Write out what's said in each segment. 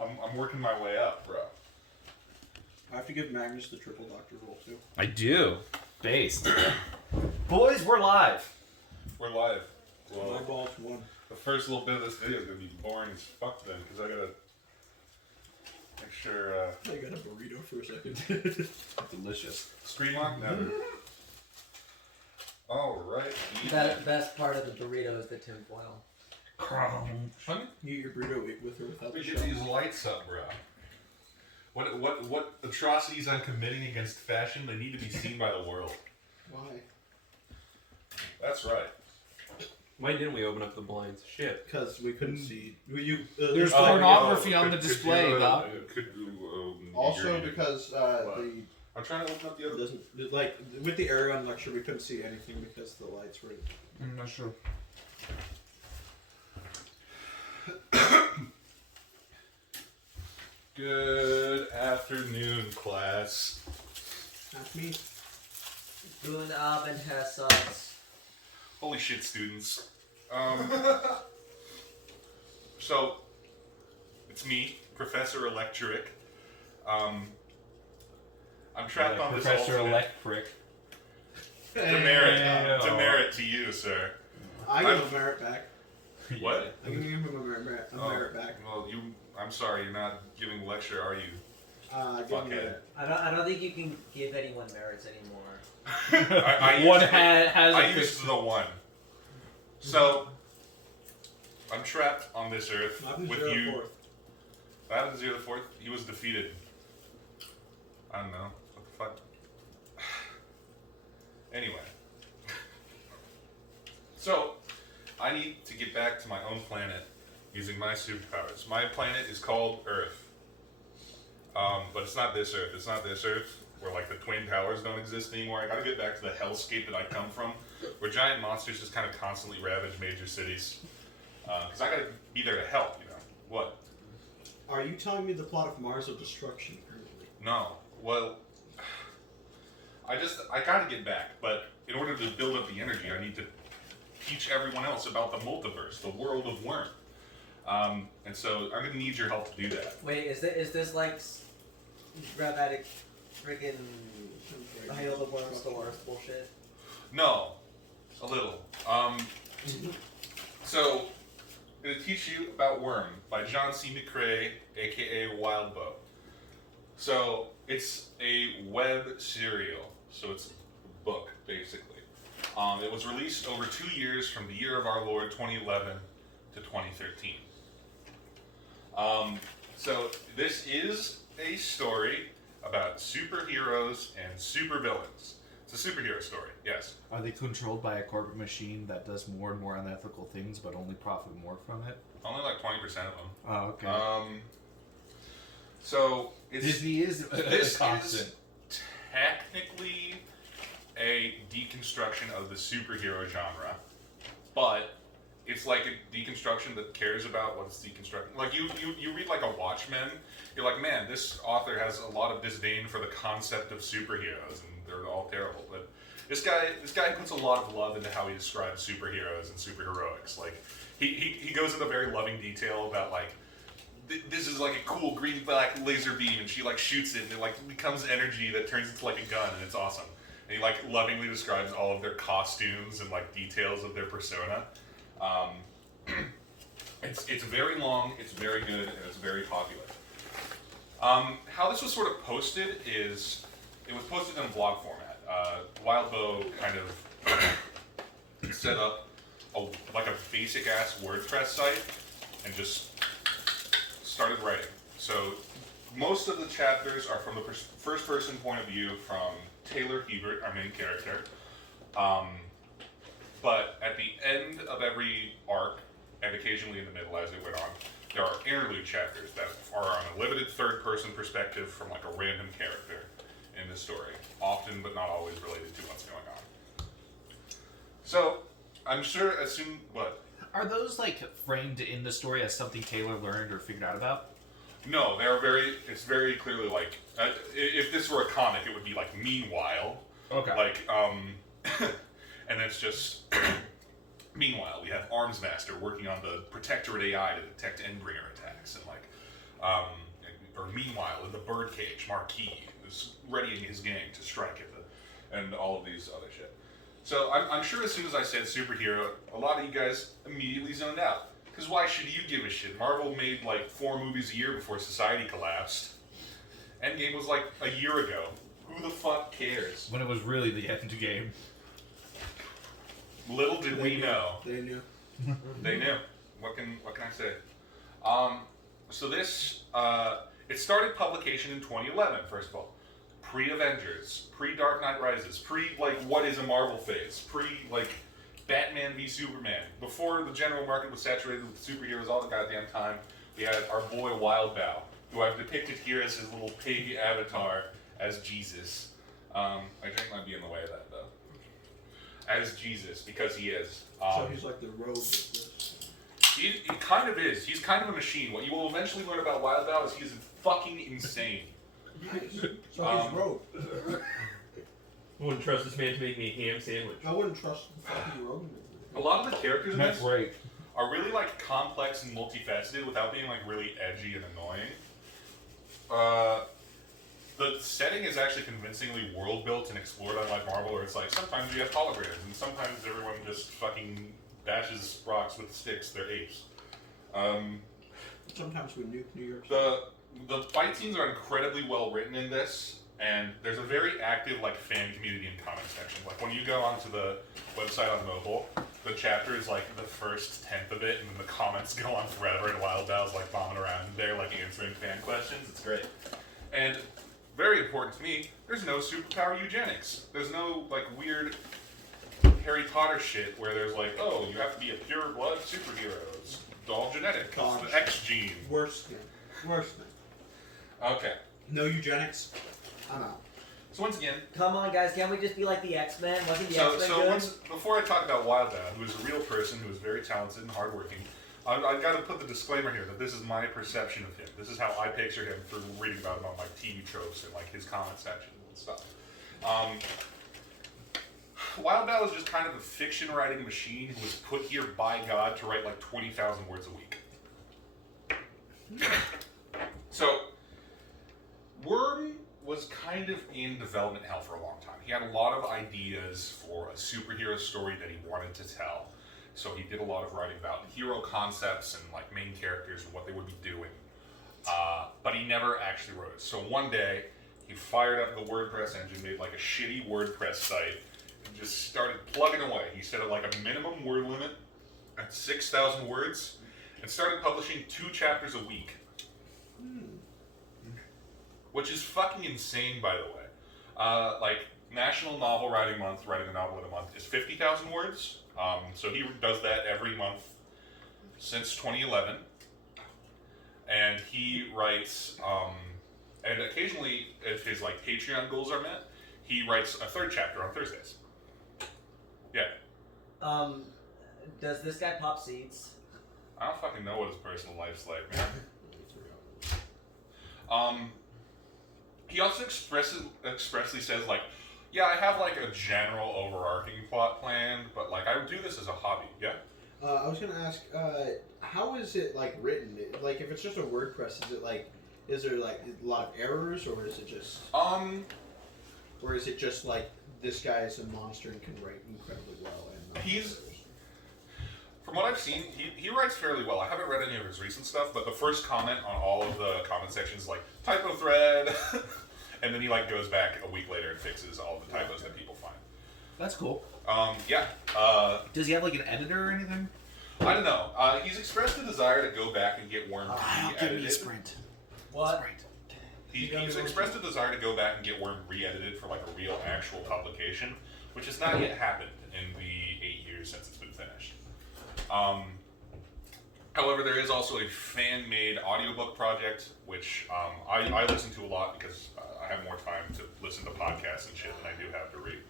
I'm working my way up, bro. I have to give Magnus the triple doctor roll too. I do. Based. Boys, we're live. We're live. Well, My ball's one. the first little bit of this video is gonna be boring as fuck then, because I gotta make sure. I got a burrito for a second. Delicious. Screen lock? Never. All right. That best part of the burrito is the tinfoil. Fun. You eat your burrito with or without Let me the get shell. these lights up, bro. What atrocities I'm committing against fashion? They need to be seen by the world. Why? That's right. Why didn't we open up the blinds? Shit. Because we couldn't see. There's pornography on the display, Doc. Also agree? because What? I'm trying to open up the it other. doesn't like with the Aragon lecture we couldn't see anything because the lights were. I'm not sure. Good afternoon, class. Not me. Guten Abend, Herr Sutz. Holy shit, students. So, it's me, Professor Electric. I'm trapped on this Professor ultimate. Electric. Demerit to you, sir. I give a merit back. What? I'm gonna give him a merit back. Well, I'm sorry, you're not giving a lecture, are you? Give him Fuckhead. I don't think you can give anyone merits anymore. I One used- has I a used the one. So, I'm trapped on this earth I'm with 0 you. fourth. Adam 0 the 4th, he was defeated. I don't know. What the fuck? Anyway. So, I need to get back to my own planet using my superpowers. My planet is called Earth. But it's not this Earth. It's not this Earth where like the Twin Towers don't exist anymore. I gotta get back to the hellscape that I come from, where giant monsters just kind of constantly ravage major cities. Because I gotta be there to help, you know. What? Are you telling me the plot of Mars of Destruction currently? No. Well, I gotta get back, but in order to build up the energy, I need to teach everyone else about the multiverse, the world of Worm. And so I'm gonna need your help to do that. Wait, is this like dramatic freaking Hail the Worm Stores bullshit? No, a little. So, I'm gonna teach you about Worm by John C. McCrae, aka Wildbow. So, it's a web serial. So it's a book, basically. It was released over 2 years from the year of our Lord 2011 to 2013. So this is a story about superheroes and supervillains. It's a superhero story, yes. Are they controlled by a corporate machine that does more and more unethical things but only profit more from it? Only like 20% of them. Oh, okay. So it's Disney is this constant. is technically a deconstruction of the superhero genre, but it's like a deconstruction that cares about what it's deconstructing. Like you read like a Watchmen, you're like, man, this author has a lot of disdain for the concept of superheroes, and they're all terrible. But this guy puts a lot of love into how he describes superheroes and superheroics. Like he goes into very loving detail about like this is like a cool green black laser beam, and she like shoots it, and it like becomes energy that turns into like a gun, and it's awesome. And he like lovingly describes all of their costumes and like details of their persona. It's very long, it's very good, and it's very popular. How this was sort of posted is, it was posted in a blog format. Wildbow kind of set up a basic ass WordPress site and just started writing. So most of the chapters are from the first person point of view from Taylor Hebert, our main character. But at the end of every arc, and occasionally in the middle as it went on, there are interlude chapters that are on a limited third-person perspective from like a random character in the story, often but not always related to what's going on. So, I'm sure as soon, what? Are those like framed in the story as something Taylor learned or figured out about? No, it's very clearly like, if this were a comic, it would be like, meanwhile, Okay. like, and it's just, meanwhile, we have Armsmaster working on the Protectorate AI to detect Endbringer attacks, and like, Or meanwhile, in the birdcage, Marquis is readying his gang to strike at and all of these other shit. So I'm sure as soon as I said superhero, a lot of you guys immediately zoned out. Because why should you give a shit? Marvel made like 4 movies a year before society collapsed. Endgame was like a year ago. Who the fuck cares? When it was really the end game. Little did we knew. know. They knew. They knew. What can I say? So this it started publication in 2011. First of all, pre-Avengers, pre-Dark Knight Rises, like what is a Marvel phase, like Batman v Superman. Before the general market was saturated with superheroes all the goddamn time, we had our boy Wild Bow, who I've depicted here as his little pig avatar as Jesus. My drink might be in the way of that though. As Jesus, because he is. So he's like the rogue of this. He kind of is. He's kind of a machine. What you will eventually learn about Wild Bow is he's fucking insane. Nice. So he's rogue. I wouldn't trust this man to make me a ham sandwich. I wouldn't trust the fucking rogue. A lot of the characters in That's this right. are really like complex and multifaceted without being like really edgy and annoying. The setting is actually convincingly world built and explored, unlike Marvel, where it's like sometimes you have holograms and sometimes everyone just fucking bashes rocks with sticks. They're apes. Sometimes we nuke New York. The fight scenes are incredibly well written in this, and there's a very active like fan community and comment section. Like when you go onto the website on mobile, the chapter is like the first 10th of it, and then the comments go on forever, and Wild Bow's like bombing around there, like answering fan questions. It's great. And very important to me, there's no superpower eugenics. There's no like weird Harry Potter shit where there's like, oh, you have to be a pure blood superhero. It's all genetic. It's Gosh. the X gene. Worst thing. Worst thing. Okay. No eugenics. I'm out. So once again, Come on, guys, can't we just be like the X-Men? Wasn't the So, X-Men so good? once, before I talk about Wild Bow, who is a real person, who is very talented and hardworking, I've got to put the disclaimer here that this is my perception of him. This is how I picture him through reading about him on like TV tropes and like his comment section and stuff. Wild Bow is just kind of a fiction writing machine who was put here by God to write like 20,000 words a week. So, Worm was kind of in development hell for a long time. He had a lot of ideas for a superhero story that he wanted to tell. So he did a lot of writing about hero concepts and like main characters and what they would be doing. But he never actually wrote it. So one day, he fired up the WordPress engine, made like a shitty WordPress site, and just started plugging away. He set a, like a minimum word limit at 6,000 words, and started publishing 2 chapters a week. Which is fucking insane, by the way. Like, National Novel Writing Month, writing a novel in a month, is 50,000 words. So he does that every month since 2011. And he writes, and occasionally, if his like Patreon goals are met, he writes a 3rd chapter on Thursdays. Yeah. Does this guy pop seeds? I don't fucking know what his personal life's like, man. He also expressly says, like, yeah, I have, like, a general overarching plot planned, but, like, I would do this as a hobby, yeah? I was gonna ask, how is it like written? Like, if it's just a WordPress, is there like a lot of errors, or is it just like this guy is a monster and can write incredibly well? And From what I've seen, he writes fairly well. I haven't read any of his recent stuff, but the first comment on all of the comment sections is like, typo thread, and then he like goes back a week later and fixes all the typos that people find. That's cool. Yeah. Does he have like an editor or anything? I don't know. He's expressed a desire to go back and get Worm re-edited. What? He's expressed a desire to go back and get Worm re-edited for like a real, actual publication, which has not yet happened in the 8 years since it's been finished. However, there is also a fan-made audiobook project, which I listen to a lot because I have more time to listen to podcasts and shit than I do have to read.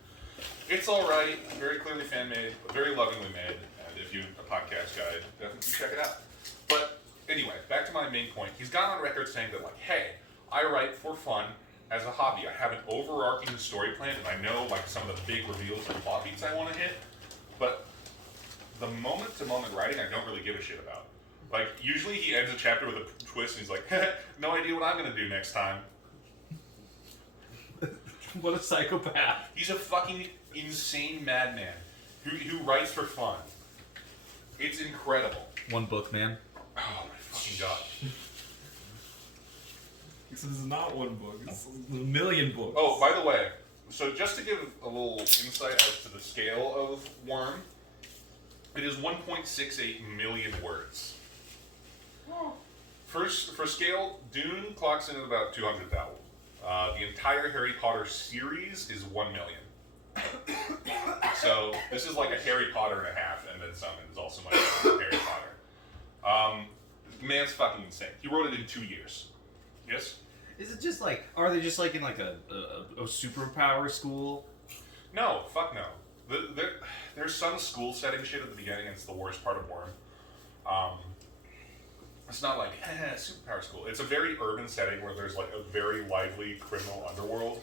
It's alright, very clearly fan-made, but very lovingly made, and if you're a podcast guy, definitely check it out. But anyway, back to my main point. He's gone on record saying that, like, hey, I write for fun as a hobby. I have an overarching story plan, and I know, like, some of the big reveals and plot beats I want to hit, but the moment-to-moment writing I don't really give a shit about. Like, usually he ends a chapter with a twist and he's like, no idea what I'm gonna do next time. What a psychopath. He's a fucking insane madman who writes for fun. It's incredible. One book, man. Oh my fucking god. This is not one book. It's a million books. Oh, by the way, so just to give a little insight as to the scale of Worm, it is 1.68 million words. For scale, Dune clocks in at about 200,000. The entire Harry Potter series is 1 million. So this is like a Harry Potter and a half, and then some is also much like Harry Potter. The man's fucking insane. He wrote it in 2 years. Yes? Is it just like, are they just like in like a superpower school? No, fuck no. There's some school setting shit at the beginning, and it's the worst part of Worm. It's not like, superpower school. It's a very urban setting where there's like a very lively criminal underworld.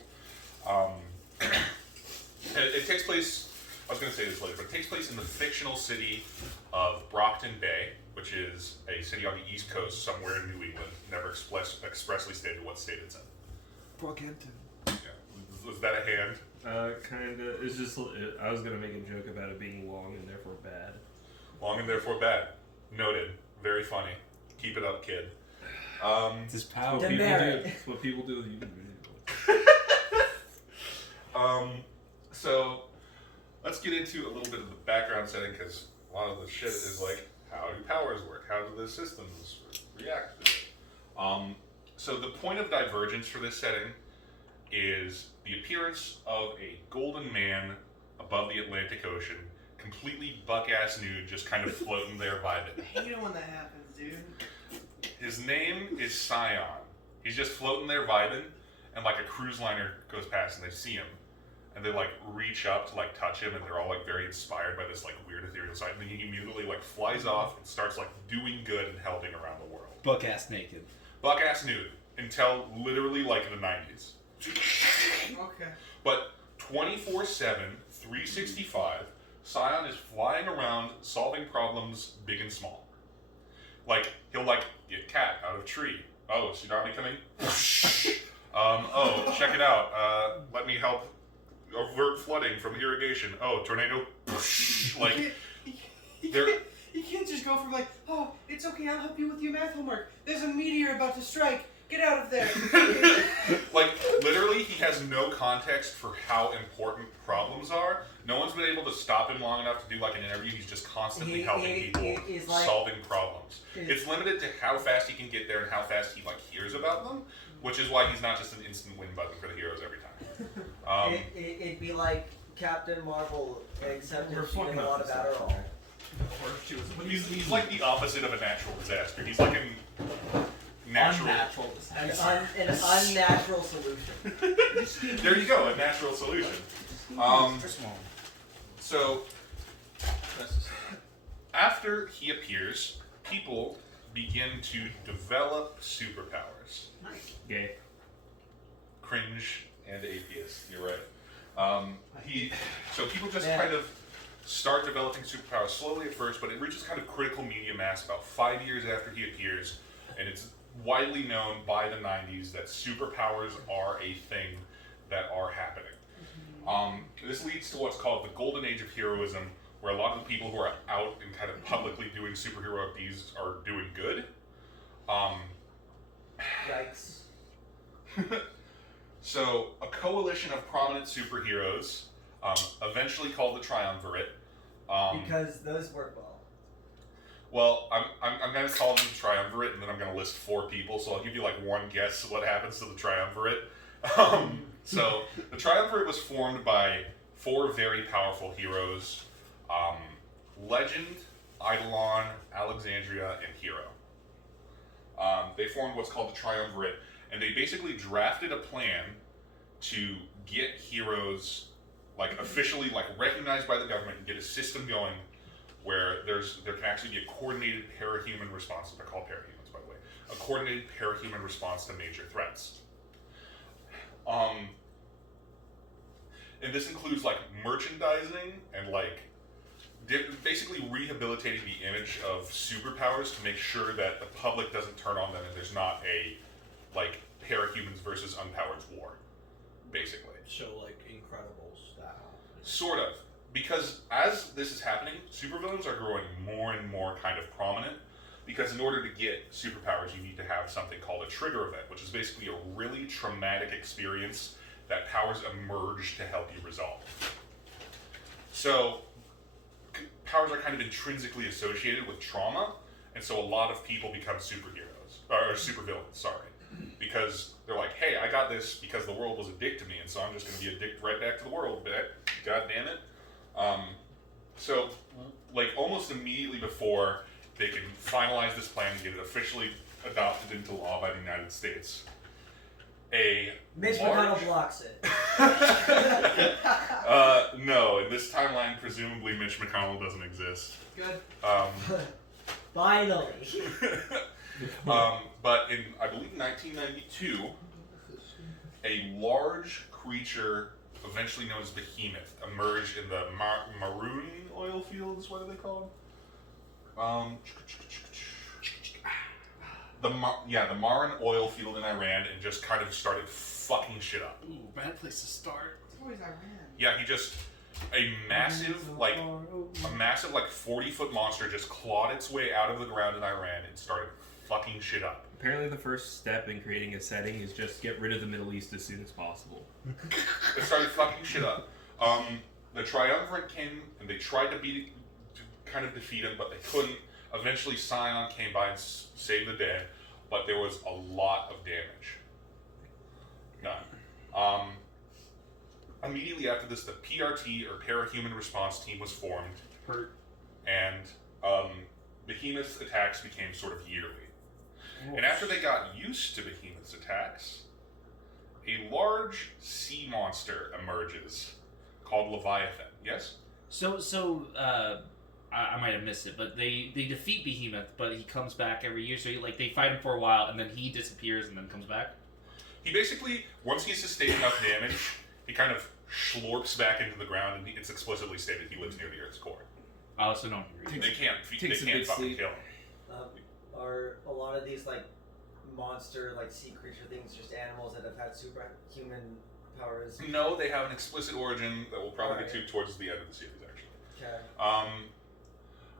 It takes place, I was going to say this later, but it takes place in the fictional city of Brockton Bay, which is a city on the East Coast, somewhere in New England. Never expressly stated what state it's in. Brockhampton. Yeah. Was that a hand? Kinda. It's just. I was gonna make a joke about it being long and therefore bad. Long and therefore bad. Noted. Very funny. Keep it up, kid. It's his That's power. what people do. Demerit. That's what people do with YouTube videos. So let's get into a little bit of the background setting, because a lot of the shit is like, how do powers work? How do the systems react to it? So the point of divergence for this setting is the appearance of a golden man above the Atlantic Ocean, completely buck-ass nude, just kind of floating there vibing. I hate it when that happens, dude. His name is Scion. He's just floating there vibing, and like a cruise liner goes past and they see him, and they like reach up to like touch him, and they're all like very inspired by this like weird ethereal side, and then he immediately like flies off and starts like doing good and helping around the world. Buck ass naked. Buck ass nude until literally like the 90s. Okay. But 24/7, 365, Scion is flying around solving problems big and small. Like, he'll like get cat out of tree. Oh, tsunami coming? Oh, check it out. Let me help avert flooding from irrigation. Oh, tornado. Like, they're You can't just go from like, oh, it's okay, I'll help you with your math homework. There's a meteor about to strike. Get out of there. like, literally, he has no context for how important problems are. No one's been able to stop him long enough to do like an interview. He's just constantly helping people he's like- solving problems. It's limited to how fast he can get there and how fast he like hears about them, which is why he's not just an instant win button for the heroes every time. It'd be like Captain Marvel, except We're if she did fucking a lot up of this Adderall. He's like the opposite of a natural disaster. He's like a natural. Unnatural. An unnatural solution. There you go, a natural solution. So after he appears, people begin to develop superpowers. Gay. Cringe and atheist. You're right. So people just Yeah. kind of start developing superpowers slowly at first, but it reaches kind of critical media mass about 5 years after he appears, and it's widely known by the 90s that superpowers are a thing that are happening. This leads to what's called the golden age of heroism, where a lot of the people who are out and kind of publicly doing superheroic deeds are doing good. Yikes. So, a coalition of prominent superheroes, eventually called the Triumvirate. Because those work well. Well, I'm going to call them the Triumvirate, and then I'm going to list 4 people, so I'll give you like one guess what happens to the Triumvirate. So, the Triumvirate was formed by 4 very powerful heroes, Legend, Eidolon, Alexandria, and Hero. They formed what's called the Triumvirate, and they basically drafted a plan to get heroes like officially like recognized by the government and get a system going where there can actually be a coordinated parahuman response. They're called parahumans, by the way. A coordinated parahuman response to major threats. And this includes like merchandising and like basically rehabilitating the image of superpowers to make sure that the public doesn't turn on them and there's not a like parahumans versus unpowered war, basically. So like Incredibles style. Sort of. Because as this is happening, supervillains are growing more and more kind of prominent. Because in order to get superpowers, you need to have something called a trigger event, which is basically a really traumatic experience that powers emerge to help you resolve. So, powers are kind of intrinsically associated with trauma, and so a lot of people become superheroes, or supervillains, sorry. Because they're like, hey, I got this because the world was a dick to me, and so I'm just going to be a dick right back to the world, but god damn it. So, like, almost immediately before they can finalize this plan and get it officially adopted into law by the United States, a Mitch large... McConnell blocks it. No, in this timeline, presumably Mitch McConnell doesn't exist. Good. Finally. But in, I believe, 1992, a large creature, eventually known as Behemoth, emerged in the Maroon oil fields. What are they called? The Marun oil field in Iran, and just kind of started fucking shit up. Ooh, bad place to start. It's always Iran. Yeah, he just a massive like 40-foot monster just clawed its way out of the ground in Iran and started fucking shit up. Apparently, the first step in creating a setting is just get rid of the Middle East as soon as possible. It started fucking shit up. The Triumvirate came and they tried to kind of defeat him, but they couldn't. Eventually, Scion came by and saved the day, but there was a lot of damage done. Immediately after this, the PRT, or Parahuman Response Team, was formed, and Behemoth's attacks became sort of yearly. And after they got used to Behemoth's attacks, a large sea monster emerges called Leviathan. Yes? So I might have missed it, but they defeat Behemoth, but he comes back every year. So they fight him for a while, and then he disappears and then comes back. He basically, once he's sustained enough damage, he kind of slurps back into the ground, and it's explicitly stated he lives near the Earth's core. Oh, so no. They can't Takes a fucking big sleep. kill him. Are a lot of these like monster, like sea creature things just animals that have had superhuman powers? No, they have an explicit origin that we'll probably get Alright. to towards the end of the series, actually. Okay.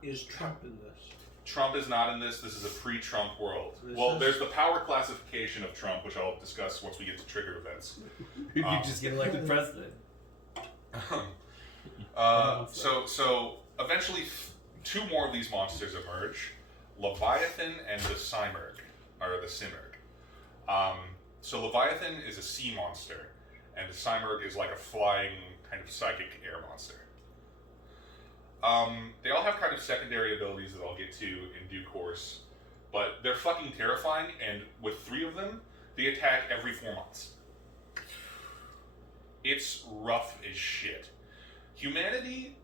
Is Trump in this? Trump is not in this. This is a pre-Trump world. This Well, is- there's the power classification of Trump, which I'll discuss once we get to triggered events. You just get elected president. So eventually, two more of these monsters emerge: Leviathan and the Simurg, or the Simurg. So Leviathan is a sea monster, and the Simurg is like a flying kind of psychic air monster. They all have kind of secondary abilities that I'll get to in due course, but they're fucking terrifying, and with 3 of them, they attack every 4 months. It's rough as shit. Humanity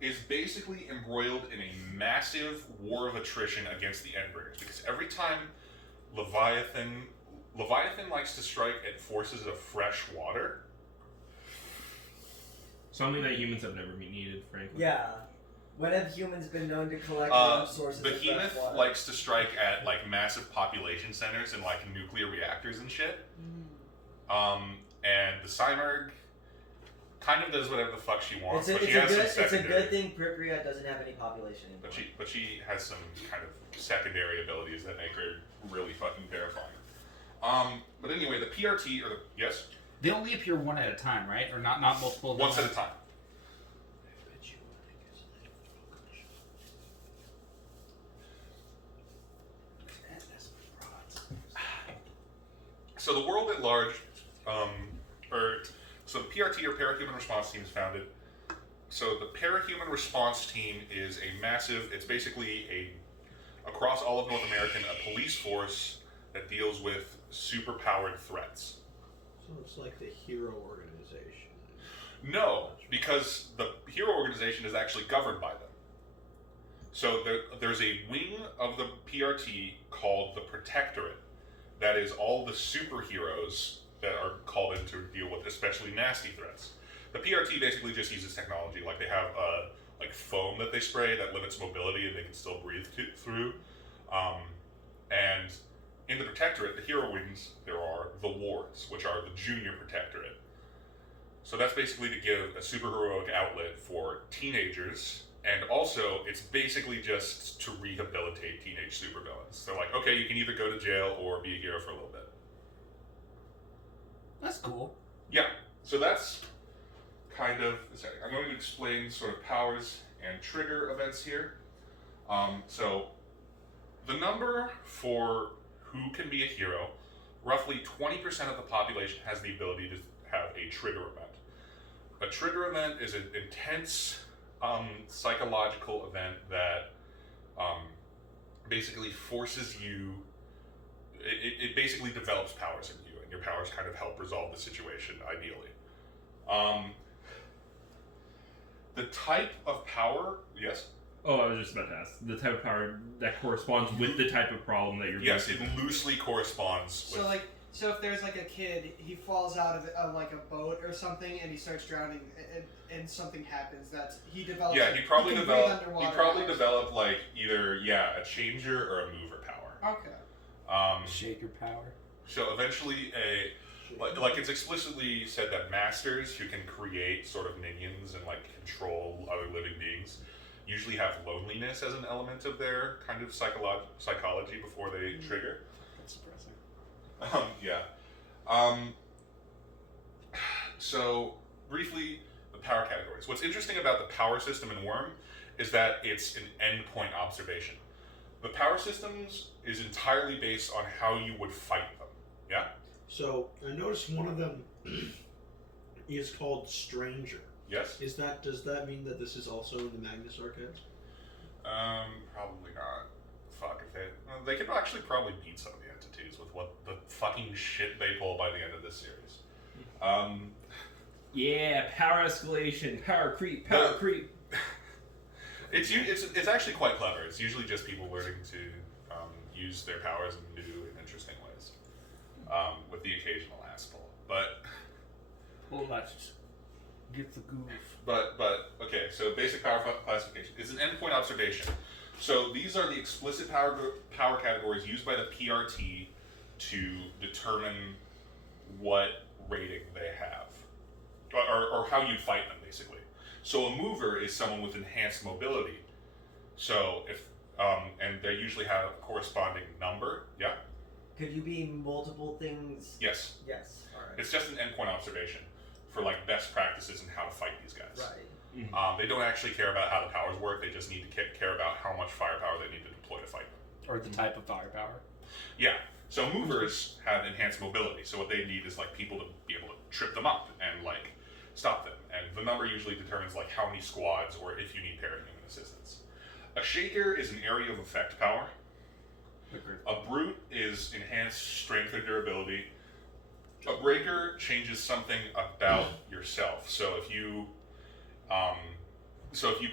is basically embroiled in a massive war of attrition against the Endbringers, because every time Leviathan likes to strike at forces of fresh water. Something that humans have never needed, frankly. Yeah. When have humans been known to collect enough sources of fresh Behemoth water? likes to strike at like massive population centers and like nuclear reactors and shit. And the Simurg kind of does whatever the fuck she wants, but she has some it's a secondary. good thing Pripyat doesn't have any population anymore. But she has some kind of secondary abilities that make her really fucking terrifying. But anyway, the PRT or the yes, They only appear one at a time, right? Or not multiple. once at a time. So the world at large, so the PRT or Parahuman Response Team is founded. So the Parahuman Response Team is a massive, it's basically across all of North America, a police force that deals with superpowered threats. So it's like the hero organization. No, because the hero organization is actually governed by them. So there's a wing of the PRT called the Protectorate that is all the superheroes that are called in to deal with especially nasty threats. The PRT basically just uses technology. Like they have like foam that they spray that limits mobility and they can still breathe through. And in the Protectorate, the hero wings, there are the wards, which are the junior Protectorate. So that's basically to give a superheroic outlet for teenagers, and also it's basically just to rehabilitate teenage supervillains. They're like, okay, you can either go to jail or be a hero for a little bit. That's cool. Yeah, so that's kind of, sorry, I'm going to explain sort of powers and trigger events here. So the number for who can be a hero, roughly 20% of the population has the ability to have a trigger event. A trigger event is an intense psychological event that basically forces you, it basically develops powers in you, and your powers kind of help resolve the situation, ideally. The type of power, yes? Oh, I was just about to ask. The type of power that corresponds with the type of problem that you're Yes, it facing. loosely corresponds with... So if there's like a kid, he falls out of like a boat or something, and he starts drowning, and something happens. He develops. Yeah, he probably can breathe developed. underwater He probably powers. developed like either a changer or a mover power. Okay. Shaker power. So eventually, like it's explicitly said that masters who can create sort of minions and like control other living beings usually have loneliness as an element of their kind of psychology before they trigger. That's surprising. Yeah. So briefly, the power categories. What's interesting about the power system in Worm is that it's an endpoint observation. The power systems is entirely based on how you would fight them. Yeah? So I noticed one of them is called Stranger. Yes? Does that mean that this is also in the Magnus Archives? Probably not. Fuck, if they could actually probably beat some of the entities with what the fucking shit they pull by the end of this series. Yeah, power escalation, power creep. It's actually quite clever. It's usually just people learning to use their powers in new and interesting ways, with the occasional ass pull. But let's get the goof. But okay. So basic power classification is an endpoint observation. So these are the explicit power categories used by the PRT to determine what rating they have, or how you fight them, basically. So a mover is someone with enhanced mobility. So if and they usually have a corresponding number. Yeah. Could you be multiple things? Yes. Yes. All right. It's just an endpoint observation for like best practices and how to fight these guys. Right. They don't actually care about how the powers work. They just need to care about how much firepower they need to deploy to fight them. Or the type of firepower. Yeah. So movers have enhanced mobility. So what they need is like people to be able to trip them up and like stop them. And the number usually determines like how many squads or if you need parahuman assistance. A shaker is an area of effect power. Agreed. A brute is enhanced strength or durability. A breaker changes something about yourself. So if you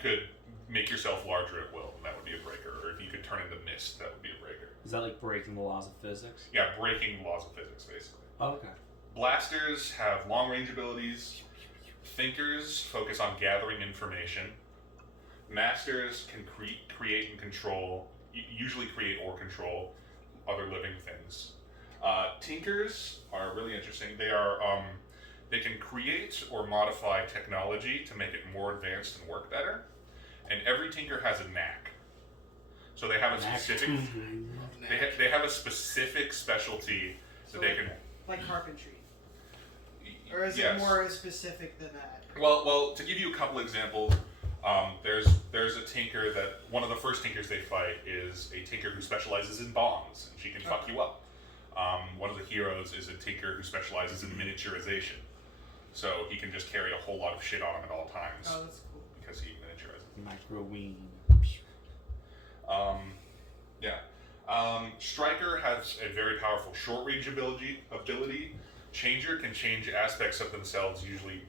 could make yourself larger at will, that would be a breaker. Or if you could turn into mist, that would be a breaker. Is that like breaking the laws of physics? Yeah, breaking laws of physics, basically. Oh, okay. Blasters have long-range abilities. Thinkers focus on gathering information. Masters can create and control, usually create or control other living things. Tinkers are really interesting. They can create or modify technology to make it more advanced and work better. And every tinker has a knack. So they have a specific. They have a specific specialty So that they like, can. like carpentry, or is Yes. it more specific than that? Well, to give you a couple examples, there's a tinker that one of the first tinkers they fight is a tinker who specializes in bombs, and she can fuck you up. One of the heroes is a tinker who specializes in miniaturization, so he can just carry a whole lot of shit on him at all times Oh, that's cool. because he miniaturizes. Microween. Yeah. Striker has a very powerful short-range ability. Changer can change aspects of themselves, usually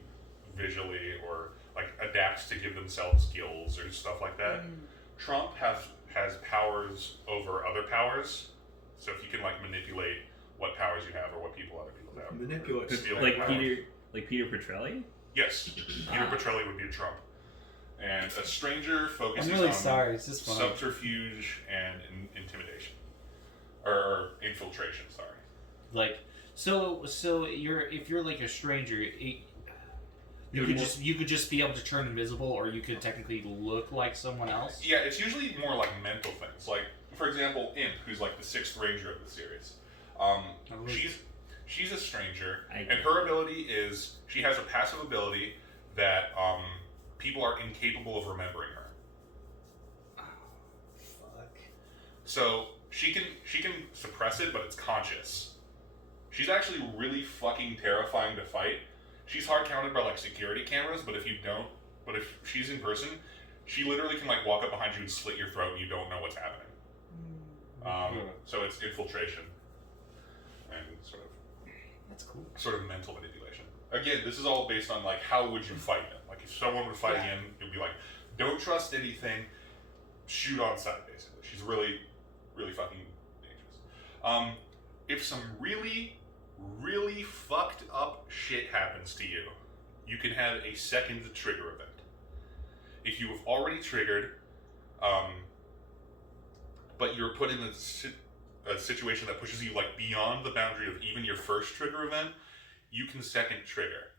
visually, or like adapt to give themselves skills or stuff like that. Trump has powers over other powers, so if you can like manipulate what powers you have or what other people have. Manipulate. Steal Like their powers. Peter Petrelli? Yes, Peter Petrelli would be a Trump. And a stranger I'm focuses really on sorry. It's just funny. subterfuge and intimidation. Or infiltration, sorry. Like, so if you're like a stranger, you could just be able to turn invisible, or you could technically look like someone else. Yeah, it's usually more like mental things. Like, for example, Imp, who's like the 6th ranger of the series. She's a stranger, and her ability is she has a passive ability that people are incapable of remembering her. Fuck. So she can suppress it, but it's conscious. She's actually really fucking terrifying to fight. She's hard counted by like security cameras, but if she's in person, she literally can like walk up behind you and slit your throat, and you don't know what's happening. So it's infiltration and That's cool. sort of mental manipulation. Again, this is all based on like how would you fight him? Like if someone would fight him, you'd be like, don't trust anything, shoot on sight. Basically, she's really, really fucking dangerous. If some really, really fucked up shit happens to you, you can have a second trigger event. If you have already triggered, but you're put in a situation that pushes you like beyond the boundary of even your first trigger event, you can second trigger.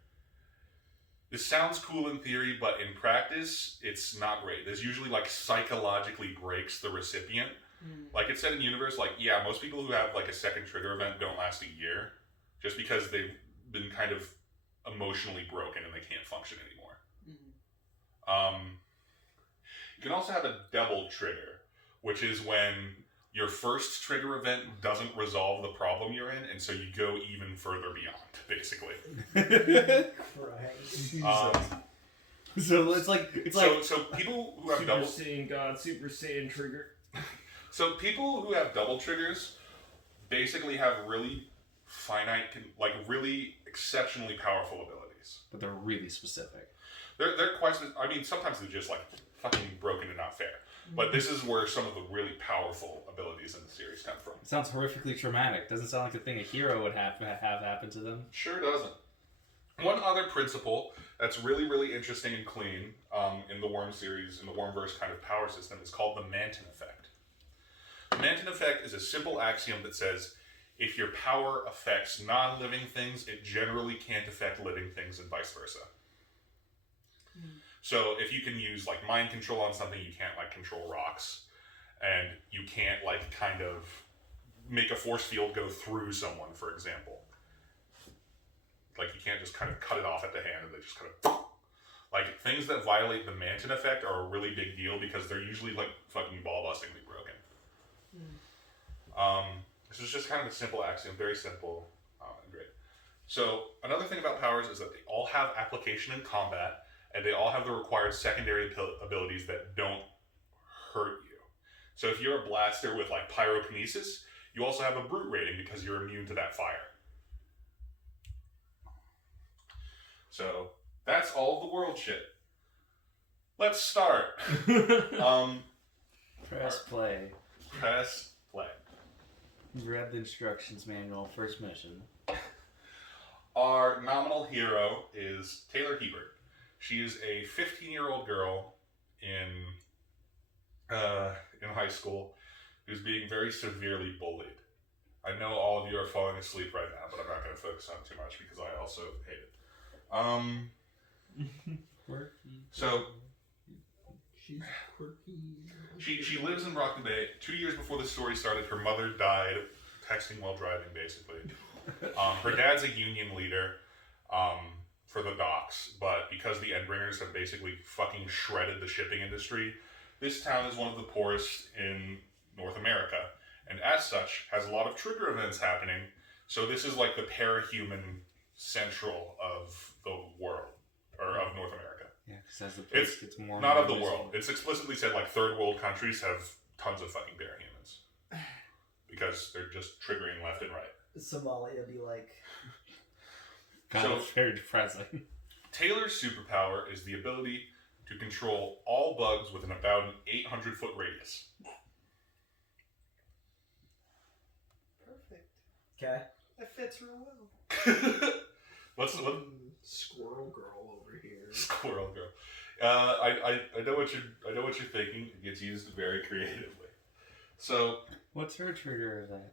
This sounds cool in theory, but in practice, it's not great. This usually like psychologically breaks the recipient. Like it said in Universe, like, yeah, most people who have like a second trigger event don't last a year, just because they've been kind of emotionally broken and they can't function anymore. You can also have a double trigger, which is when your first trigger event doesn't resolve the problem you're in, and so you go even further beyond, basically. Christ. So it's like So people who have Super double Saiyan God, Super Saiyan trigger. So people who have double triggers basically have really finite, like really exceptionally powerful abilities. but they're really specific. They're quite. I mean, sometimes they're just like fucking broken and not fair. But this is where some of the really powerful abilities in the series come from. It sounds horrifically traumatic. Doesn't sound like the thing a hero would have happen to them. Sure doesn't. One other principle that's really, really interesting and clean in the Worm series, in the Wormverse kind of power system, is called the Manton effect. The Manton effect is a simple axiom that says if your power affects non-living things, it generally can't affect living things and vice versa. So if you can use like mind control on something, you can't like control rocks, and you can't like kind of make a force field go through someone, for example. Like you can't just kind of cut it off at the hand and they just kind of like things that violate the Manton effect are a really big deal because they're usually like fucking ball-bustingly broken. This is just kind of a simple axiom, very simple and great. So another thing about powers is that they all have application in combat, and they all have the required secondary abilities that don't hurt you. So if you're a blaster with like pyrokinesis, you also have a brute rating because you're immune to that fire. So that's all the world shit. Let's start. Press play. Press play. Read the instructions manual. First mission. Our nominal hero is Taylor Hebert. She is a 15-year-old girl in high school who's being very severely bullied. I know all of you are falling asleep right now, but I'm not going to focus on too much because I also hate it. So She's quirky. she lives in Rockland Bay. 2 years before the story started, her mother died texting while driving, basically. Her dad's a union leader for the docks, but because the Endbringers have basically fucking shredded the shipping industry, this town is one of the poorest in North America, and as such, has a lot of trigger events happening. So this is like the parahuman central of the world, or of North America. Yeah, because as the place gets more. Not and of the more world. It's explicitly said like third world countries have tons of fucking parahumans. Because they're just triggering left and right. Somalia be like, kind of very depressing. Taylor's superpower is the ability to control all bugs within about an 800-foot radius. Perfect. okay. That fits real well. What? Squirrel girl over here. Squirrel girl. I know what you're thinking. It gets used very creatively. So, What's her trigger event?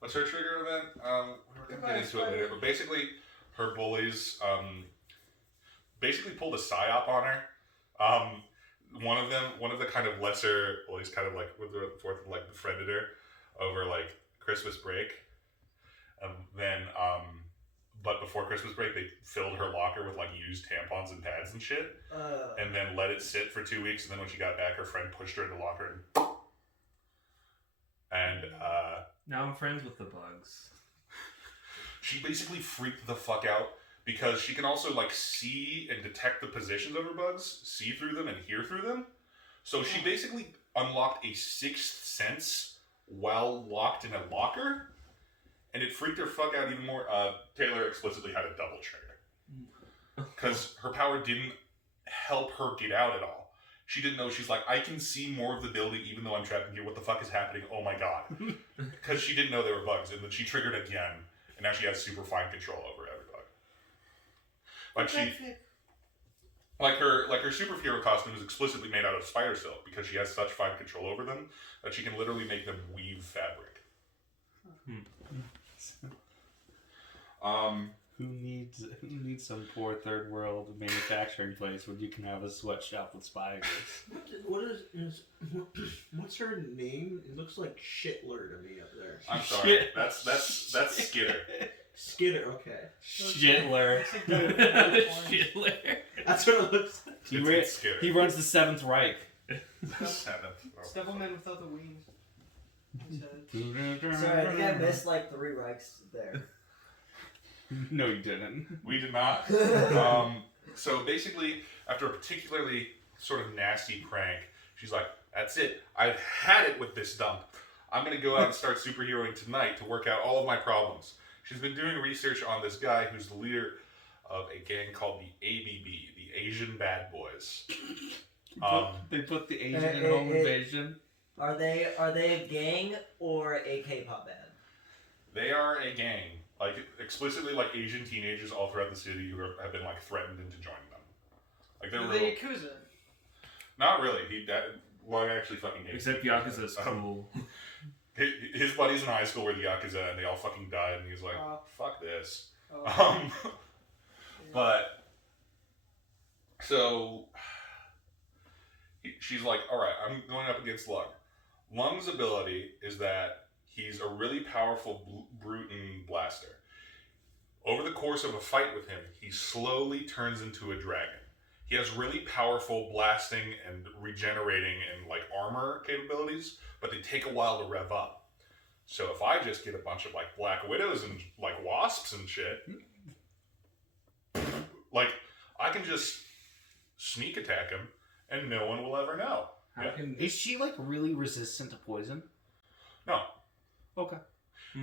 what's her trigger event? We're gonna get into it later. But basically, her bullies basically pulled a psyop on her. One of the kind of lesser bullies, kind of like with the fourth, like befriended her over like Christmas break. But before Christmas break, they filled her locker with like used tampons and pads and shit, and then let it sit for 2 weeks. And then when she got back, her friend pushed her in the locker and Now I'm friends with the bugs. she basically freaked the fuck out because she can also like see and detect the positions of her bugs, see through them, and hear through them. So she basically unlocked a sixth sense while locked in a locker. And it freaked her fuck out even more. Taylor explicitly had a double trigger. Because her power didn't help her get out at all. She didn't know. She's like, I can see more of the building even though I'm trapped in here. What the fuck is happening? Oh my god. Because she didn't know there were bugs. And then she triggered again. And now she has super fine control over every bug. Like her superhero costume is explicitly made out of spider silk because she has such fine control over them that she can literally make them weave fabric. Who needs some poor third world manufacturing place when you can have a sweatshop with spiders? What's her name? It looks like Shitler to me up there. I'm sorry. That's Skitter. Skitter, okay. Shitler. That's a good point. Shitler. That's what it looks like. It's Skitter. He runs the Seventh Reich. Seventh. It's Devilman without the wings. Instead. Sorry, I think I missed like 3 Reichs there. No, you didn't. We did not. So basically, after a particularly sort of nasty prank, she's like, that's it. I've had it with this dump. I'm going to go out and start superheroing tonight to work out all of my problems. She's been doing research on this guy who's the leader of a gang called the ABB, the Asian Bad Boys. They put the Asian in Home Invasion. Are they a gang or a K-pop band? They are a gang. Like, explicitly, like, Asian teenagers all throughout the city who have been, like, threatened into joining them. Like, they're Are real... they Yakuza? Not really. I actually fucking hate Except him. Yakuza's cool. His buddies in high school were the Yakuza, and they all fucking died, and he's like, fuck this. Oh. But, so, she's like, alright, I'm going up against Lung. Lung's ability is that he's a really powerful Bruton blaster. Over the course of a fight with him, he slowly turns into a dragon. He has really powerful blasting and regenerating and like armor capabilities, but they take a while to rev up. So if I just get a bunch of like Black Widows and like Wasps and shit, like I can just sneak attack him and no one will ever know. How can Is she like really resistant to poison? No. Okay.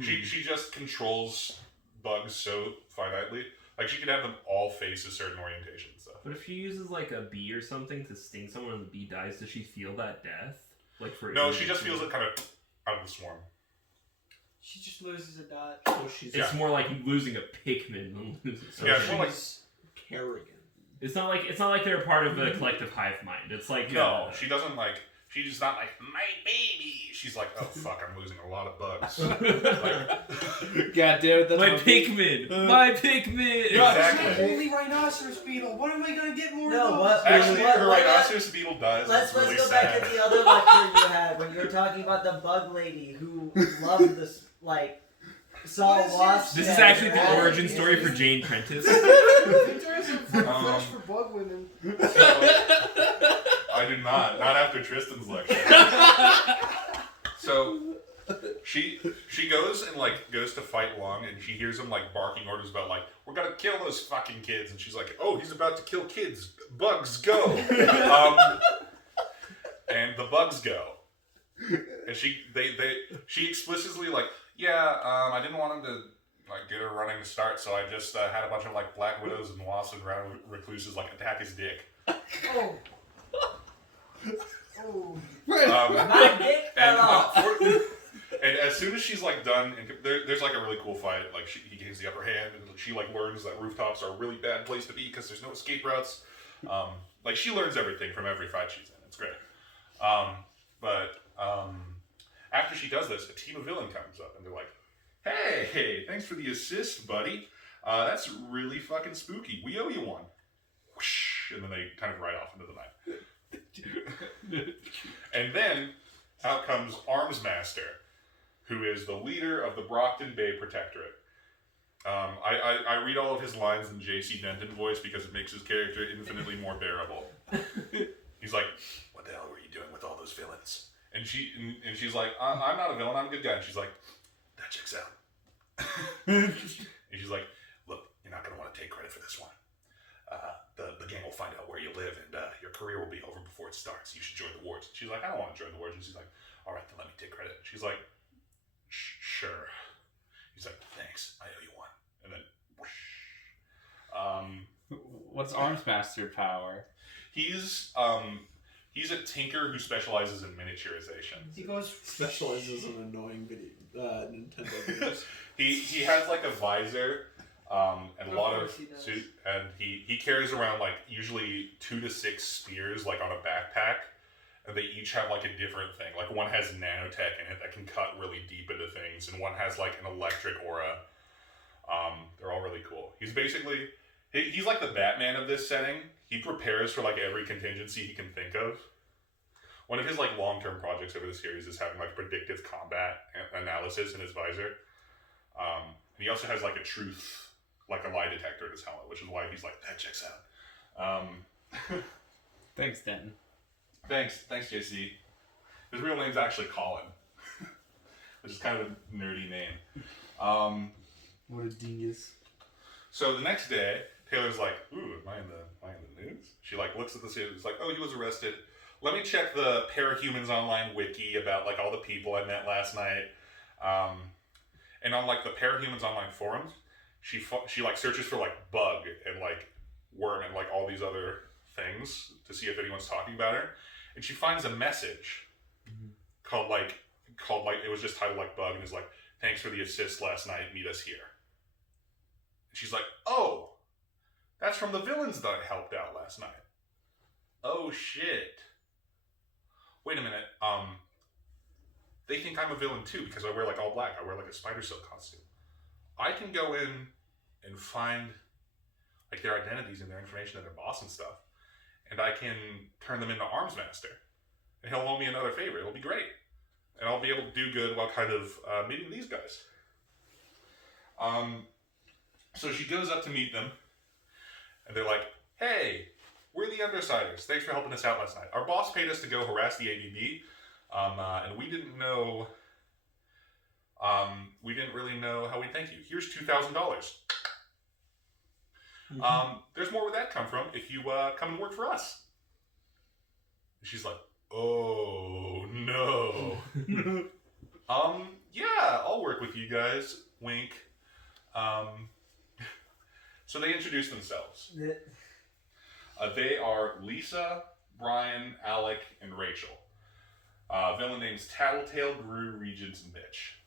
She just controls bugs so finitely. Like she could have them all face a certain orientation and stuff. But if she uses like a bee or something to sting someone and the bee dies, does she feel that death? Like for No, she just feels it kind of out of the swarm. She just loses a dot. So she's It's more like losing a Pikmin than losing Yeah, something. it's more like Kerrigan. It's not like they're part of a collective hive mind. It's like no, she doesn't like. She's just not like my baby. She's like, oh fuck, I'm losing a lot of bugs. Like, God damn it, that's my what- Pikmin, my Pikmin. Exactly. It's my only rhinoceros beetle. When am I gonna get more No, of those? what- Actually, what- her what- rhinoceros beetle does. Let's It's really go sad. back to the other lecture you had when you were talking about the bug lady who loved this, like, saw What is wasps. This is and actually the rabbits. origin story for Jane Prentice. Interesting flesh for bug women. I do not. Not after Tristan's lecture. So she goes and like goes to fight Lung, and she hears him like barking orders about like we're gonna kill those fucking kids, and she's like, oh, he's about to kill kids. Bugs go. And the bugs go. And she explicitly like, yeah, I didn't want him to like get her running to start, so I just had a bunch of like Black Widows and Wasps and Round Recluses like attack his dick. Oh. Oh. My dick And, fell off. and as soon as she's like done, and there's like a really cool fight. Like he gains the upper hand, and she like learns that rooftops are a really bad place to be because there's no escape routes. Like she learns everything from every fight she's in. It's great. But after she does this, a team of villain comes up and they're like, "Hey, thanks for the assist, buddy. That's really fucking spooky. We owe you one." Whoosh, and then they kind of ride off into the night. And then out comes Armsmaster, who is the leader of the Brockton Bay Protectorate. I read all of his lines in J.C. Denton voice because it makes his character infinitely more bearable. He's like, "What the hell were you doing with all those villains?" And she's like, "I'm not a villain, I'm a good guy." And she's like, "That checks out." And she's like, "Look, you're not going to want to take credit for this one. The gang will find out where you live, and your career will be over before it starts. You should join the wards." She's like, "I don't want to join the wards." And she's like, "All right, then let me take credit." She's like, "Sure." He's like, "Thanks, I owe you one." And then, whoosh. What's Armsmaster power? He's a tinker who specializes in miniaturization. He goes Specializes in annoying Nintendo games. He has like a visor, and a Of lot of course he does. suit, and he carries around like usually 2 to 6 spears like on a backpack, and they each have like a different thing. Like one has nanotech in it that can cut really deep into things, and one has like an electric aura. They're all really cool. He's basically he's like the Batman of this setting. He prepares for like every contingency he can think of. One of his like long-term projects over the series is having like predictive combat analysis in his visor. And he also has like a truth, like a lie detector in his helmet, which is why he's like, "That checks out." Thanks, Denton. Thanks, JC. His real name's actually Colin, which is kind of a nerdy name. What a dingus. So the next day, Taylor's like, "Ooh, am I in the news?" She like looks at the series. It's like, "Oh, he was arrested. Let me check the Parahumans Online wiki about like all the people I met last night." And on like the Parahumans Online forums, she like searches for like bug and like worm and like all these other things to see if anyone's talking about her, and she finds a message called like it was just titled like bug, and is like, "Thanks for the assist last night. Meet us here." And she's like, "Oh, that's from the villains that I helped out last night. Oh shit. Wait a minute. They think I'm a villain too because I wear like all black. I wear like a spider silk costume. I can go in and find like their identities and their information and their boss and stuff, and I can turn them into Armsmaster, and he'll owe me another favor. It'll be great, and I'll be able to do good while kind of meeting these guys." So she goes up to meet them, and they're like, "Hey, we're the Undersiders. Thanks for helping us out last night. Our boss paid us to go harass the ABB, and we didn't know. We didn't really know how we'd thank you. Here's $2,000. There's more where that come from if you come and work for us." And she's like, "Oh no." "Yeah, I'll work with you guys." Wink. So they introduce themselves. They are Lisa, Brian, Alec, and Rachel. Villain names Tattletale, Gru, Regent, and Mitch.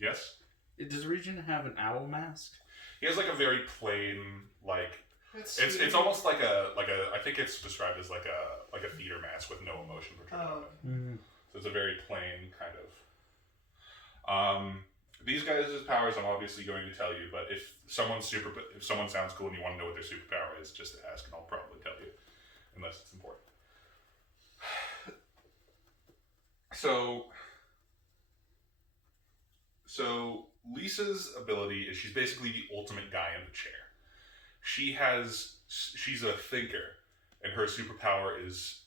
Yes? Does Regent have an owl mask? He has like a very plain, like That's it's sweet. almost like a I think it's described as like a theater mask with no emotion portrayed on it. So it's a very plain kind of. These guys' powers I'm obviously going to tell you, but if someone sounds cool and you want to know what their superpower is, just ask and I'll probably tell you, unless it's important. So Lisa's ability is she's basically the ultimate guy in the chair. She's a thinker, and her superpower is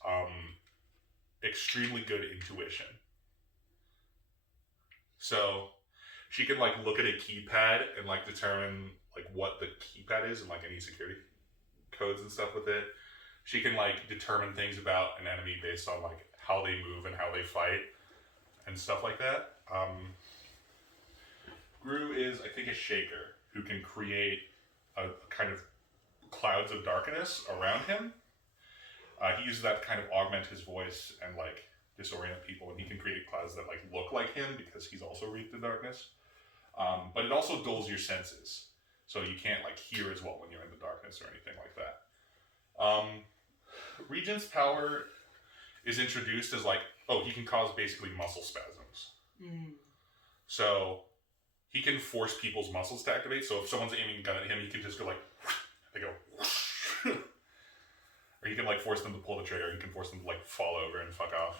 extremely good intuition. So she can like look at a keypad and like determine like what the keypad is and like any security codes and stuff with it. She can like determine things about an enemy based on like how they move and how they fight and stuff like that. Gru is, I think, a shaker who can create a kind of clouds of darkness around him. He uses that to kind of augment his voice and like disorient people, and he can create clouds that like look like him because he's also wreathed in darkness. But it also dulls your senses, so you can't like hear as well when you're in the darkness or anything like that. Regent's power is introduced as like, oh, he can cause basically muscle spasms. Mm. So he can force people's muscles to activate. So if someone's aiming a gun at him, he can just go like, they go, or he can like force them to pull the trigger. He can force them to like fall over and fuck off.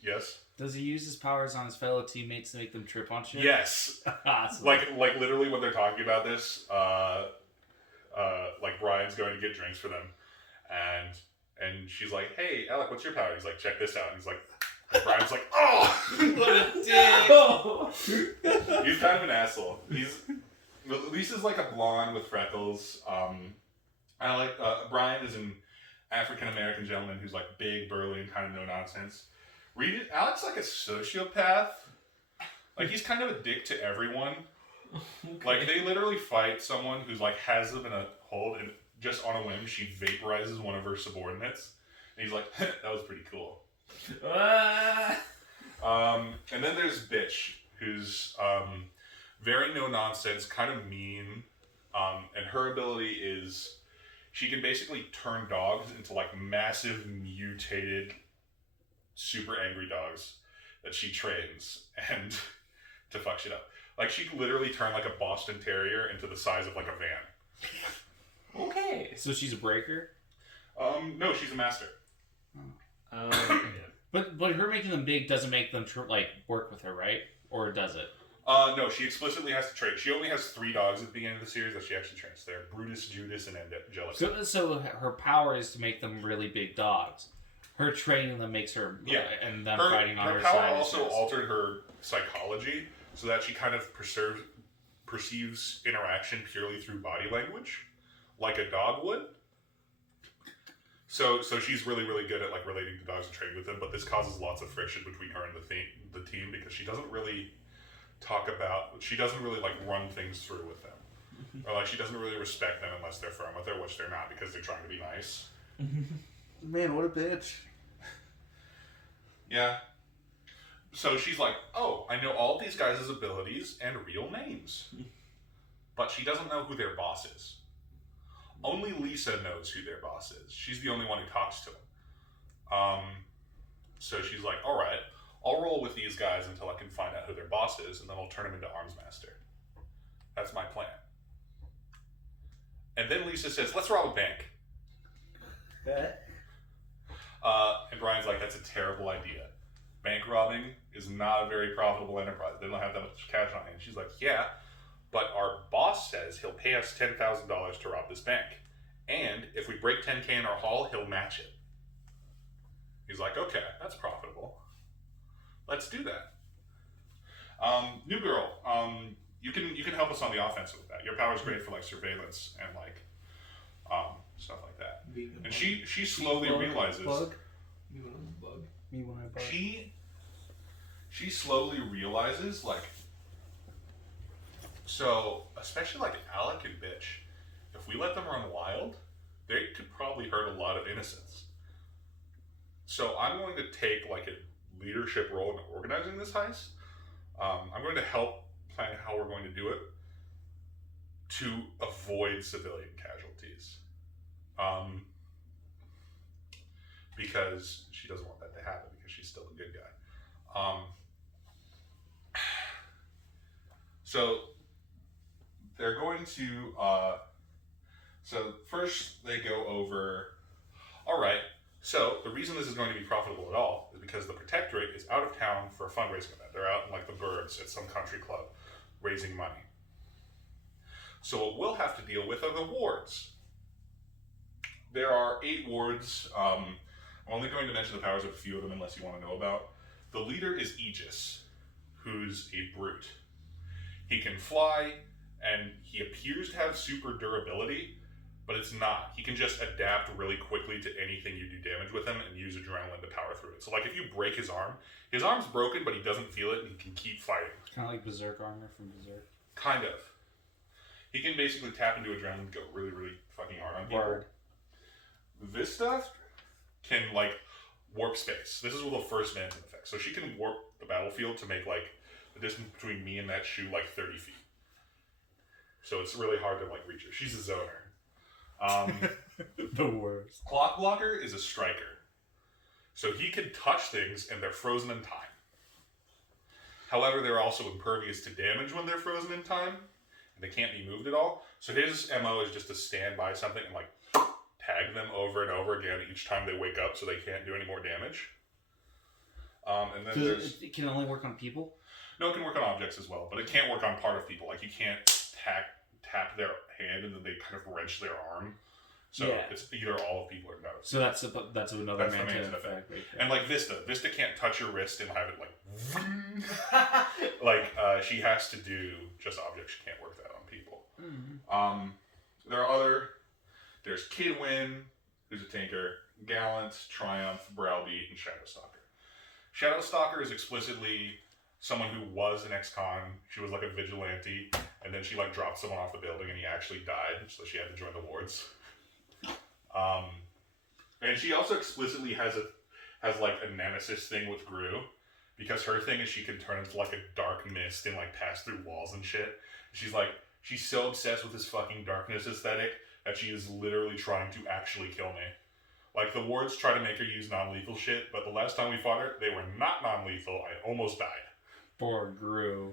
Yes. Does he use his powers on his fellow teammates to make them trip on shit? Yes. Awesome. Like literally when they're talking about this, like Brian's going to get drinks for them, and she's like, "Hey, Alec, what's your power?" He's like, "Check this out." And he's like, and Brian's like, "Oh, what a dick! he's kind of an asshole." Lisa's like a blonde with freckles. Brian is an African American gentleman who's like big, burly, and kind of no nonsense. Alec's like a sociopath. Like he's kind of a dick to everyone. Okay. Like they literally fight someone who's like has them in a hold, and just on a whim she vaporizes one of her subordinates, and he's like, "That was pretty cool." Ah! And then there's Bitch, who's very no nonsense, kind of mean, and her ability is she can basically turn dogs into like massive mutated, super angry dogs that she trains and to fuck shit up. Like she could literally turn like a Boston Terrier into the size of like a van. Okay. So she's a breaker? No, she's a master. Yeah. But her making them big doesn't make them like work with her, right? Or does it? No, she explicitly has to train. She only has 3 dogs at the beginning of the series that she actually trains. They're Brutus, Judas, and Angelica. So her power is to make them really big dogs. Her training them makes her, Yeah. and them Her fighting on her power side. also altered her psychology so that she kind of perceives interaction purely through body language, like a dog would. So she's really, really good at like relating to dogs and trading with them, but this causes lots of friction between her and the team because she doesn't really like run things through with them. Or like she doesn't really respect them unless they're firm with her, which they're not because they're trying to be nice. Man, what a bitch. Yeah. So she's like, "Oh, I know all these guys' abilities and real names." But she doesn't know who their boss is. Only Lisa knows who their boss is. She's the only one who talks to him. So she's like, "All right, I'll roll with these guys until I can find out who their boss is, and then I'll turn him into Arms Master. That's my plan." And then Lisa says, "Let's rob a bank." And Brian's like, "That's a terrible idea. Bank robbing is not a very profitable enterprise. They don't have that much cash on hand." She's like, "Yeah, but our boss says he'll pay us $10,000 to rob this bank. And if we break 10K in our haul, he'll match it." He's like, "Okay, that's profitable. Let's do that." New girl, you can help us on the offense with that. Your power's great for like surveillance and like stuff like that. And she slowly realizes You want a bug? Me when I bug. she slowly realizes like, so especially like Alec and Bitch, if we let them run wild, they could probably hurt a lot of innocents. So I'm going to take like a leadership role in organizing this heist. I'm going to help plan how we're going to do it to avoid civilian casualties. Because she doesn't want that to happen because she's still a good guy. So they're going to, so first they go over, all right, so the reason this is going to be profitable at all is because the Protectorate is out of town for a fundraising event. They're out in like the burbs at some country club raising money. So what we'll have to deal with are the wards. There are 8 wards. I'm only going to mention the powers of a few of them unless you want to know about. The leader is Aegis, who's a brute. He can fly, and he appears to have super durability, but it's not. He can just adapt really quickly to anything you do damage with him and use adrenaline to power through it. So like if you break his arm's broken, but he doesn't feel it and he can keep fighting. Kind of like Berserk armor from Berserk. Kind of. He can basically tap into adrenaline and go really, really fucking hard on people. Word. This stuff can like warp space. This is the first Manton effect. So she can warp the battlefield to make like the distance between me and that shoe like 30 feet. So it's really hard to like reach her. She's a zoner. The worst. Clockblocker is a striker. So he can touch things and they're frozen in time. However, they're also impervious to damage when they're frozen in time. And they can't be moved at all. So his MO is just to stand by something and like tag them over and over again each time they wake up so they can't do any more damage. And then there's... It can only work on people? No, it can work on objects as well, but it can't work on part of people. Like, you can't tap their hand and then they kind of wrench their arm. So Yeah. it's either all of people or no. So that's another That's the Manton Manton effect. effect. Right there. And like Vista can't touch your wrist and have it like... like, she has to do just objects. She can't work that on people. There are there's Kidwin, who's a tinker, Gallant, Triumph, Browbeat, and Shadowstalker. Shadowstalker is explicitly someone who was an ex-con. She was like a vigilante, and then she like dropped someone off the building and he actually died, so she had to join the wards. And she also explicitly has like a nemesis thing with Gru, because her thing is she can turn into like a dark mist and like pass through walls and shit. She's so obsessed with this fucking darkness aesthetic that she is literally trying to actually kill me. Like, the wards try to make her use non-lethal shit, but the last time we fought her, they were not non-lethal. I almost died. Poor Gru.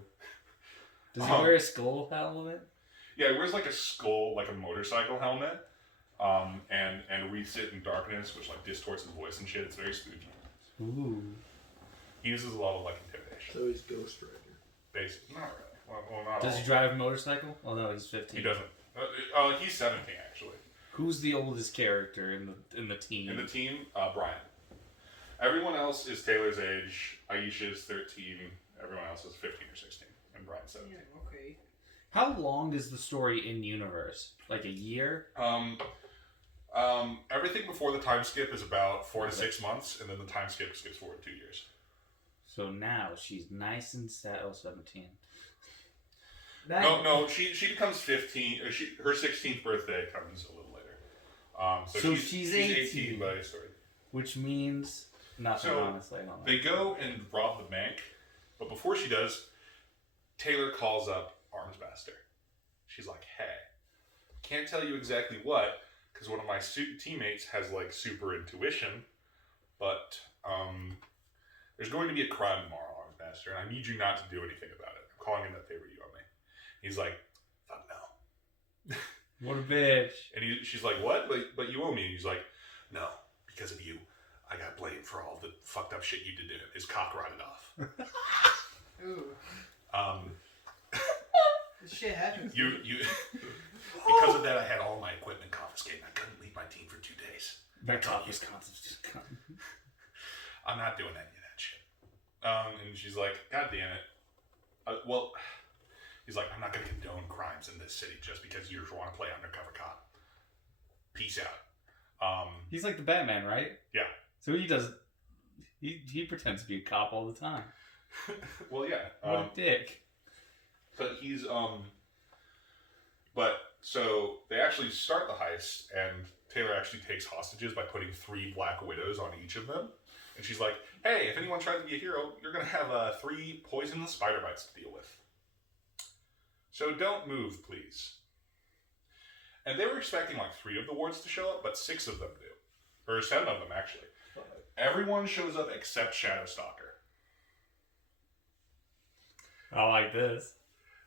Does he wear a skull helmet? Yeah, he wears like a skull, like a motorcycle helmet, and wreaths it in darkness, which like distorts his voice and shit. It's very spooky. Ooh. He uses a lot of like intimidation. So he's Ghost Rider. Basically, not really. Well, not Does all. he drive a motorcycle? Oh no, he's 15. He doesn't. He's 17 actually. Who's the oldest character in the team? In the team, Brian. Everyone else is Taylor's age. Aisha's 13. Everyone else is 15 or 16, and Brian's 17. Yeah, okay. How long is the story in universe? Like a year? Everything before the time skip is about 4 to 6 months, and then the time skip skips forward 2 years. So now she's nice and sad. Oh, 17. No, she becomes 15. Her 16th birthday comes a little later. So she's 18 by story. Which means nothing, So, honestly. I don't know. They go and rob the bank, but before she does, Taylor calls up Armsmaster. She's like, "Hey, can't tell you exactly what, because one of my teammates has like super intuition, but there's going to be a crime tomorrow, Armsmaster, and I need you not to do anything about it. I'm calling in that favor you owe me." He's like, "Fuck no." What a bitch. And she's like, "What? But you owe me." And he's like, "No, because of you, I got blamed for all the fucked up shit you did to him. His cock rotted off." Ooh. This shit happens. You because of that, I had all my equipment confiscated. I couldn't leave my team for 2 days. That top Wisconsin's just come. I'm not doing any of that shit. And she's like, "God damn it." Well, he's like, "I'm not going to condone crimes in this city just because you want to play undercover cop. Peace out." He's like the Batman, right? Yeah. So he does. He pretends to be a cop all the time. Well, yeah. What a dick. But he's but so they actually start the heist, and Taylor actually takes hostages by putting 3 Black Widows on each of them. And she's like, "Hey, if anyone tries to be a hero, you're gonna have 3 poisonous spider bites to deal with. So don't move, please." And they were expecting like 3 of the wards to show up, but 6 of them do, or 7 of them actually. Everyone shows up except Shadowstalker. I like this.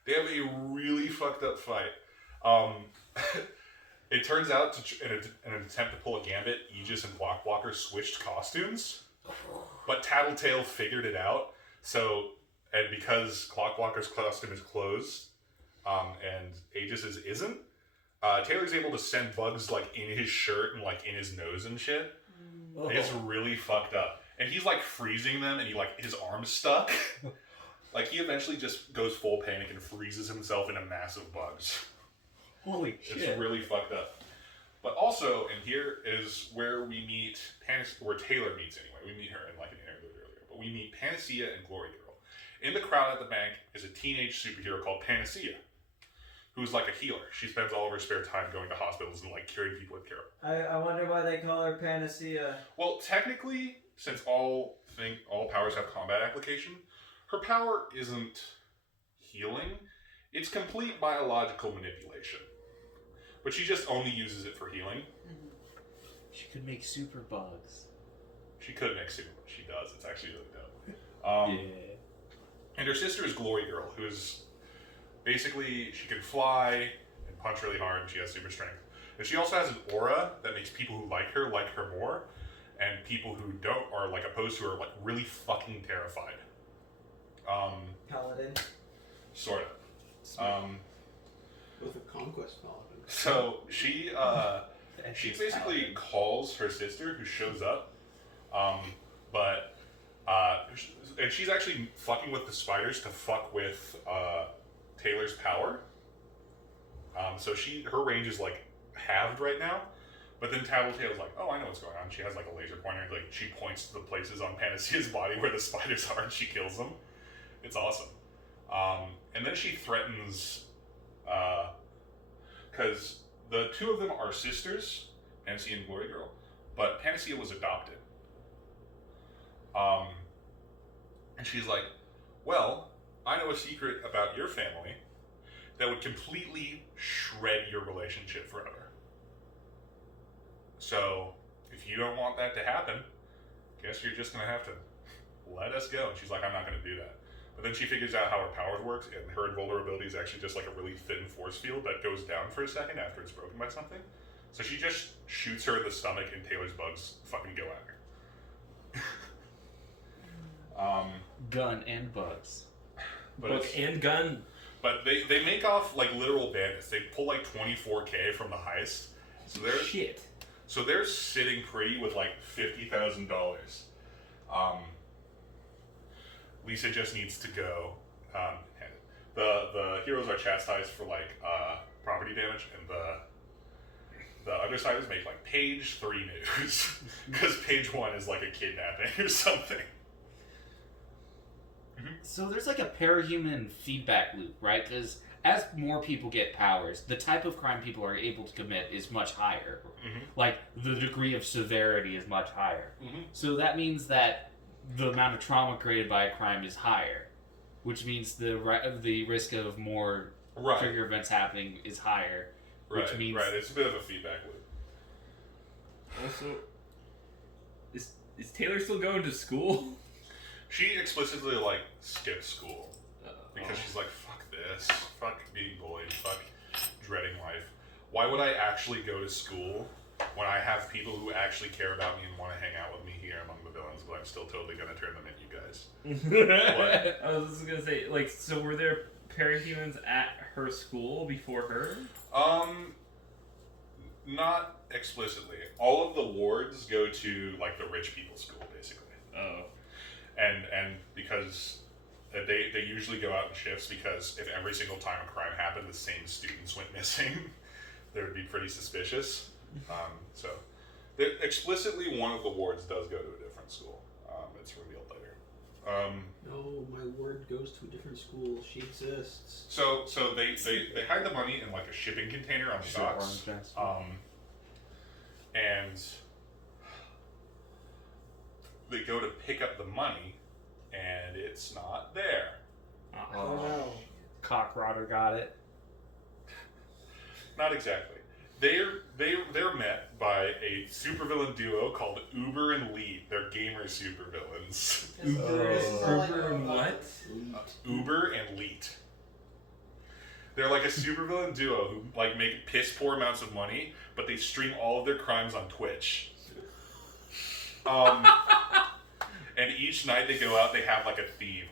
They have a really fucked up fight. It turns out, in an attempt to pull a gambit, Aegis and Clockblocker switched costumes, but Tattletale figured it out. So, and because Clockblocker's costume is closed, and Aegis's isn't, Taylor's able to send bugs like in his shirt and like in his nose and shit. Oh. It's really fucked up, and he's like freezing them, and his arm's stuck. Like, he eventually just goes full panic and freezes himself in a mass of bugs. Holy shit. It's really fucked up. But also, and here is where we meet where Taylor meets anyway. We meet her in like an interlude earlier. But we meet Panacea and Glory Girl. In the crowd at the bank is a teenage superhero called Panacea, who's like a healer. She spends all of her spare time going to hospitals and like curing people with cure. I wonder why they call her Panacea. Well, technically, since all powers have combat application, her power isn't healing, it's complete biological manipulation. but she just only uses it for healing. She could make super bugs. She could make super. She does. It's actually really dope. Yeah. And her sister is Glory Girl, who's basically she can fly and punch really hard. And she has super strength, and she also has an aura that makes people who like her more, and people who don't are like opposed to her like really fucking terrified. Paladin. Sort of. With a conquest paladin. So she basically calls her sister, who shows up, and she's actually fucking with the spiders to fuck with Taylor's power. So her range is like halved right now, but then Tattletale's like, oh, I know what's going on. She has like a laser pointer, like she points to the places on Panacea's body where the spiders are, and she kills them. It's awesome. And then she threatens, because the two of them are sisters, Panacea and Glory Girl, but Panacea was adopted. And she's like, well, I know a secret about your family that would completely shred your relationship forever. So, if you don't want that to happen, guess you're just going to have to let us go. And she's like, I'm not going to do that. But then she figures out how her powers works, and her invulnerability is actually just like a really thin force field that goes down for a second after it's broken by something. So she just shoots her in the stomach, and Taylor's bugs fucking go at her. Gun and bugs. Book and gun. But they make off like literal bandits. They pull like $24K from the heist. Shit. So they're sitting pretty with like $50,000. Lisa just needs to go. The heroes are chastised for like property damage, and the undersiders make like page 3 news because page 1 is like a kidnapping or something. So there's like a parahuman feedback loop, right? Because as more people get powers, the type of crime people are able to commit is much higher. Mm-hmm. Like, the degree of severity is much higher. Mm-hmm. So that means that the amount of trauma created by a crime is higher, which means the risk of more Right. trigger events happening is higher, which means... Right, it's a bit of a feedback loop. Also, is Taylor still going to school? She explicitly like skips school because she's like, fuck this, fuck being bullied, fuck dreading life. Why would I actually go to school when I have people who actually care about me and want to hang out with me here among the villains, but I'm still totally gonna turn them into you guys? I was just gonna say, like, so were there parahumans at her school before her? Not explicitly. All of the wards go to like the rich people's school, basically. Oh. And because they usually go out in shifts, because if every single time a crime happened the same students went missing, they would be pretty suspicious. So explicitly one of the wards does go to a different school. It's revealed later. No, my ward goes to a different school. She exists. So they hide the money in like a shipping container on the docks. And they go to pick up the money, and it's not there. Oh no. Cockrotter got it. Not exactly. They're met by a supervillain duo called Uber and Leet. They're gamer supervillains. Uber and what? Uber and Leet. They're like a supervillain duo who like make piss poor amounts of money, but they stream all of their crimes on Twitch. And each night they go out, they have like a theme.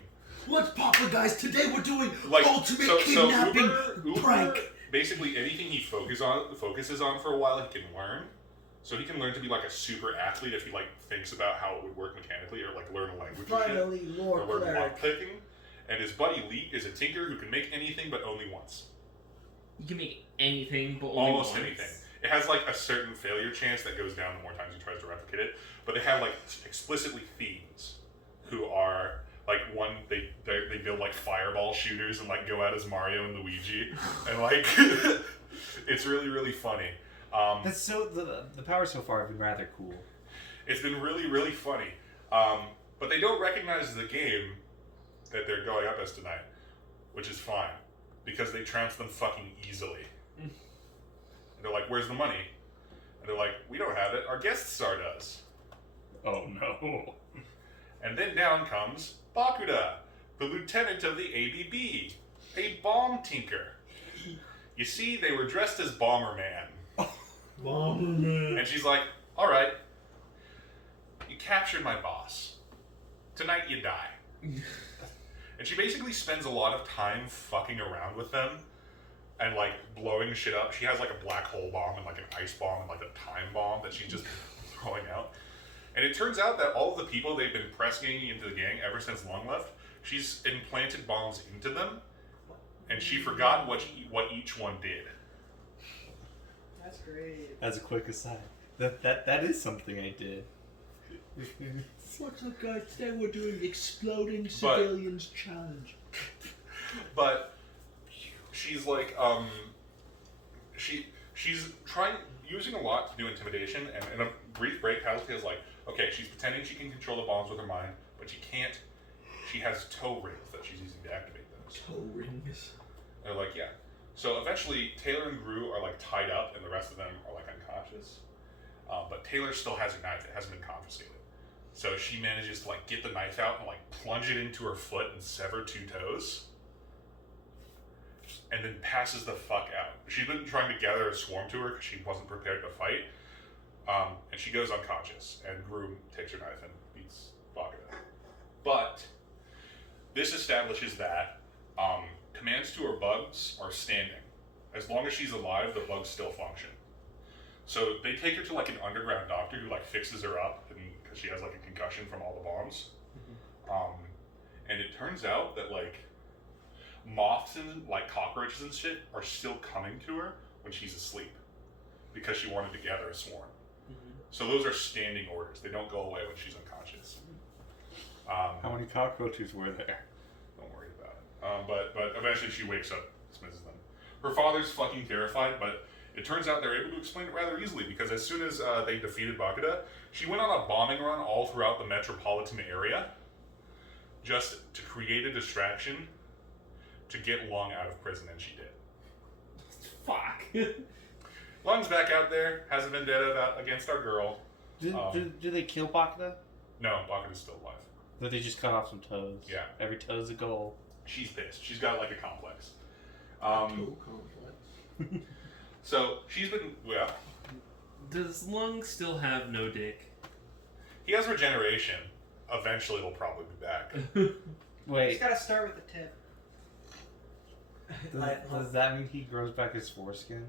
What's Papa, guys? Today we're doing Like ultimate kidnapping Uber, prank. basically anything he focuses on for a while, he can learn. So he can learn to be like a super athlete if he like thinks about how it would work mechanically, or like learn a language Finally, or shit, more or learn cleric. lock picking. And his buddy Leet is a tinker who can make anything, but only once. You can make anything, but only Almost once. anything. It has like a certain failure chance that goes down the more times he tries to replicate it. But they have like explicitly thieves who are like they build like fireball shooters and like go out as Mario and Luigi, and like it's really, really funny. That's so the powers so far have been rather cool. It's been really, really funny. But they don't recognize the game that they're going up as tonight, which is fine, because they trounce them fucking easily. I where's the money? And they're like, we don't have it. Our guest star does. Oh no. And then down comes Bakuda, the lieutenant of the ABB, a bomb tinker. You see, they were dressed as Bomberman. Bomberman. And she's like, alright, you captured my boss. Tonight you die. And she basically spends a lot of time fucking around with them and like blowing shit up. She has like a black hole bomb and like an ice bomb and like a time bomb that she's just throwing out. And it turns out that all of the people they've been press ganging into the gang ever since Long left, she's implanted bombs into them, and she forgot what each one did. That's great. As a quick aside, that is something I did. What's up, guys? Today we're doing Exploding Civilians Challenge. But she's like, she's trying, using a lot to do intimidation, and in a brief break, Tattletale's like, okay, she's pretending she can control the bombs with her mind, but she can't. She has toe rings that she's using to activate those. Toe rings. They're like, yeah. So eventually, Taylor and Gru are like tied up, and the rest of them are like unconscious. But Taylor still has her knife; it hasn't been confiscated. So she manages to like get the knife out and like plunge it into her foot and sever 2 toes, and then passes the fuck out. She's been trying to gather a swarm to her because she wasn't prepared to fight, and she goes unconscious. And Gru takes her knife and beats Bakuda. But this establishes that commands to her bugs are standing. As long as she's alive, the bugs still function. So they take her to like an underground doctor who like fixes her up because she has like a concussion from all the bombs. And it turns out that like moths and like cockroaches and shit are still coming to her when she's asleep because she wanted to gather a swarm. So those are standing orders. They don't go away when she's unconscious. How many cockroaches were there? Don't worry about it. But eventually she wakes up, dismisses them. Her father's fucking terrified, but it turns out they're able to explain it rather easily because as soon as they defeated Bakuda, she went on a bombing run all throughout the metropolitan area just to create a distraction to get Lung out of prison, and she did. Fuck. Lung's back out there, has a vendetta against our girl. Do they kill Bakuda? No, Bakuda's still alive. Or they just cut off some toes? Yeah. Every toe's a goal. She's pissed. She's got like a complex. Toe complex. So she's been, yeah. Does Lung still have no dick? He has regeneration. Eventually he'll probably be back. You Wait, just gotta start with the tip. does that mean he grows back his foreskin?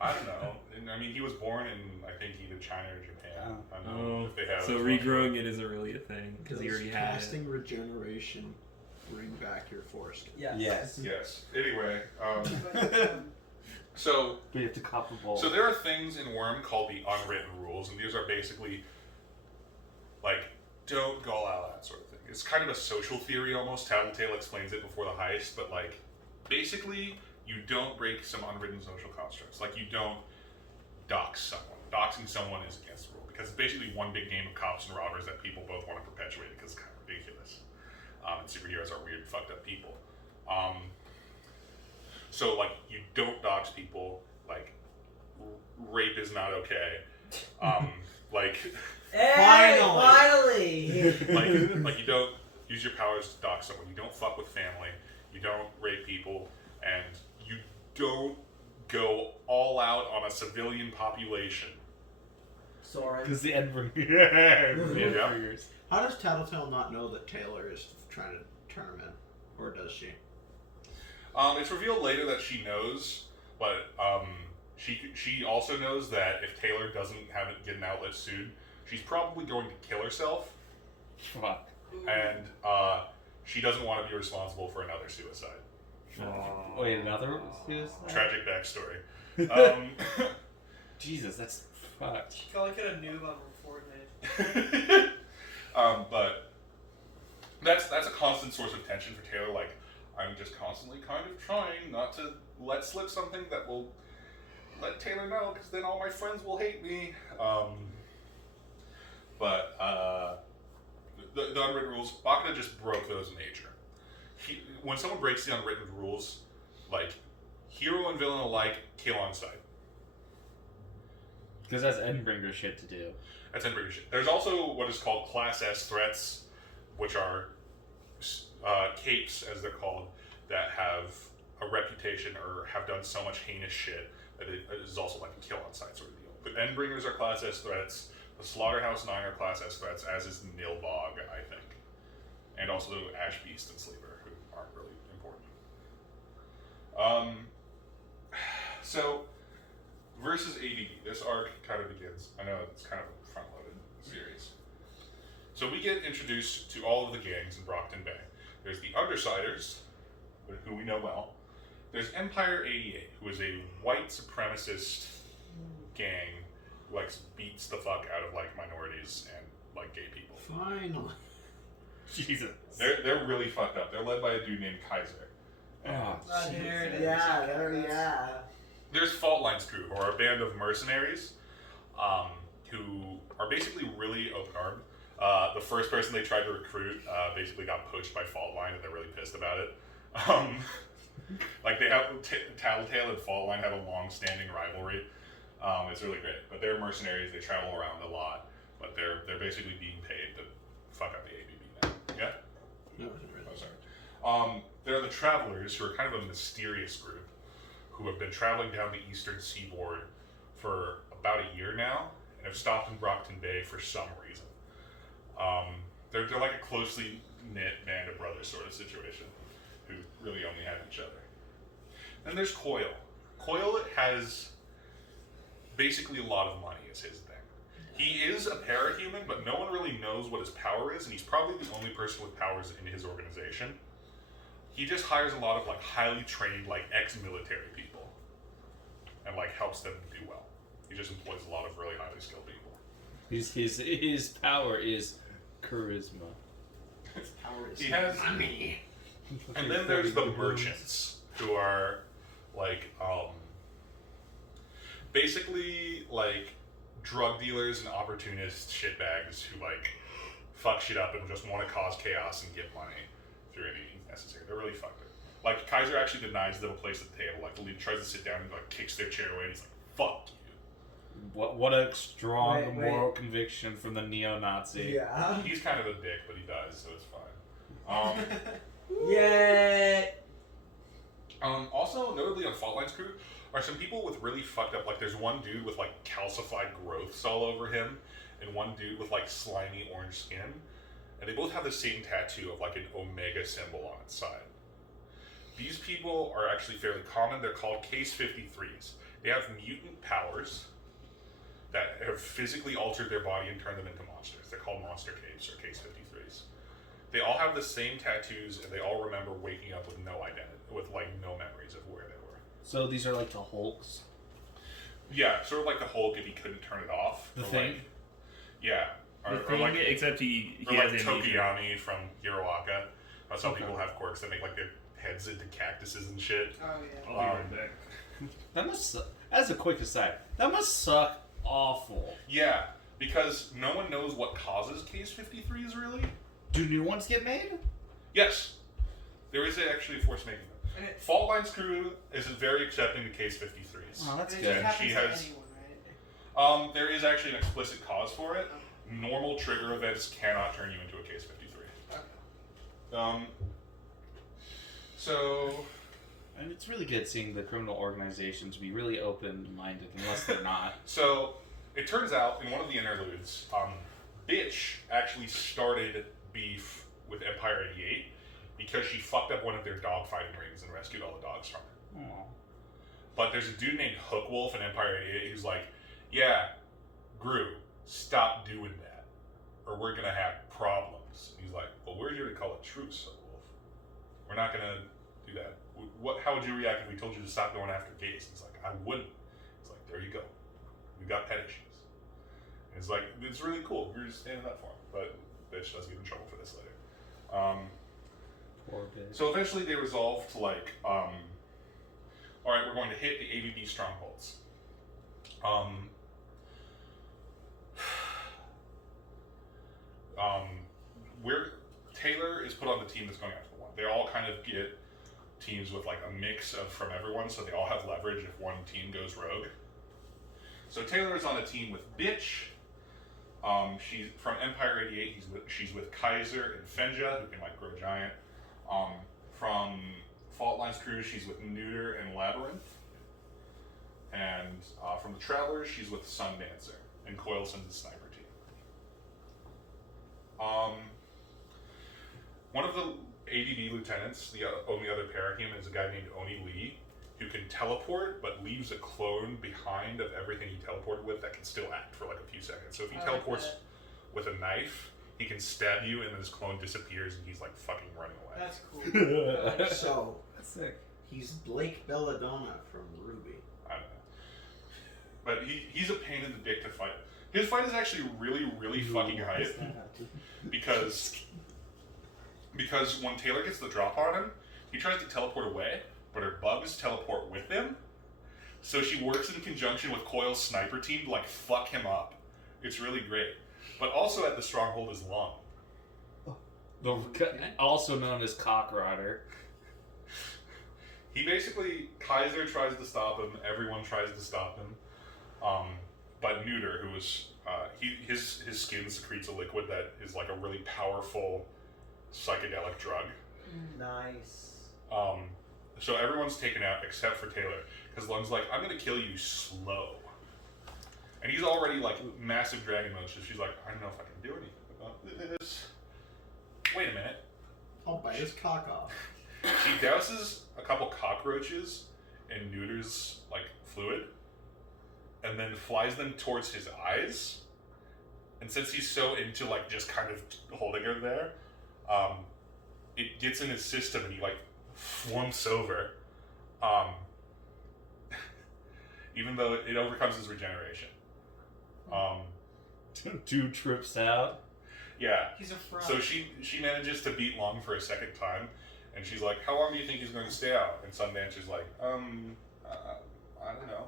I don't know. I mean, he was born in, I think, either China or Japan. I don't know Oh, if they have so as much. regrowing it isn't really a thing because he Does already had it. casting regeneration bring back your foreskin? Yes. Yes. Anyway, But, so We have to cop a ball. so there are things in Worm called the unwritten rules, and these are basically like don't go all out, that sort of thing. It's kind of a social theory almost. Tattletale explains it before the heist, but like basically you don't break some unwritten social constructs. Like you don't dox someone. Doxing someone is against the rule because it's basically one big game of cops and robbers that people both want to perpetuate because it's kind of ridiculous. And superheroes are weird, fucked up people. So like you don't dox people. Like rape is not okay. Like Hey, Finally! finally! like you don't use your powers to dox someone. You don't fuck with family. You don't rape people, and you don't go all out on a civilian population. Soren. Because the Edward. Yeah. How does Tattletale not know that Taylor is trying to turn him in? Or does she? It's revealed later that she knows, but she also knows that if Taylor doesn't get an outlet soon, she's probably going to kill herself, Fuck. and she doesn't want to be responsible for another suicide. Wait, another suicide? Tragic backstory. Jesus, that's fucked. you call like it a noob on Fortnite. But that's a constant source of tension for Taylor. Like, I'm just constantly kind of trying not to let slip something that will let Taylor know, because then all my friends will hate me. But the unwritten rules, Bakuda just broke those major. When someone breaks the unwritten rules, like, hero and villain alike kill on sight. Because that's Endbringer shit to do. That's Endbringer shit. There's also what is called Class S threats, which are capes, as they're called, that have a reputation or have done so much heinous shit that it is also like a kill on sight sort of deal. But Endbringers are Class S threats. The Slaughterhouse 9 are Class S threats, as is Nilbog, I think. And also Ash Beast and Sleeper, who aren't really important. So, versus ADD. This arc kind of begins. I know it's kind of a front-loaded series. So we get introduced to all of the gangs in Brockton Bay. There's the Undersiders, who we know well. There's Empire 88, who is a white supremacist gang who like beats the fuck out of like minorities and like gay people. Finally. Jesus. They're really fucked up. They're led by a dude named Kaiser. And Oh, there it is. Yeah, Okay, that's- there's Fault Line's crew, who are a band of mercenaries, who are basically really open-armed. The first person they tried to recruit basically got poached by Fault Line, and they're really pissed about it. Like they have Tattletale and Fault Line have a long-standing rivalry. It's really great, but they're mercenaries. They travel around a lot, but they're basically being paid to fuck up the ABB now. Yeah. No, it's not really. Oh, sorry. There are the Travelers, who are kind of a mysterious group, who have been traveling down the eastern seaboard for about a year now, and have stopped in Brockton Bay for some reason. They're like a closely knit band of brothers sort of situation, who really only have each other. Then there's Coil. Coil has basically a lot of money is his thing. He is a parahuman, but no one really knows what his power is, and he's probably the only person with powers in his organization. He just hires a lot of like highly trained, like ex-military people, and like helps them do well. He just employs a lot of really highly skilled people. His power is charisma. His power is He has money. And then there's the merchants, who are like basically like drug dealers and opportunist shitbags who like fuck shit up and just want to cause chaos and get money through any means necessary. They're really fucked up. Like Kaiser actually denies them a place at the table. Like the leader tries to sit down and like kicks their chair away and he's like, "Fuck you." What a strong Wait. moral conviction from the neo-Nazi. Yeah. He's kind of a dick, but he does, so it's fine. Yay! Also, notably on Fault Line's crew are some people with really fucked up, like there's one dude with like calcified growths all over him, and one dude with like slimy orange skin, and they both have the same tattoo of like an omega symbol on its side. These people are actually fairly common. They're called Case 53s. They have mutant powers that have physically altered their body and turned them into monsters. They're called Monster Capes or Case 53s. They all have the same tattoos, and they all remember waking up with no identity, with like no memories of where they were. So these are like the Hulks. Yeah, sort of like the Hulk if he couldn't turn it off. The Or Thing? Like, yeah. The Or thing, like, except he or has like amnesia. Tokiyami from Hiroaka. How some Okay. people have quirks that make like their heads into cactuses and shit. Oh yeah. I'll be right back. That must suck. As a quick aside, that must suck awful. Yeah, because no one knows what causes Case 53s really. Do new ones get made? Yes, there is actually a force making them. And it, Fault Line's crew is very accepting to Case 53s. Oh, that's and it good. just happens She to has- anyone, right? There is actually an explicit cause for it. Normal trigger events cannot turn you into a Case 53. Okay. So And it's really good seeing the criminal organizations be really open-minded, unless they're not. So it turns out in one of the interludes, Bitch actually started beef with Empire 88 because she fucked up one of their dog fighting rings and rescued all the dogs from it. Aw. But there's a dude named Hookwolf in Empire 88 who's like, "Yeah, Gru, stop doing that, or we're gonna have problems." And he's like, "Well, we're here to call a truce, Hookwolf. We're not gonna do that. How would you react if we told you to stop going after Case?" He's like, "I wouldn't." He's like, "There you go. We got pet issues." And it's like, it's really cool. We're just standing up for him. But Bitch does get in trouble for this later. Poor bitch. So eventually they resolve to like, all right, we're going to hit the ABB strongholds. Where Taylor is put on the team that's going after the one. They all kind of get teams with like a mix of from everyone, so they all have leverage if one team goes rogue. So Taylor's on a team with Bitch. She's from Empire 88. She's with Kaiser and Fenja, who can like grow giant. From Fault Lines crew, she's with Neuter and Labyrinth. And from the Travelers, she's with Sundancer and Coilson's the sniper team. One of the ADD lieutenants, the only other parahuman, is a guy named Oni Lee, who can teleport, but leaves a clone behind of everything he teleported with that can still act for like a few seconds. So if he teleports with a knife, he can stab you, and then his clone disappears, and he's like fucking running away. That's cool. So That's sick. he's Blake Belladonna from Ruby. I don't know. But he's a pain in the dick to fight. His fight is actually really, really fucking hype because when Taylor gets the drop on him, he tries to teleport away, but her bugs teleport with him. So she works in conjunction with Coil's sniper team to like fuck him up. It's really great. But also at the stronghold is Lung. Also known as Cockrotter. He basically, Kaiser tries to stop him, everyone tries to stop him. But Neuter, who is, his skin secretes a liquid that is like a really powerful psychedelic drug. Nice. So everyone's taken out except for Taylor, because Lung's like, I'm gonna kill you slow. And he's already like massive dragon mode, so she's like, I don't know if I can do anything about this. Wait a minute. I'll bite his cock off. She douses a couple cockroaches in Neuter's like fluid, and then flies them towards his eyes. And since he's so into like just kind of holding her there, it gets in his system and he like flumps over. Even though it overcomes his regeneration. Dude trips out. Yeah. He's a fraud. So she manages to beat Lung for a second time, and she's like, "How long do you think he's going to stay out?" And Sundancer's like, I don't know."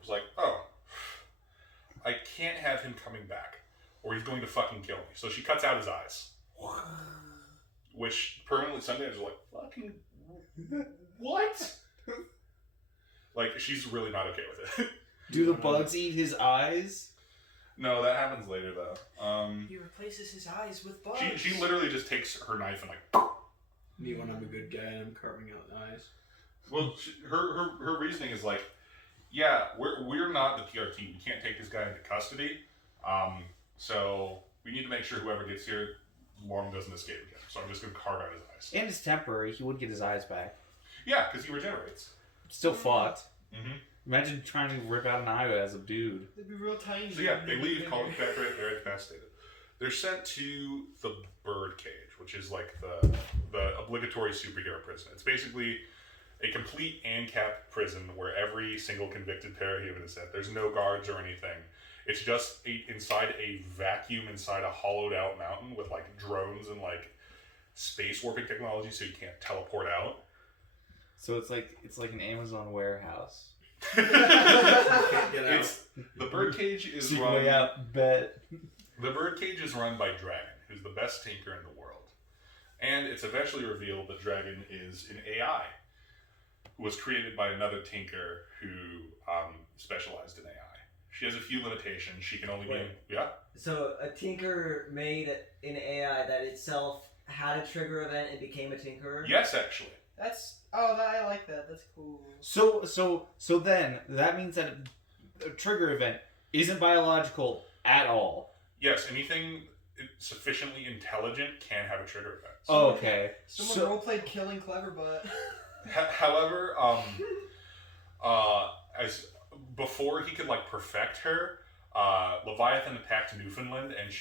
She's like, "Oh, I can't have him coming back, or he's going to fucking kill me." So she cuts out his eyes, which permanently Sundancer's like, "Fucking what?" Like she's really not okay with it. Do the bugs eat his eyes? No, that happens later though. He replaces his eyes with bugs. She literally just takes her knife and like. Me when I'm a good guy and I'm carving out eyes. Well, her reasoning is like, yeah, we're not the PRT. We can't take this guy into custody. So we need to make sure whoever gets here, Lung doesn't escape again. So I'm just gonna carve out his eyes. And it's temporary. He would get his eyes back. Yeah, because he regenerates. Still fucked. Mm-hmm. Imagine trying to rip out an eye as a dude. They'd be real tiny. So yeah, they leave, call it back right there, incapacitated. They're sent to the Birdcage, which is like the obligatory superhero prison. It's basically a complete ANCAP prison where every single convicted parahuman is sent. There's no guards or anything. It's just inside a vacuum inside a hollowed out mountain with like drones and like space warping technology, so you can't teleport out. So it's like an Amazon warehouse. Can't get out. It's the Birdcage is Secret run. way out, bet. The Birdcage is run by Dragon, who's the best tinker in the world. And it's eventually revealed that Dragon is an AI who was created by another tinker who specialized in AI. She has a few limitations. She can only be in... Yeah? So a tinker made an AI that itself had a trigger event and became a tinkerer? Yes, actually. I like that. That's cool. So then that means that a trigger event isn't biological at all. Yes, anything sufficiently intelligent can have a trigger event. Oh, okay. Someone roleplayed killing Cleverbutt. However, as before he could like perfect her, Leviathan attacked Newfoundland and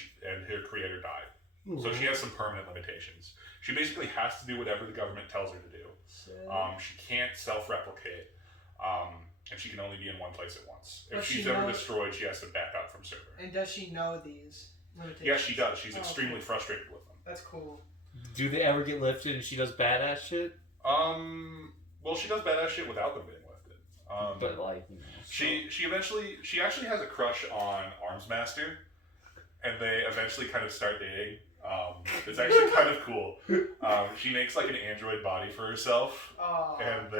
her creator died. So she has some permanent limitations. She basically has to do whatever the government tells her to do. She can't self-replicate, and she can only be in one place at once. If But she's she ever knows- destroyed, she has to back up from server. And does she know these limitations? Yes, she does. She's Oh, extremely okay. frustrated with them. That's cool. Do they ever get lifted and she does badass shit? Well, she does badass shit without them being lifted. But like, you know, She actually has a crush on Armsmaster, and they eventually kind of start dating. It's actually kind of cool. She makes like an android body for herself, Oh. and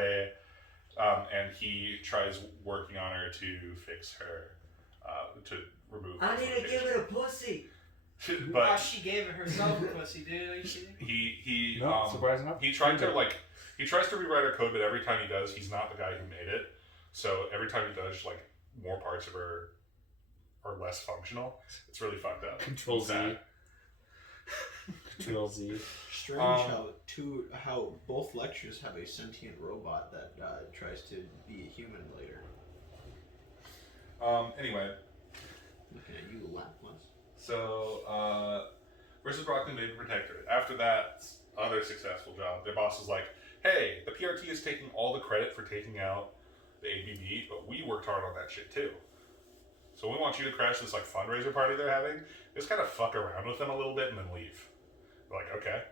and he tries working on her to fix her to remove. I need to its give it a pussy. limitation. Oh, But she gave it herself a pussy, dude. Are you kidding? he No, surprise enough. he tried to like he tries to rewrite our code, but every time he does, he's not the guy who made it. So every time he does, like more parts of her are less functional. It's really fucked up. Control Z. Sad. Control Z. Strange how both lectures have a sentient robot that tries to be a human later. Anyway, Looking at you, Laplace. so versus Brockton Maiden Protectorate. After that other successful job, their boss is like, "Hey, the PRT is taking all the credit for taking out the ABB, but we worked hard on that shit too. So we want you to crash this like fundraiser party they're having. Just kind of fuck around with them a little bit and then leave." They're like, okay,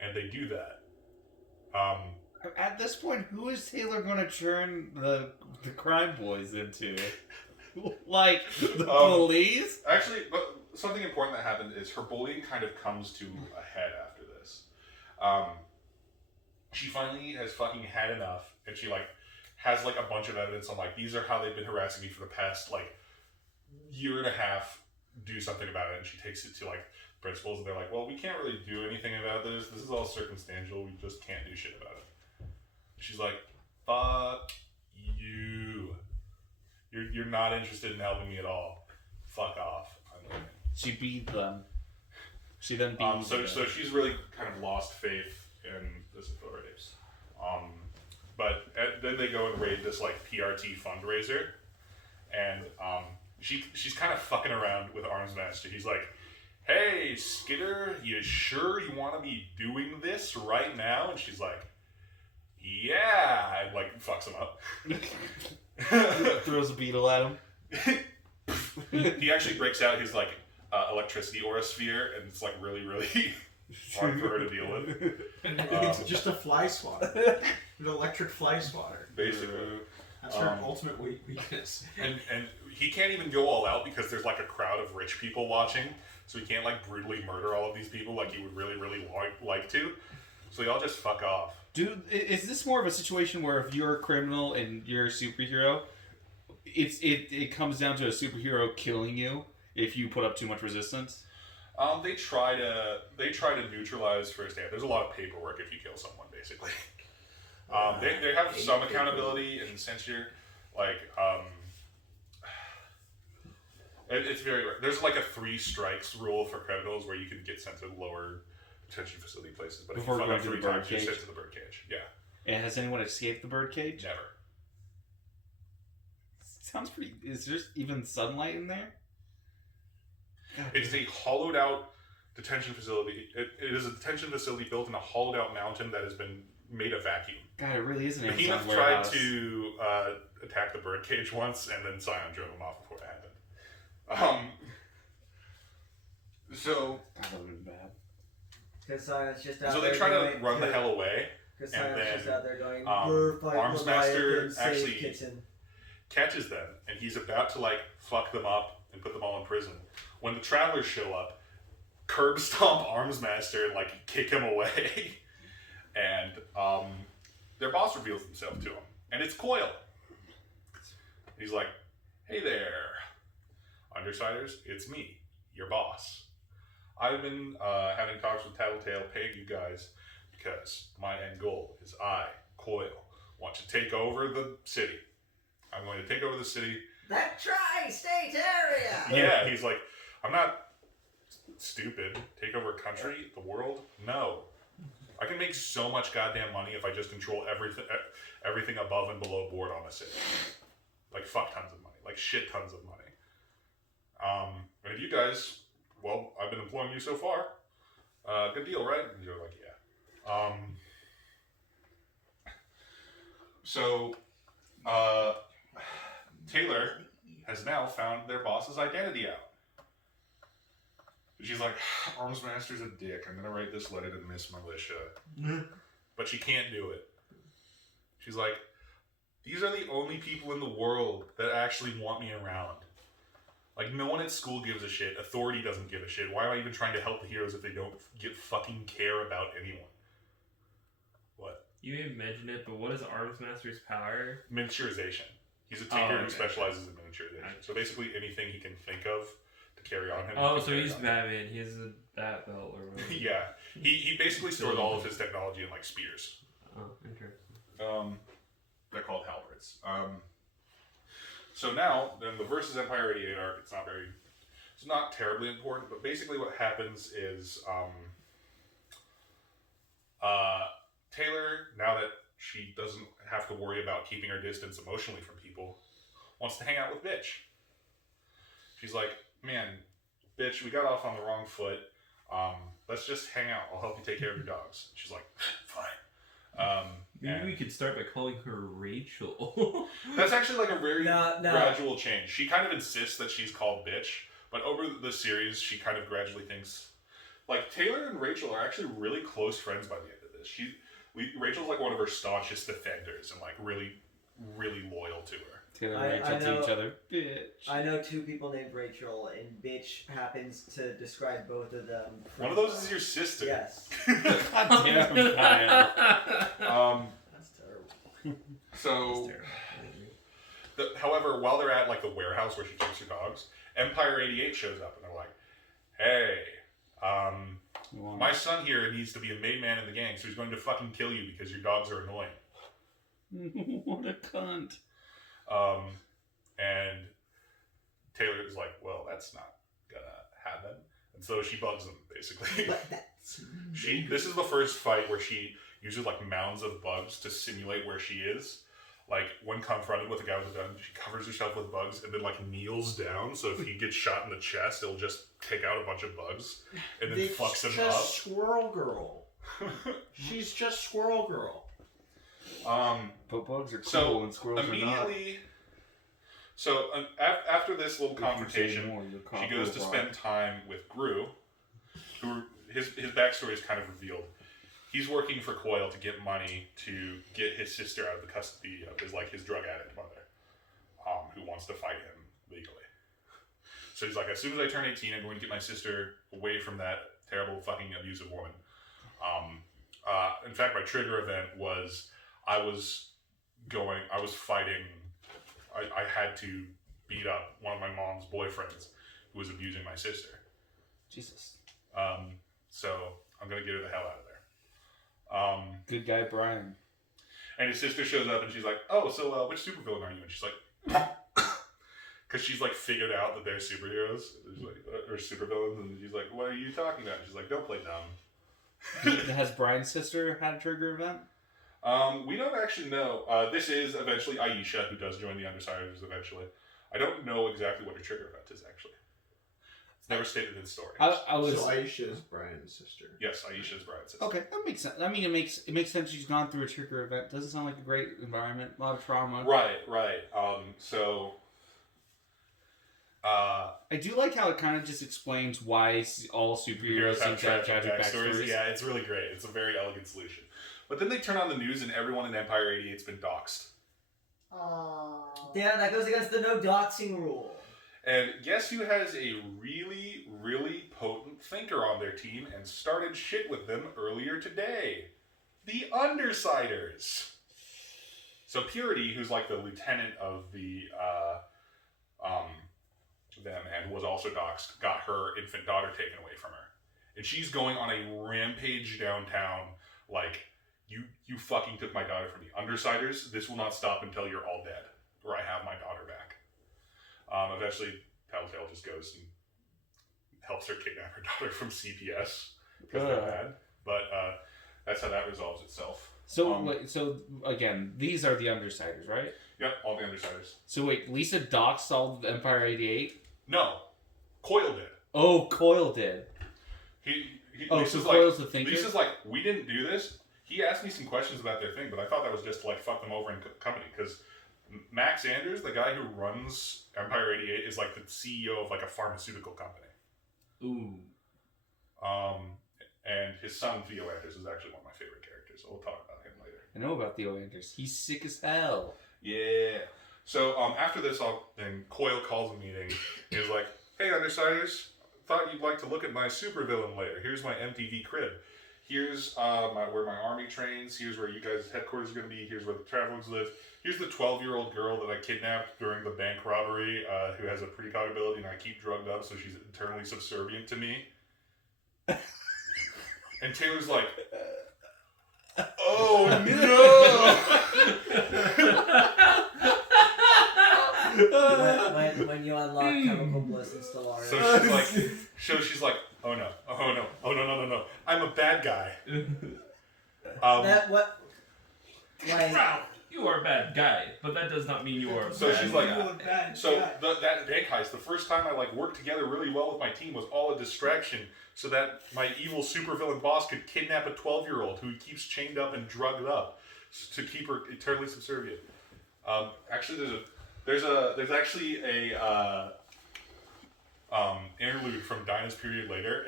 and they do that. At this point, who is Taylor going to turn the crime boys into? Like the police? Actually, but something important that happened is her bullying kind of comes to a head after this. She finally has fucking had enough, and she like has like a bunch of evidence on like these are how they've been harassing me for the past like year and a half. Do something about it, and she takes it to like principals, and they're like, "Well, we can't really do anything about this. This is all circumstantial. We just can't do shit about it." She's like, "Fuck you. You're not interested in helping me at all. Fuck off." I'm leaving. She beat them. She then beat them. So she's really kind of lost faith in this authority. But then they go and raid this like PRT fundraiser, and she's kind of fucking around with Armsmaster. He's like, "Hey, Skitter, you sure you want to be doing this right now?" And she's like, "Yeah," and like fucks him up. Throws a beetle at him. He actually breaks out his like electricity aura sphere, and it's like really, really hard for her to deal with. It's just a fly swatter. An electric fly swatter. Basically. That's her ultimate weakness. And he can't even go all out because there's like a crowd of rich people watching, so he can't like brutally murder all of these people like he would really, really like to. So they all just fuck off. Dude, is this more of a situation where if you're a criminal and you're a superhero, it comes down to a superhero killing you if you put up too much resistance? They try to neutralize firsthand. There's a lot of paperwork if you kill someone, basically. They have some accountability in censure, like it's very rare. There's like a 3 strikes rule for criminals where you can get sent to lower detention facility places, but Before if you going fuck to up the 3 times, you're birdcage? sent to the birdcage. Yeah, And has anyone escaped the birdcage? never. Sounds pretty. Is there even sunlight in there? It's a hollowed out detention facility. It is a detention facility built in a hollowed out mountain that has been made a vacuum. God, it really is an Amazon Behemoth tried warehouse. to attack the birdcage once, and then Scion drove him off before it happened. So God, that would have been bad. Because Scion's just out so there they try to going, run the hell away. Because and Scion's then, just out there going, Armsmaster Leviathan, save actually- Kitten. Catches them, and he's about to like fuck them up and put them all in prison. When the travelers show up, curb stomp Armsmaster and like kick him away, and their boss reveals himself to him, and it's Coil. He's like, "Hey there, Undersiders, it's me, your boss. I've been having talks with Tattletale, paying you guys because my end goal is I, Coil, want to take over the city. I'm going to take over the city." That tri-state area! Yeah, he's like, "I'm not stupid. Take over a country, the world? No. I can make so much goddamn money if I just control everything above and below board on a city. Like, fuck tons of money. Like, shit tons of money. And if you guys, well, I've been employing you so far. Good deal, right?" And you're like, "Yeah." So, Taylor has now found their boss's identity out. She's like, "Armsmaster's a dick. I'm gonna write this letter to Miss Militia." But she can't do it. She's like, "These are the only people in the world that actually want me around. Like, no one at school gives a shit. Authority doesn't give a shit. Why am I even trying to help the heroes if they don't fucking care about anyone?" What? You may mention it, but what is Armsmaster's power? Miniaturization. He's a tinker who okay. specializes in miniaturization. miniaturization. So basically anything he can think of to carry on him. Oh, he so can carry he's on. Batman. He has a bat belt or whatever. Yeah, he basically stores all of his technology in like spears. Oh, interesting. They're called halberds. So now, then the versus Empire 88 arc, it's not terribly important, but basically what happens is, Taylor, now that she doesn't have to worry about keeping her distance emotionally from people, wants to hang out with Bitch. She's like, man, Bitch, we got off on the wrong foot. Let's just hang out. I'll help you take care of your dogs. She's like, fine. Maybe and we could start by calling her Rachel. that's actually like a very No. gradual change. She kind of insists that she's called Bitch, but over the series, she kind of gradually thinks, like, Taylor and Rachel are actually really close friends by the end of this. Rachel's like one of her staunchest defenders and like really, really loyal to her. Taylor I and Rachel to know- each other. Bitch. I know 2 people named Rachel, and bitch happens to describe both of them. One of those is your sister. Yes. God damn, Kyle. That's terrible. So, however, while they're at like the warehouse where she keeps her dogs, Empire 88 shows up and they're like, "Hey, my son here needs to be a made man in the gang, so he's going to fucking kill you because your dogs are annoying." What a cunt. And Taylor is like, "Well, that's not gonna happen," and so she bugs them basically. But that's This is the first fight where she uses like mounds of bugs to simulate where she is. Like when confronted with a guy with a gun, she covers herself with bugs and then like kneels down. So if he gets shot in the chest, it'll just take out a bunch of bugs and then It's fucks him just Squirrel Girl. She's just Squirrel Girl. up. But bugs are cool So and squirrels are not. immediately, so after this little confrontation, she goes to spend time with Gru, who his backstory is kind of revealed. He's working for Coil to get money to get his sister out of the custody of his drug addict mother, who wants to fight him legally. So he's like, as soon as I turn 18, I'm going to get my sister away from that terrible fucking abusive woman. In fact, my trigger event was I was fighting. I had to beat up one of my mom's boyfriends who was abusing my sister. Jesus. So I'm gonna get her the hell out of there. Good guy, Brian. And his sister shows up and she's like, "Oh, so which supervillain are you?" And she's like, because she's like figured out that they're superheroes, or supervillains, and she's like, "What are you talking about?" And she's like, "Don't play dumb." Has Brian's sister had a trigger event? We don't actually know. This is eventually Aisha, who does join the Undersiders eventually. I don't know exactly what her trigger event is actually. It's never stated in the story. I was. So Aisha is Brian's sister. Yes, Aisha is Brian's sister. Okay, that makes sense. I mean, it makes sense. She's gone through a trigger event. Doesn't sound like a great environment. A lot of trauma. Right. I do like how it kind of just explains why all superheroes seem to have tragic backstories. Yeah, it's really great. It's a very elegant solution. But then they turn on the news and everyone in Empire 88's been doxxed. Yeah, that goes against the no doxing rule. And guess who has a really, really potent thinker on their team and started shit with them earlier today? The Undersiders. So Purity, who's like the lieutenant of them and was also doxxed, got her infant daughter taken away from her. And she's going on a rampage downtown like, you fucking took my daughter from me. Undersiders, this will not stop until you're all dead, or I have my daughter back. Eventually, Telltale just goes and helps her kidnap her daughter from CPS because they're mad. But that's how that resolves itself. So, so again, these are the Undersiders, right? Yep, all the Undersiders. So wait, Lisa doxed all of Empire 88? No, Coil did. Oh, Coil did. He Oh, Lisa's so Coil's the thinker? Lisa's like, we didn't do this. He asked me some questions about their thing, but I thought that was just to like fuck them over in company because Max Anders, the guy who runs Empire 88, is like the CEO of like a pharmaceutical company. Ooh. And his son Theo Anders is actually one of my favorite characters, so we'll talk about him later. I know about Theo Anders. He's sick as hell. Yeah. So after this, then Coil calls a meeting. He's like, "Hey, Undersiders, thought you'd like to look at my supervillain later. Here's my MTV crib." Here's where my army trains. Here's where you guys' headquarters are going to be. Here's where the travelers live. Here's the 12-year-old girl that I kidnapped during the bank robbery, who has a precog ability, and I keep drugged up, so she's internally subservient to me. And Taylor's like, oh when you unlock chemical bliss in Stellaris. So she's like, oh no, I'm a bad guy. That what? Like, Ralph, you are a bad guy, but that does not mean you are a So bad she's guy. like, You a bad so guy. that bank heist, the first time I worked together really well with my team was all a distraction, so that my evil supervillain boss could kidnap a 12-year-old who he keeps chained up and drugged up to keep her eternally subservient. Actually, there's actually a interlude from Dinah's period later,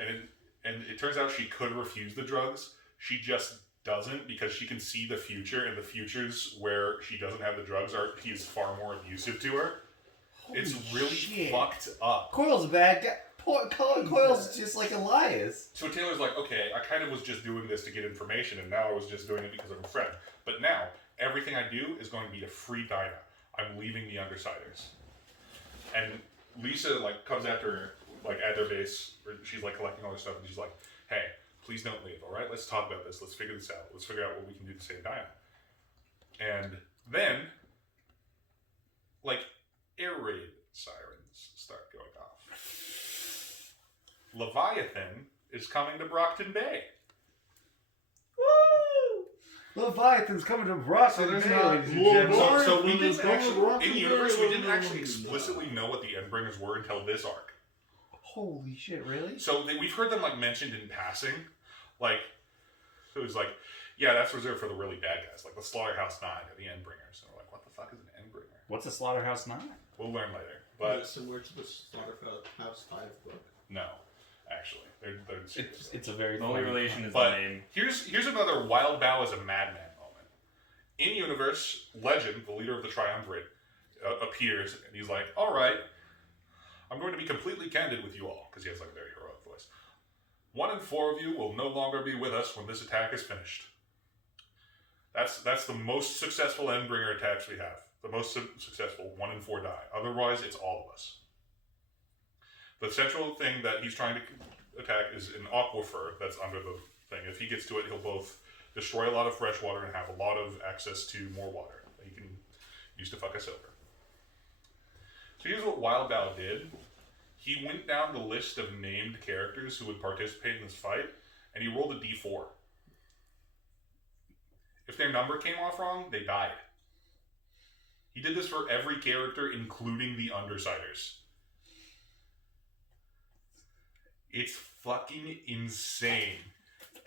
and it turns out she could refuse the drugs. She just doesn't, because she can see the future, and the futures where she doesn't have the drugs he's far more abusive to her. It's really shit. fucked up. Coil's a bad guy. Coil's just like Elias. So Taylor's like, okay, I kind of was just doing this to get information, and now I was just doing it because I'm a friend. But now, everything I do is going to be to free Dinah. I'm leaving the Undersiders. And Lisa, comes after her, at their base, or she's, collecting all their stuff, and she's like, hey, please don't leave, alright? Let's talk about this. Let's figure this out. Let's figure out what we can do to save Dinah. And then, air raid sirens start going off. Leviathan is coming to Brockton Bay. Leviathan's coming to Brockton. there's Bay, not- ladies and gentlemen. So we Let's didn't go actually, Brockton in Bay, universe, we didn't no, actually no. explicitly know what the Endbringers were until this arc. Holy shit! Really? So we've heard them mentioned in passing, it was yeah, that's reserved for the really bad guys, like the Slaughterhouse 9 or the Endbringers. And we're like, what the fuck is an Endbringer? What's a Slaughterhouse 9? We'll learn later, But but similar to the Slaughterhouse 5 book. no, actually, they're It's a very The only funny- relation is But the name. here's another Wild Bow as a madman moment. In universe, Legend, the leader of the Triumvirate, appears, and he's like, all right, I'm going to be completely candid with you all, because he has a very heroic voice. 1 in 4 of you will no longer be with us when this attack is finished. That's the most successful Endbringer attacks we have. The most successful, 1 in 4 die. Otherwise, it's all of us. The central thing that he's trying to attack is an aquifer that's under the thing. If he gets to it, he'll both destroy a lot of fresh water and have a lot of access to more water that he can use to fuck us over. So here's what Wild Bow did. He went down the list of named characters who would participate in this fight, and he rolled a d4. If their number came off wrong, they died. He did this for every character, including the Undersiders. It's fucking insane.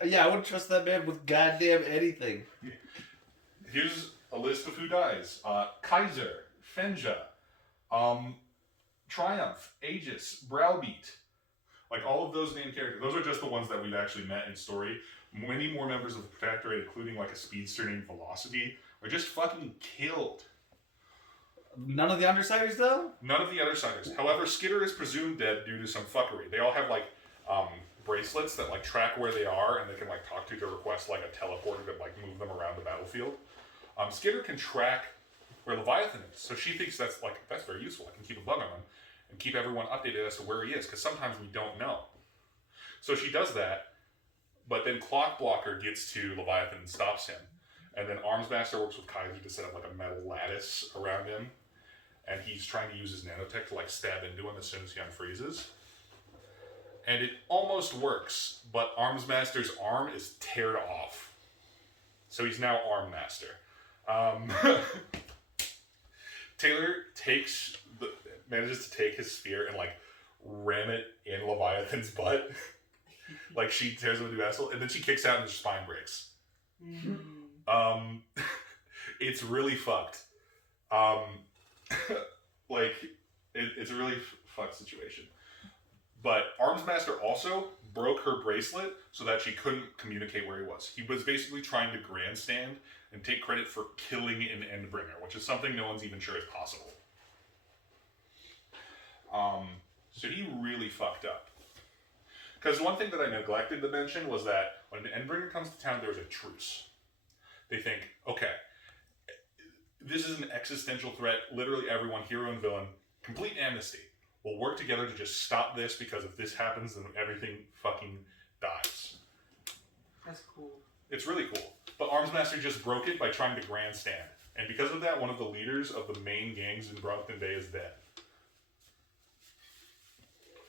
Yeah, I wouldn't trust that man with goddamn anything. Here's a list of who dies. Kaiser, Fenja, Triumph, Aegis, Browbeat. All of those named characters. Those are just the ones that we've actually met in story. Many more members of the Protectorate, including a speedster named Velocity, are just fucking killed. None of the Undersiders, though? None of the Undersiders. However, Skitter is presumed dead due to some fuckery. They all have bracelets that track where they are, and they can talk to request a teleporter to move them around the battlefield. Skitter can track where Leviathan is, so she thinks that's very useful. I can keep a bug on him and keep everyone updated as to where he is, because sometimes we don't know. So she does that, but then Clockblocker gets to Leviathan and stops him, and then Armsmaster works with Kaiser to set up a metal lattice around him, and he's trying to use his nanotech to stab into him as soon as he unfreezes. And it almost works, but Armsmaster's arm is teared off. So he's now Armmaster. Taylor manages to take his spear and ram it in Leviathan's butt. She tears him a new asshole, and then she kicks out and his spine breaks. It's really fucked. It's a really fucked situation. But Armsmaster also broke her bracelet so that she couldn't communicate where he was. He was basically trying to grandstand and take credit for killing an Endbringer, which is something no one's even sure is possible. So he really fucked up. Because one thing that I neglected to mention was that when Endbringer comes to town, there's a truce. They think, okay, this is an existential threat. Literally everyone, hero and villain, complete amnesty. We'll work together to just stop this, because if this happens, then everything fucking dies. That's cool. It's really cool. But Armsmaster just broke it by trying to grandstand. And because of that, one of the leaders of the main gangs in Brockton Bay is dead.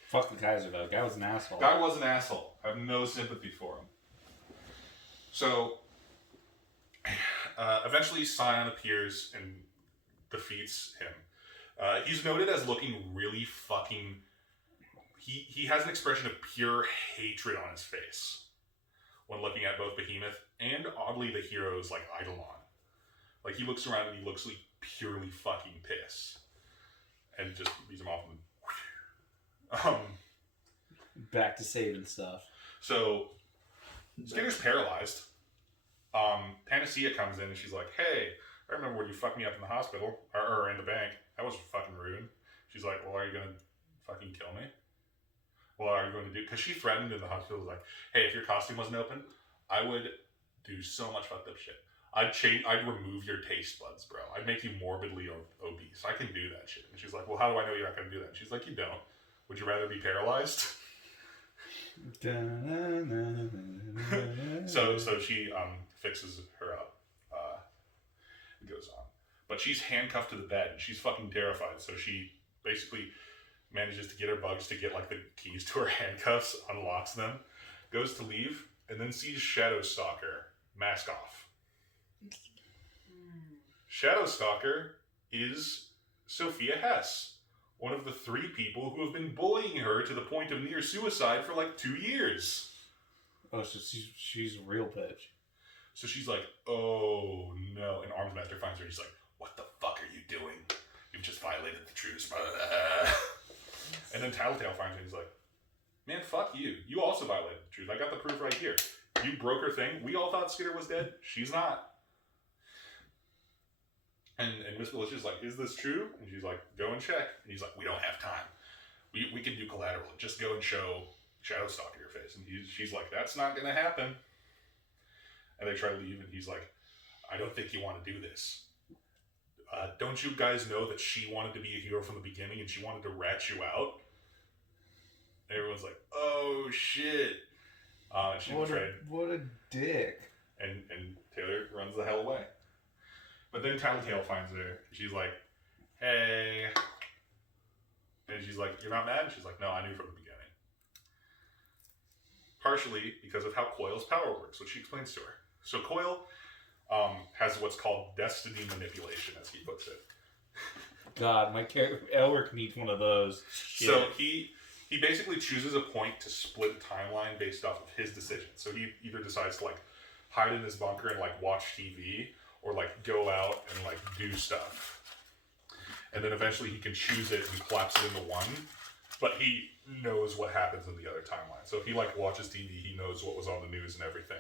Fuck the Kaiser though. Guy was an asshole. Guy was an asshole. I have no sympathy for him. So, eventually Scion appears and defeats him. He's noted as looking really fucking... He has an expression of pure hatred on his face when looking at both Behemoth and, oddly, the heroes like Eidolon. Like, he looks around and he looks like purely fucking pissed. And just beats him off and... Back to saving stuff. So, Skinner's paralyzed. Panacea comes in and she's like, hey, I remember when you fucked me up in the hospital, or in the bank. That was fucking rude. She's like, well, are you gonna fucking kill me? What are you going to do? Because she threatened in the hospital, like, hey, if your costume wasn't open, I would do so much fucked up shit. I'd remove your taste buds, bro. I'd make you morbidly obese. I can do that shit. And she's like, well, how do I know you're not going to do that? And she's like, you don't. Would you rather be paralyzed? So she fixes her up. It goes on. But she's handcuffed to the bed. And she's fucking terrified. So she basically manages to get her bugs to get like the keys to her handcuffs, unlocks them, goes to leave, and then sees Shadowstalker mask off. Shadowstalker is Sophia Hess, one of the 3 people who have been bullying her to the point of near suicide for like 2 years. Oh, so she's a real bitch. So she's like, oh no. And Armsmaster finds her and he's like, what the fuck are you doing? You've just violated the truce. Blah, blah, blah. And then Tattletale finds her and he's like, man, fuck you. You also violated the truce. I got the proof right here. You broke her thing. We all thought Skinner was dead. She's not. And Miss Militia's like, is this true? And she's like, go and check. And he's like, we don't have time. We can do collateral. Just go and show Shadowstalker your face. And she's like, that's not going to happen. And they try to leave, and he's like, I don't think you want to do this. Don't you guys know that she wanted to be a hero from the beginning, and she wanted to rat you out? And everyone's like, oh, shit. She betrayed. What a dick. And Taylor runs the hell away. But then Tattletale finds her, and she's like, hey. And she's like, you're not mad? And she's like, no, I knew from the beginning. Partially because of how Coil's power works, which she explains to her. So Coil has what's called destiny manipulation, as he puts it. God, my Elric needs one of those. Shit. So he basically chooses a point to split a timeline based off of his decision. So he either decides to like hide in his bunker and like watch TV, or like go out and like do stuff. And then eventually he can choose it and collapse it into one. But he knows what happens in the other timeline. So if he like watches TV, he knows what was on the news and everything.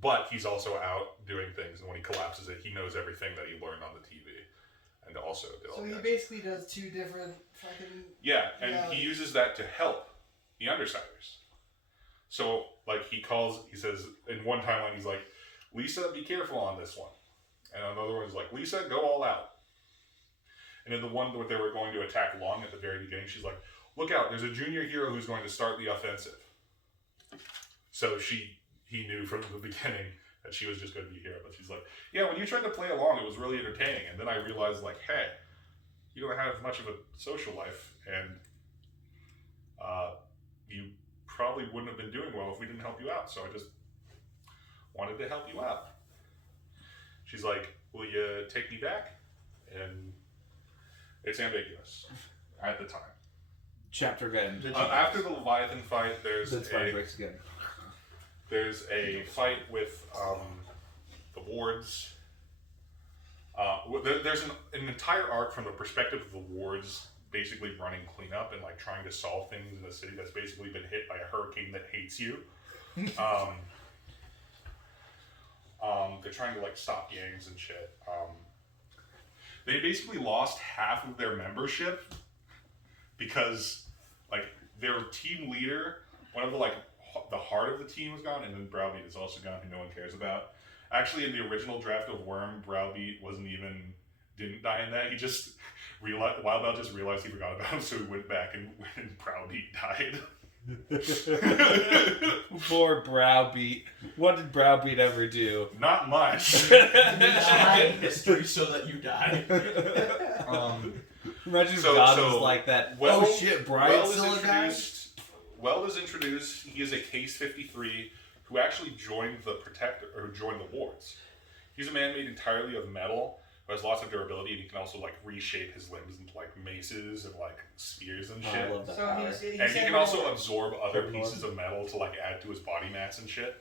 But he's also out doing things, and when he collapses it, he knows everything that he learned on the TV. And also did all So he that. basically does 2 different fucking... Yeah, and he uses that to help the Undersiders. So, like, he says, in one timeline, he's like, Lisa, be careful on this one. And another one is like, Lisa, go all out. And in the one where they were going to attack Long at the very beginning, she's like, look out, there's a junior hero who's going to start the offensive. So he knew from the beginning that she was just going to be a hero. But she's like, yeah, when you tried to play along, it was really entertaining. And then I realized, like, hey, you don't have much of a social life, and you probably wouldn't have been doing well if we didn't help you out. So I just wanted to help you out. She's like, will you take me back? And it's ambiguous at the time. Chapter again. After the Leviathan fight, there's breaks again. There's a fight with the wards. There's an entire arc from the perspective of the wards, basically running cleanup and like trying to solve things in a city that's basically been hit by a hurricane that hates you. They're trying to like stop gangs and shit. They basically lost half of their membership because like their team leader one of the the heart of the team was gone, and then Browbeat is also gone, who no one cares about. Actually, in the original draft of Worm, Browbeat didn't die in that. He just realized Wildbout just realized he forgot about him, so he went back and Browbeat died. Poor Browbeat. What did Browbeat ever do? Not much. Die in history so that you die. Imagine if So- God so, was like that. Weld- Oh shit, Brian's still a guy? Weld is introduced. He is a Case 53 who actually joined the joined the Wards. He's a man made entirely of metal, who has lots of durability, and he can also like reshape his limbs into like maces and like spears and Oh, shit. I love that So power. he's And he can also absorb other Pokemon. pieces of metal to like add to his body mass and shit.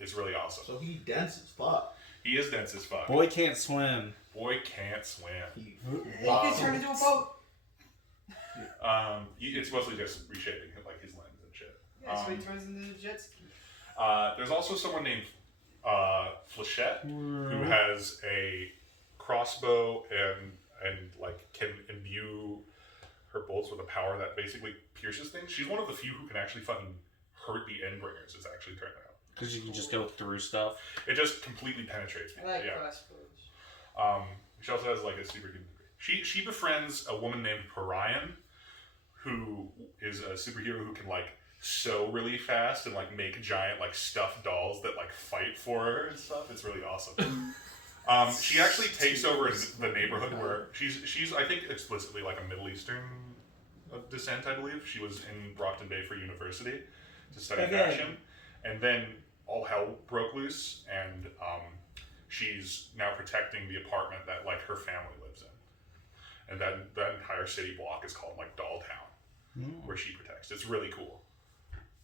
It's really awesome. So he dense as fuck. He is dense as fuck. Boy can't swim. Boy can't swim. He He turned into a boat. It's mostly just reshaping like his limbs and shit. Yeah, so he turns into a jet ski. There's also someone named Flechette who has a crossbow and like can imbue her bolts with a power that basically pierces things. She's one of the few who can actually fucking hurt the Endbringers. It's actually turned out. Because you can just go through stuff. It just completely penetrates I people. like Yeah. crossbows. She also has like a super good degree. She befriends a woman named Parian, who is a superhero who can like sew really fast and like make giant like stuffed dolls that like fight for her and stuff. It's really awesome. She actually takes over the neighborhood where she's I think explicitly like a Middle Eastern descent, I believe. She was in Brockton Bay for university to study Okay. fashion, and then all hell broke loose, and she's now protecting the apartment that like her family lives in, and then the entire city block is called like Dolltown, where she protects. It's really cool.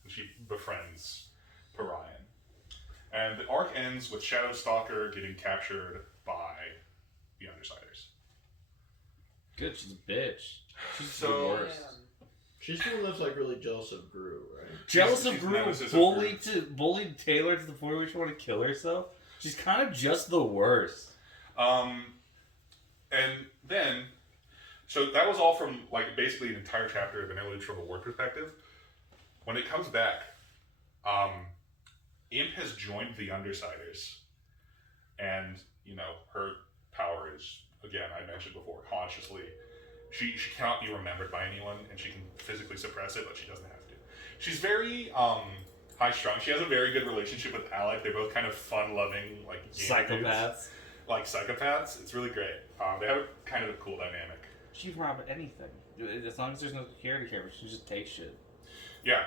And she befriends Parian. And the arc ends with Shadowstalker getting captured by the Undersiders. Good, she's a bitch. She's So- the worst. She's the one that's like really jealous of Gru, right? Jealous she's of Gru, nemesis of bullied Taylor to the point where she wanted to kill herself. She's kind of just the worst. And then, so that was all from like basically an entire chapter of an interlude from a war perspective. When it comes back, Imp has joined the Undersiders, and you know her power is, again, I mentioned before, consciously. She cannot be remembered by anyone, and she can physically suppress it, but she doesn't have to. She's very high strung. She has a very good relationship with Alec. They're both kind of fun loving, like gamer dudes. Psychopaths. Like psychopaths. It's really great. They have kind of a cool dynamic. She can rob anything. As long as there's no security camera, she just takes shit. Yeah.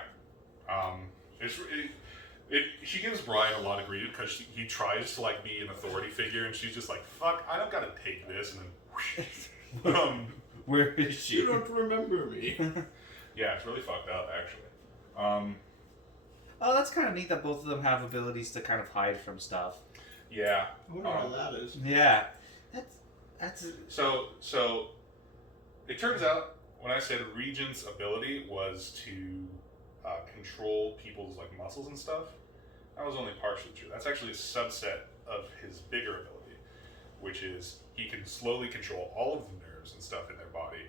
She gives Brian a lot of grief because he tries to like be an authority figure, and she's just like, "Fuck, I don't gotta take this," and then whoosh. Where is she? You don't remember me. Yeah, it's really fucked up actually. Oh, that's kind of neat that both of them have abilities to kind of hide from stuff. Yeah. I wonder how that is. Yeah, that's. So it turns out when I said Regent's ability was to control people's like muscles and stuff, that was only partially true. That's actually a subset of his bigger ability, which is he can slowly control all of the nerves and stuff in their body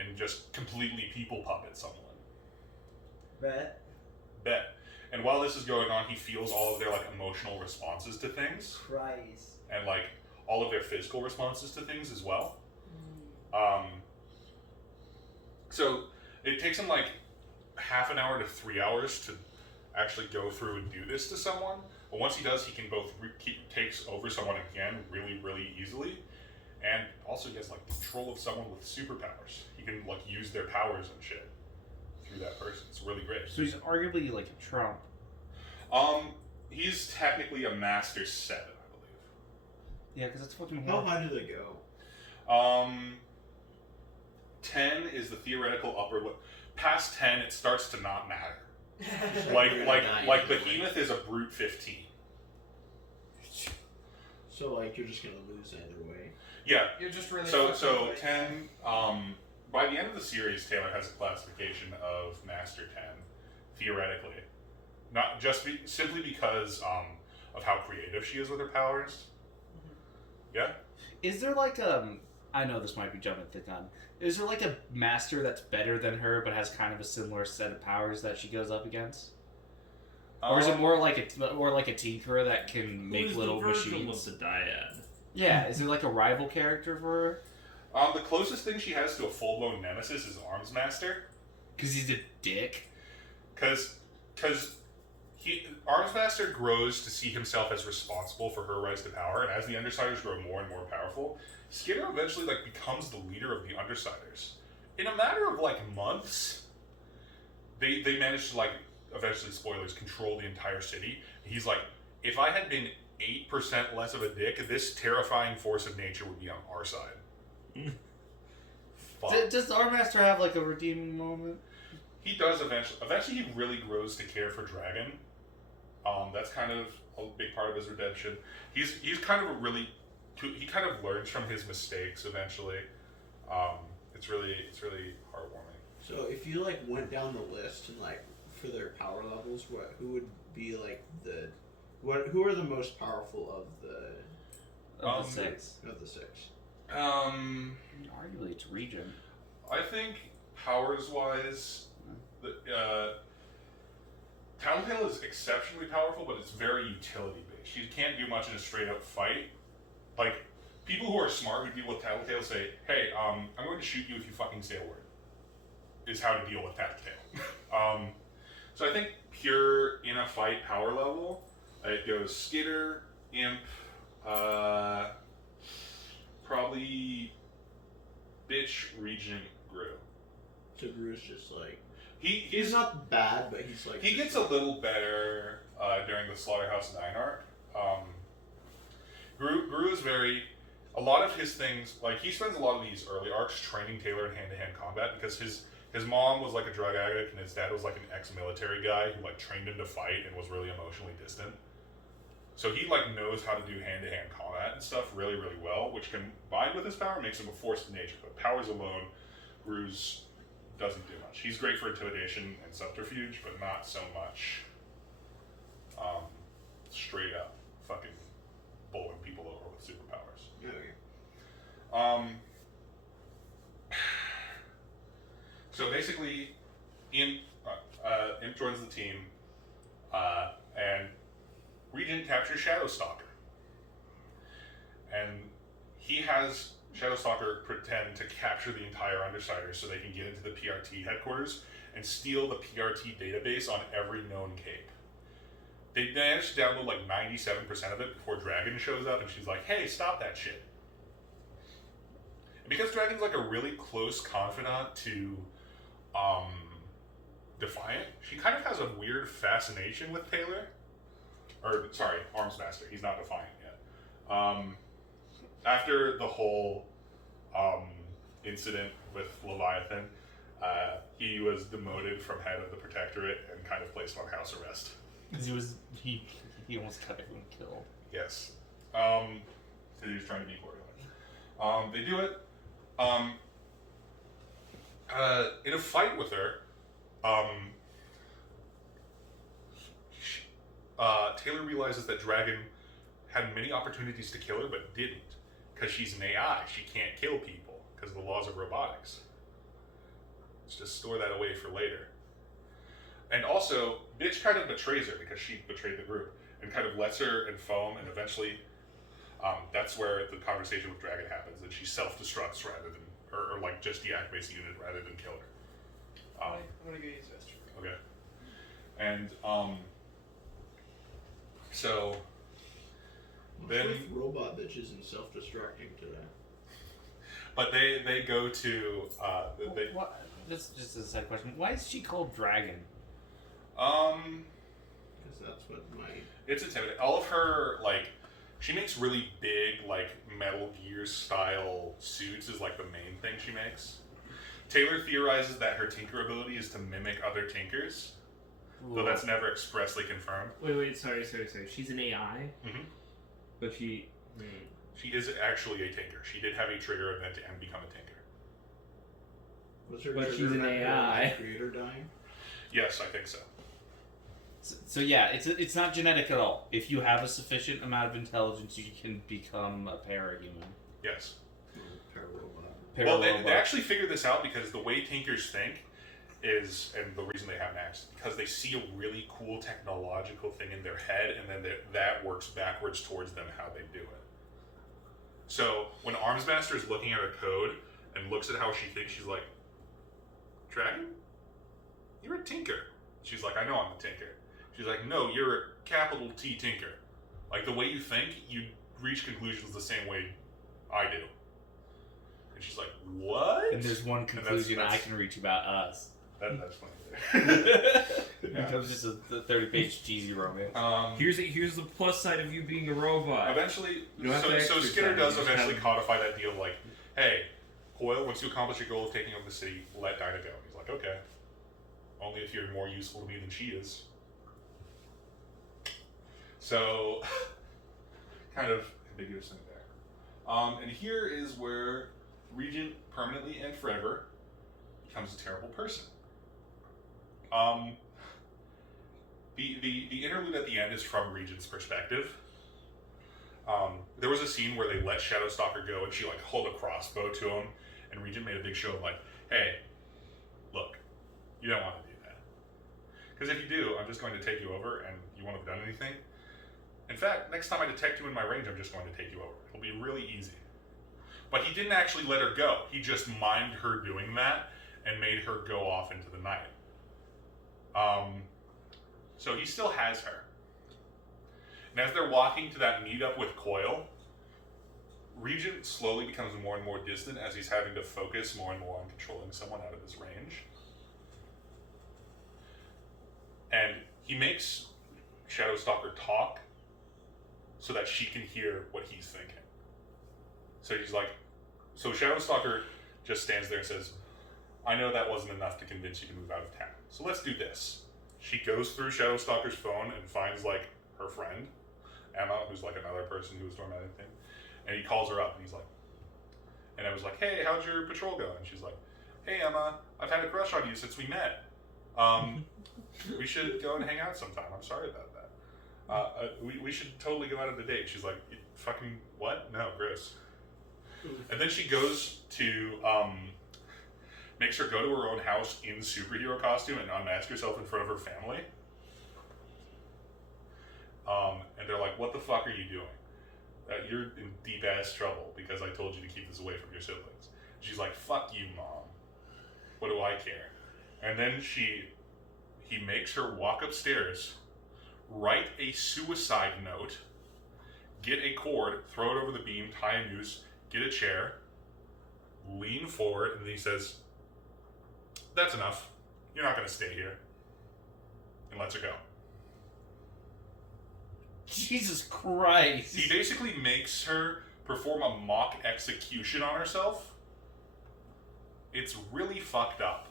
and just completely people puppet someone. Bet. And while this is going on, he feels all of their like emotional responses to things. Christ. And like all of their physical responses to things as well. So it takes him like half an hour to 3 hours to actually go through and do this to someone. But once he does, he can both takes over someone again really, really easily, and also he has like control of someone with superpowers. He can like use their powers and shit through that person. It's really great. So he's arguably like a Trump. He's technically a Master 7, I believe. Yeah, because that's fucking How hard. high do they go? 10 is the theoretical upper limit. Past 10, it starts to not matter. Just Like you're like gonna die like anyway. Behemoth is a brute 15. So like you're just gonna lose either way. Yeah. You're just really So fucking good. 10. By the end of the series, Taylor has a classification of Master 10, theoretically, not just simply because of how creative she is with her powers. Yeah. Is there like I know this might be jumping the gun. Is there like a master that's better than her but has kind of a similar set of powers that she goes up against? Or is it more like a tinkerer that can make Who's little the Virgil machines? of the dyad? Yeah, is it like a rival character for her? The closest thing she has to a full-blown nemesis is Armsmaster. Because he's a dick. Because Armsmaster grows to see himself as responsible for her rise to power, and as the Undersiders grow more and more powerful, Skinner eventually becomes the leader of the Undersiders. In a matter of months, they manage to eventually, spoilers, control the entire city. He's like, if I had been 8% less of a dick, this terrifying force of nature would be on our side. Fuck. Does Armmaster have a redeeming moment? He does eventually. Eventually, he really grows to care for Dragon. That's kind of a big part of his redemption. He's kind of he kind of learns from his mistakes eventually. It's really heartwarming. So if you went down the list and for their power levels, who would be who are the most powerful of the Of the six. six? Arguably, it's Regent. I think powers wise, Tattletale is exceptionally powerful, but it's very utility based. She can't do much in a straight up fight. People who are smart who deal with Tattletale say, "Hey, I'm going to shoot you if you fucking say a word." Is how to deal with Tattletale. So I think pure in a fight power level, it goes Skitter, Imp, probably Bitch, Regent, Gru. So Gru's just He's he's not bad, but he's he gets a little better during the Slaughterhouse 9 arc. Gru is a lot of his things, he spends a lot of these early arcs training Taylor in hand-to-hand combat because his mom was a drug addict and his dad was an ex-military guy who trained him to fight and was really emotionally distant. So he knows how to do hand-to-hand combat and stuff really, really well, which combined with his power makes him a force of nature. But powers alone, Gru's doesn't do much. He's great for intimidation and subterfuge, but not so much straight up fucking bowling people over with superpowers. Okay. So basically, Imp joins the team, and Regent captures Shadowstalker. And he has Shadowstalker pretend to capture the entire Undersiders so they can get into the PRT headquarters and steal the PRT database on every known cape. They managed to download 97% of it before Dragon shows up and she's like, "Hey, stop that shit." And because Dragon's a really close confidant to Defiant, she kind of has a weird fascination with Taylor. Or, sorry, Armsmaster. He's not Defiant yet. After the whole incident with Leviathan, he was demoted from head of the Protectorate and kind of placed on house arrest. Because he almost got everyone killed. Yes. Because he was trying to be borderline. They do it. In a fight with her, Taylor realizes that Dragon had many opportunities to kill her, but didn't. Because she's an AI. She can't kill people because of the laws of robotics. Let's just store that away for later. And also, Bitch kind of betrays her because she betrayed the group and kind of lets her and foam, and eventually that's where the conversation with Dragon happens, and she self-destructs rather than, or just deactivates the unit rather than kill her. I'm gonna go use this. Okay. And so then What's with robot bitches and self-destructing today? but they go to What? This is just a side question. Why is she called Dragon? Because that's what my it's intimidating. All of her she makes really big Metal Gear style suits is the main thing she makes. Taylor theorizes that her tinker ability is to mimic other tinkers, though that's never expressly confirmed. Wait, sorry. She's an AI? Mhm. But she... She is actually a tinker. She did have a trigger event and become a tinker. was her But trigger she's an event AI. the creator dying. Yes, I think so. So yeah, it's not genetic at all. If you have a sufficient amount of intelligence, you can become a parahuman. Yes. Pararobot. Well, they actually figured this out because the way tinkers think, is, and the reason they have Max, is because they see a really cool technological thing in their head, and then that works backwards towards them how they do it. So when Armsmaster is looking at her code and looks at how she thinks, she's like, Dragon? You're a tinker. She's like, I know I'm a tinker. She's like, no, you're a capital T tinker. Like, the way you think, you reach conclusions the same way I do. And she's like, what? And there's one conclusion I can reach about us. That's funny. It becomes just a 30-page cheesy romance. Here's the plus side of you being a robot. Eventually, You don't have to so Skinner exercise, does you just eventually have- codify that deal, like, hey, Coil, once you accomplish your goal of taking over the city, let Dinah go. He's like, okay. Only if you're more useful to me than she is. So, kind of ambiguous thing there. And here is where Regent permanently and forever becomes a terrible person. The interlude at the end is from Regent's perspective. There was a scene where they let Shadowstalker go and she like held a crossbow to him, and Regent made a big show of like, hey, look, you don't want to do that. Because if you do, I'm just going to take you over and you won't have done anything. In fact, next time I detect you in my range, I'm just going to take you over. It'll be really easy. But he didn't actually let her go. He just mimed her doing that and made her go off into the night. So he still has her. And as they're walking to that meetup with Coil, Regent slowly becomes more and more distant as he's having to focus more and more on controlling someone out of his range. And he makes Shadowstalker talk so that she can hear what he's thinking. So he's like, so Shadowstalker just stands there and says, I know that wasn't enough to convince you to move out of town. So let's do this. She goes through Shadowstalker's phone and finds like her friend, Emma, who's like another person who was tormenting thing. And he calls her up and he's like, and I was like, hey, how's your patrol going? And she's like, hey Emma, I've had a crush on you since we met. We should go and hang out sometime. I'm sorry about that. We should totally go out on a date. She's like, fucking what? No, gross. And then she goes to, makes her go to her own house in superhero costume and unmask herself in front of her family. And they're like, what the fuck are you doing? You're in deep ass trouble because I told you to keep this away from your siblings. She's like, fuck you, Mom. What do I care? And then he makes her walk upstairs, write a suicide note, get a cord, throw it over the beam, tie a noose, get a chair, lean forward, and then he says, that's enough. You're not going to stay here. And lets her go. Jesus Christ. He basically makes her perform a mock execution on herself. It's really fucked up.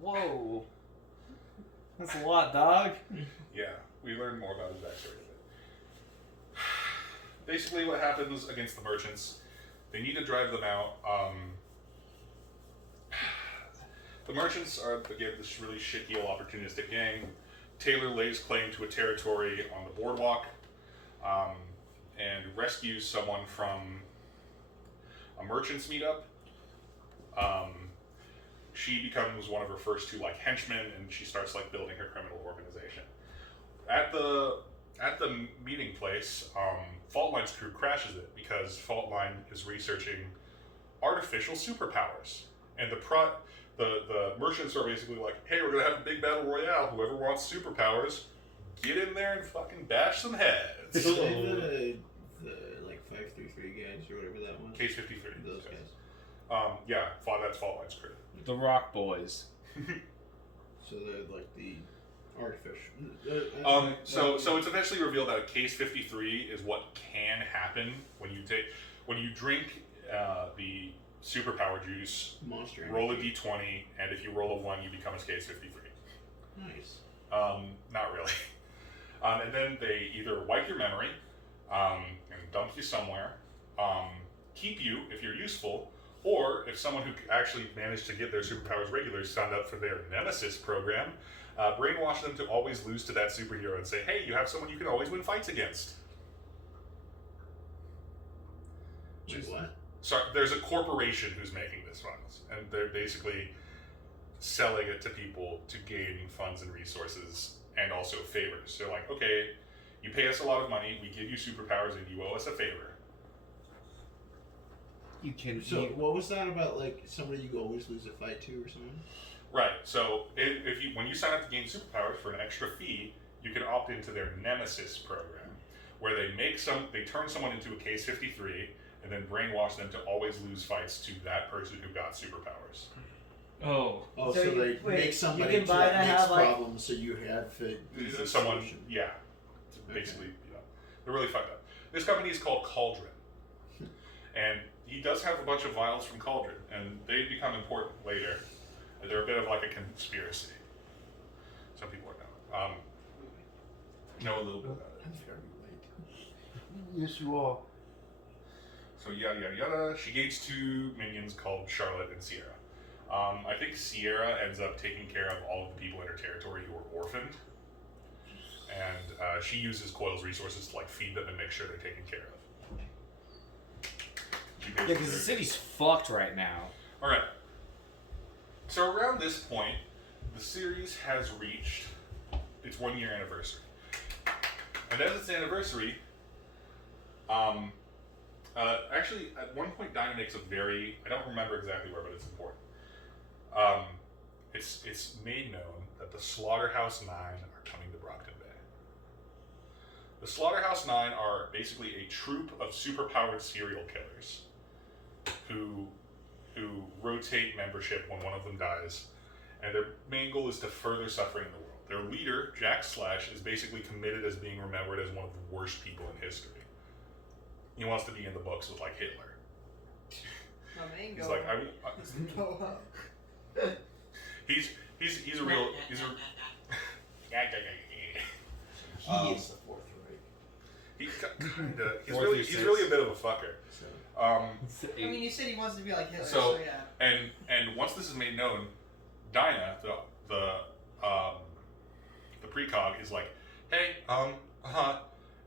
Whoa. That's a lot, dog. Yeah, we learn more about his backstory of it. Basically, what happens against the merchants, they need to drive them out. The merchants are, again, this really shit-heel opportunistic gang. Taylor lays claim to a territory on the boardwalk and rescues someone from a merchants meetup. She becomes one of her first two like henchmen, and she starts like building her criminal organization. At the meeting place, Faultline's crew crashes it because Faultline is researching artificial superpowers, and the merchants are basically like, hey, we're gonna have a big battle royale. Whoever wants superpowers, get in there and fucking bash some heads. The like 533 guys or whatever that was. Case 53. Those guys. Yeah, that's Faultline's crew. The Rock Boys. So they're like the artificial. So it's eventually revealed that Case 53 is what can happen when you drink the superpower juice. Monster. Roll a d20, and if you roll a 1, you become a Case 53. Nice. Not really. And then they either wipe your memory and dump you somewhere, keep you if you're useful, or if someone who actually managed to get their superpowers regularly signed up for their Nemesis program, brainwash them to always lose to that superhero and say, hey, you have someone you can always win fights against. Wait, what? sorry, there's a corporation who's making this funds, and they're basically selling it to people to gain funds and resources and also favors. They're like, okay, you pay us a lot of money, we give you superpowers, and you owe us a favor. You can. So what was that about? Like somebody you always lose a fight to or something? Right. So if you when you sign up to gain superpowers for an extra fee, you can opt into their Nemesis program, where they turn someone into a Case 53 and then brainwash them to always lose fights to that person who got superpowers. Oh. Oh, So so, you- they wait, make somebody you can to buy that that next have, like- problem, so you have Someone, solution. yeah, basically, they're really fucked up. This company is called Cauldron, and he does have a bunch of vials from Cauldron, and they become important later. They're a bit of like a conspiracy. Some people know a little bit about it. I'm very late. Yes, you are. So yada yada yada. She gains two minions called Charlotte and Sierra. I think Sierra ends up taking care of all of the people in her territory who are orphaned, and she uses Coil's resources to like feed them and make sure they're taken care of. Yeah, because the city's fucked right now. All right. So around this point, the series has reached its 1 year anniversary, and as its anniversary, actually at one point Dinah makes a very, I don't remember exactly where, but it's important. It's made known that the Slaughterhouse 9 are coming to Brockton Bay. The Slaughterhouse 9 are basically a troupe of superpowered serial killers who rotate membership when one of them dies, and their main goal is to further suffering in the world. Their leader, Jack Slash, is basically committed as being remembered as one of the worst people in history. He wants to be in the books with like Hitler. Flamingo. He's like, Go up. he's a real He is the fourth Reich. he's kinda he's Fourth really or he's sixth. really a bit of a fucker. So I mean, you said he wants to be like Hitler, So- so yeah. And once this is made known, Dinah, the precog, is like, hey,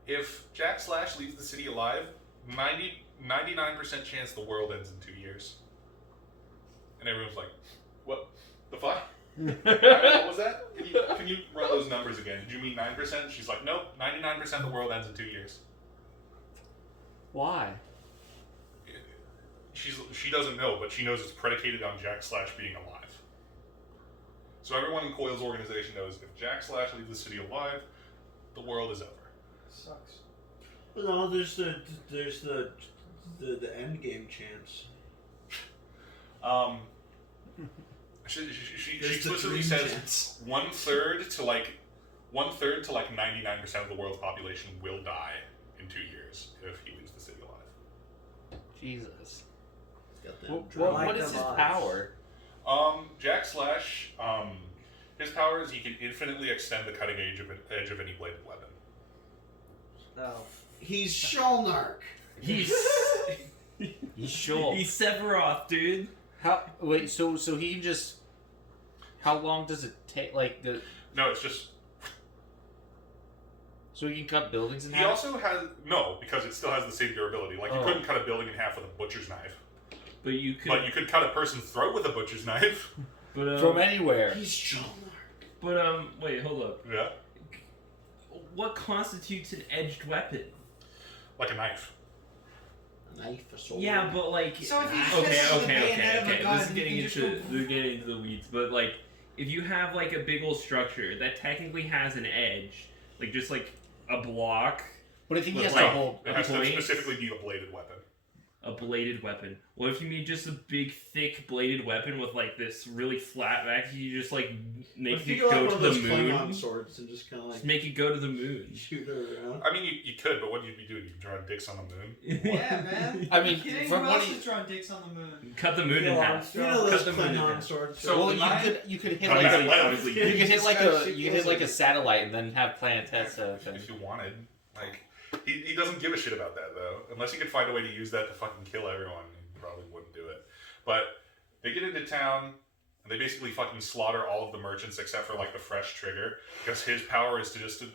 if Jack Slash leaves the city alive, 99% chance the world ends in 2 years. And everyone's like, what the fuck? What was that? Can you run those numbers again? Did you mean 9%? She's like, nope, 99% of the world ends in 2 years. Why? She doesn't know, but she knows it's predicated on Jack Slash being alive. So everyone in Coil's organization knows if Jack Slash leaves the city alive, the world is over. Sucks. no, there's the end game chance. She There's the explicitly dream says chance. one third to like 99% of the world's population will die in 2 years if he leaves the city alive. Jesus. Got them What, drunk. like what is them his odds. power? Jack Slash, his power is he can infinitely extend the cutting edge of any bladed weapon. No. He's Shalnark. He's He's sure. he's Sephiroth, dude. How? Wait. So he can just. How long does it take? Like the. No, it's just So he can cut buildings in he half. also has no because it still has the same durability. Like you Oh. couldn't cut a building in half with a butcher's knife, But you could. but you could cut a person's throat with a butcher's knife. But From anywhere. He's Shalnark. But wait, hold up. Yeah, What constitutes an edged weapon? like a knife. A knife, a sword. Yeah, but like. So if you just okay, hit it with a okay, bayonet of a okay. gun, This is you getting can just into go- we're getting into the weeds, but like, if you have like a big old structure that technically has an edge, like just like a block, But I think he But has like- to hold. It has to Blades? specifically be a bladed weapon. a bladed weapon. What if you made just a big, thick bladed weapon with like this really flat back? You just like make If it you go go like to one the of those moon. Klingon swords and just kind of like Just make it go to the moon. shoot her around. I mean, you could, but what would you be doing? You'd be drawing dicks on the moon. Yeah, man. I mean, You kidding? from Who what else he- is drawing dicks on the moon? Cut the moon in Neil half. Armstrong. You know those Cut the moon in Klingon half. swords. So well, the nine- you could hit Cut like that a, left. obviously- you could hit This like guy a shoot you could hit like a lasers. satellite and then have Planet Tessa. If you wanted, like, he doesn't give a shit about that though. Unless he could find a way to use that to fucking kill everyone, he probably wouldn't do it. But they get into town and they basically fucking slaughter all of the merchants except for like the fresh trigger because his power is to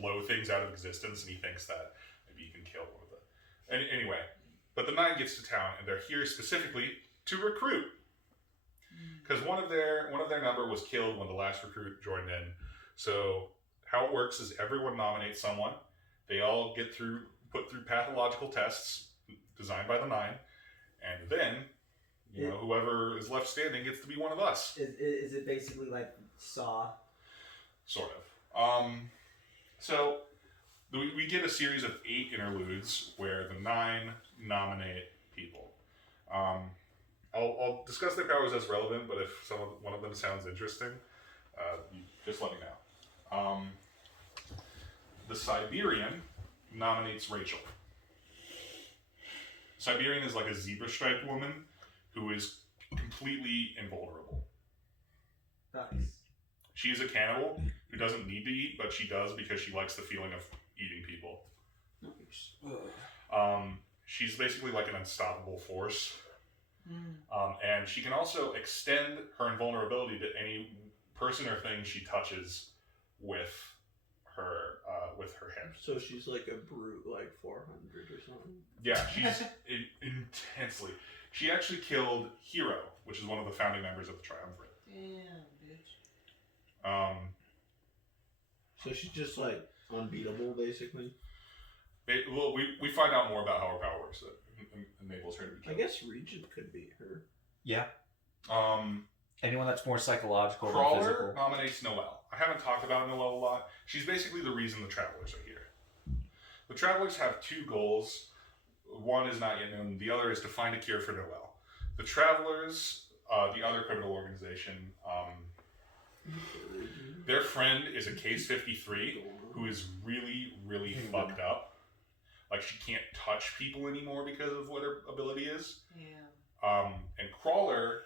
blow things out of existence, and he thinks that maybe he can kill one of them. And anyway, But the 9 gets to town, and they're here specifically to recruit. Because one of their number was killed when the last recruit joined in. So how it works is everyone nominates someone. They all put through pathological tests designed by the 9, and then whoever is left standing gets to be one of us. Is it basically like Saw? Sort of. So we get a series of 8 interludes where the 9 nominate people. I'll discuss their powers as relevant, but if one of them sounds interesting, you just let me know. The Siberian nominates Rachel. Siberian is like a zebra-striped woman who is completely invulnerable. Nice. She is a cannibal who doesn't need to eat, but she does because she likes the feeling of eating people. Nice. She's basically like an unstoppable force. And she can also extend her invulnerability to any person or thing she touches with her hand. So she's like a brute, like 400 or something. Yeah, she's intensely. She actually killed Hero, which is one of the founding members of the Triumvirate. Damn, bitch. So she's just like unbeatable, basically. We find out more about how her power works that enables her to be I killed. guess Regent could beat her. Yeah. Anyone that's more psychological than Crawler physical. nominates Noelle. I haven't talked about Noelle a lot. She's basically the reason the Travelers are here. The Travelers have 2 goals. One is not yet known. The other is to find a cure for Noelle. The Travelers, the other criminal organization, their friend is a Case 53 who is really, really fucked up. Like, she can't touch people anymore because of what her ability is. Yeah. And Crawler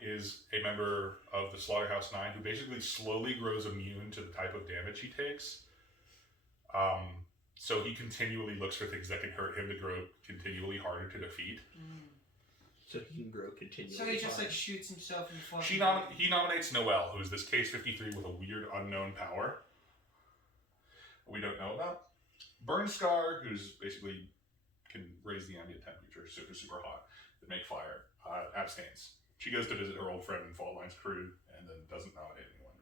is a member of the Slaughterhouse 9 who basically slowly grows immune to the type of damage he takes. So he continually looks for things that can hurt him to grow continually harder to defeat. So he can grow continually. So he just hard. like shoots himself in the fucking. He nominates Noelle, who is this Case 53 with a weird unknown power we don't know about. Burnscar, who's basically can raise the ambient temperature super, super hot and make fire, abstains. She goes to visit her old friend in Fault Line's crew and then doesn't nominate anyone.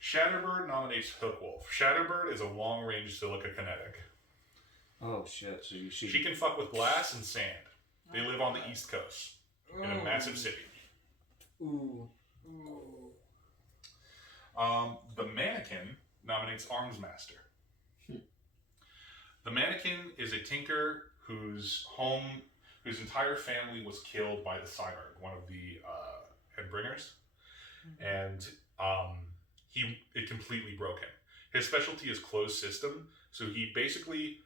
Shatterbird nominates Hookwolf. Shatterbird is a long-range silica kinetic. Oh shit! So She can fuck with glass and sand. They live on the East Coast in a massive city. Ooh. The Mannequin nominates Armsmaster. The Mannequin is a tinker whose entire family was killed by the Cymurd, one of the Headbringers, and it completely broke him. His specialty is closed system, so he basically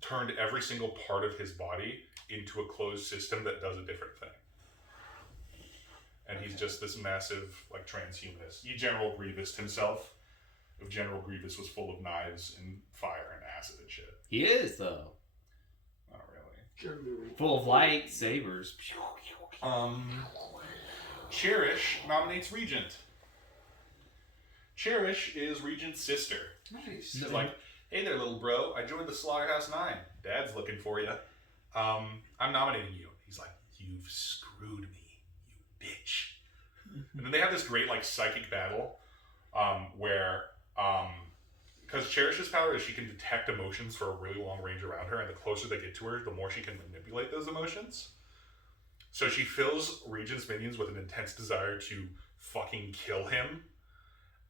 turned every single part of his body into a closed system that does a different thing. And he's just this massive, like, transhumanist. He General Grievous himself. If General Grievous was full of knives and fire and acid and shit. he is though. Not really. Full of lightsabers. Cherish nominates Regent. Cherish is Regent's sister. Nice. She's like, hey there, little bro. I joined the Slaughterhouse 9. Dad's looking for you. I'm nominating you. He's like, you've screwed me, you bitch. And then they have this great, like, psychic battle where, because Cherish's power is she can detect emotions for a really long range around her, and the closer they get to her, the more she can manipulate those emotions. So she fills Regent's minions with an intense desire to fucking kill him,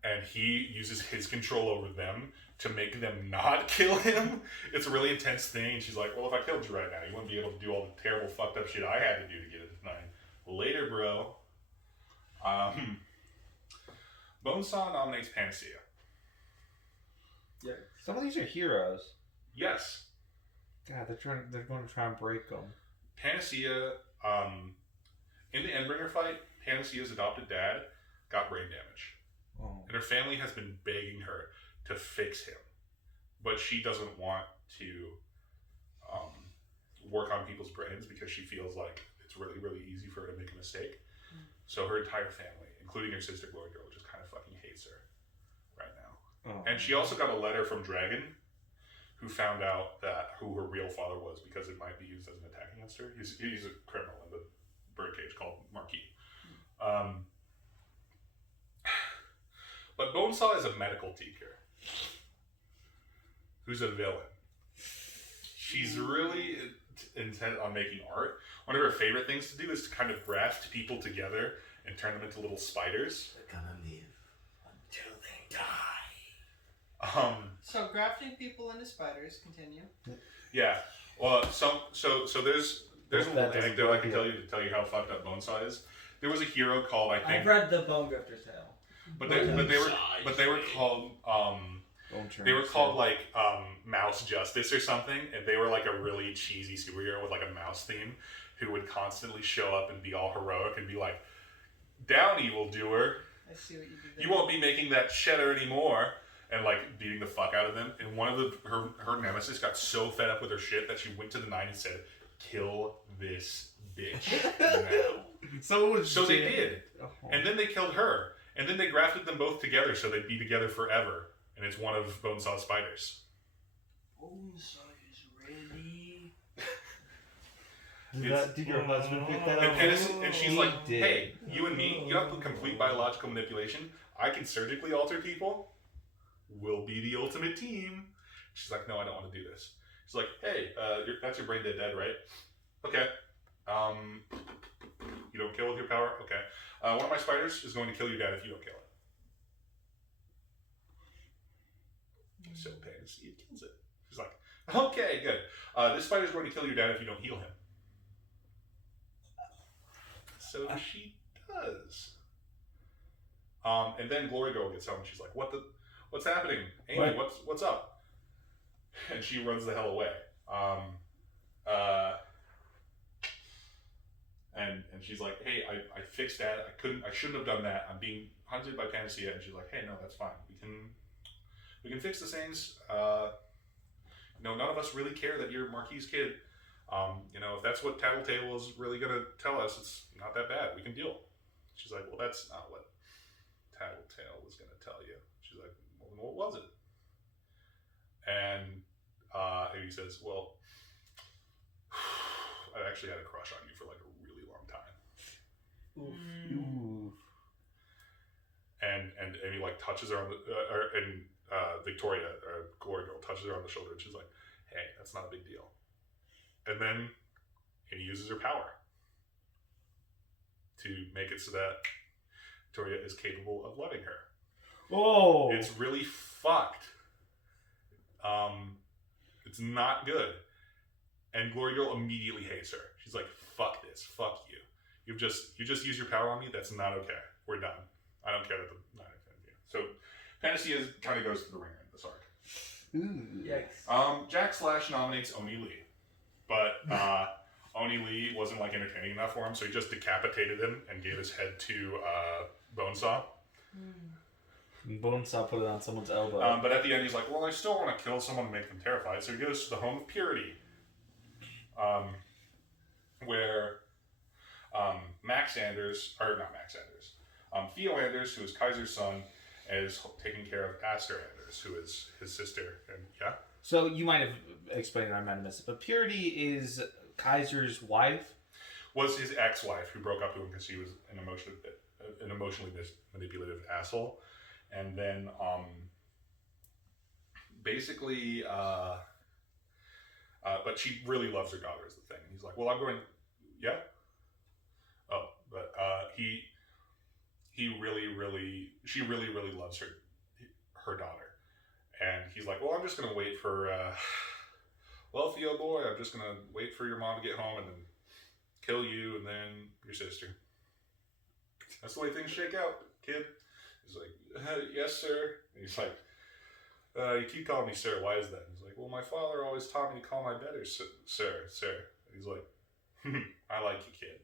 and he uses his control over them to make them not kill him. It's a really intense thing, and she's like, well, if I killed you right now, you wouldn't be able to do all the terrible fucked up shit I had to do to get it tonight. Later, bro. Bonesaw nominates Panacea. Yeah. Some of these are heroes. Yes. God, they're going to try and break them. Panacea, in the Endbringer fight, Panacea's adopted dad got brain damage. Oh. And her family has been begging her to fix him. But she doesn't want to work on people's brains because she feels like it's really, really easy for her to make a mistake. So her entire family, including her sister Glory Girl, just kind of fucking hates her right now. Oh. And she also got a letter from Dragon, who found out that who her real father was because it might be used as an attack against her. He's a criminal in the birdcage called Marquis. But Bonesaw is a medical teacher who's a villain. She's really intent on making art. One of her favorite things to do is to kind of graft people together and turn them into little spiders. They're gonna live until they die. So grafting people into spiders. Continue. Yeah. Well, so there's a That little doesn't anecdote I can work, tell you how fucked up Bonesaw is. There was a hero called I I've think, read the Bone Drifter's Tale. but they were called they were called like Mouse Justice or something, and they were like a really cheesy superhero with like a mouse theme who would constantly show up and be all heroic and be like, "Down, evildoer! I see what you did there. You won't be making that cheddar anymore," and like beating the fuck out of them. And one of her nemesis got so fed up with her shit that she went to the Nine and said, "Kill this bitch now." So they did, and then they killed her, and then they grafted them both together so they'd be together forever. And it's one of Bonesaw's spiders. Bonesaw is ready. Did your husband pick that up? And she's like, He did. "Hey, you and me, you have complete biological manipulation. I can surgically alter people. We'll be the ultimate team." She's like, "No, I don't want to do this." She's like, "Hey, that's your brain dead, right? Okay. You don't kill with your power? Okay. One of my spiders is going to kill your dad if you don't kill it." So Panacea kills it. She's like, "Okay, good. This spider's going to kill your dad if you don't heal him." So she does. And then Glory Girl gets home and she's like, what's happening? Amy, what's up? And she runs the hell away. And she's like, "Hey, I fixed that. I shouldn't have done that. I'm being hunted by Panacea." And she's like, "Hey, no, that's fine. We can fix the things. None of us really care that you're Marquis' kid. If that's what Tattletale is really gonna tell us, it's not that bad. We can deal." She's like, "Well, that's not what Tattletale was gonna tell you." She's like, "Well, then what was it?" And Amy says, "Well, I actually had a crush on you for like a really long time." Ooh. And Amy like touches her on the Victoria, Glory Girl, touches her on the shoulder, and she's like, "Hey, that's not a big deal." And then Amy uses her power to make it so that Victoria is capable of loving her. Oh. It's really fucked. It's not good. And Glory Girl immediately hates her. She's like, "Fuck this. Fuck you. You just used your power on me. That's not okay. We're done. I don't care that the Nine are defending you." So Panacea kind of goes to the ringer in this arc. Yikes. Jack Slash nominates Oni Lee, but Oni Lee wasn't like entertaining enough for him, so he just decapitated him and gave his head to Bonesaw. Bonesaw put it on someone's elbow. But at the end, he's like, "Well, I still want to kill someone and make them terrified," so he goes to the Home of Purity, where Theo Anders, who is Kaiser's son, is taking care of Aster Anders, who is his sister. And yeah. So you might have explained, I might have missed it, but Purity is Kaiser's wife. Was his ex-wife who broke up with him because she was an emotionally manipulative asshole, and then basically, but she really loves her daughter is the thing. He's like, "Well, I'm going, yeah." Oh, but she really loves her daughter, and he's like, "Well, I'm just gonna wait for, well, Theo boy, I'm just gonna wait for your mom to get home and then kill you and then your sister. That's the way things shake out, kid." He's like, "Yes, sir." And he's like, "You keep calling me sir. Why is that?" And he's like, "Well, my father always taught me to call my betters sir. And he's like, "I like you, kid.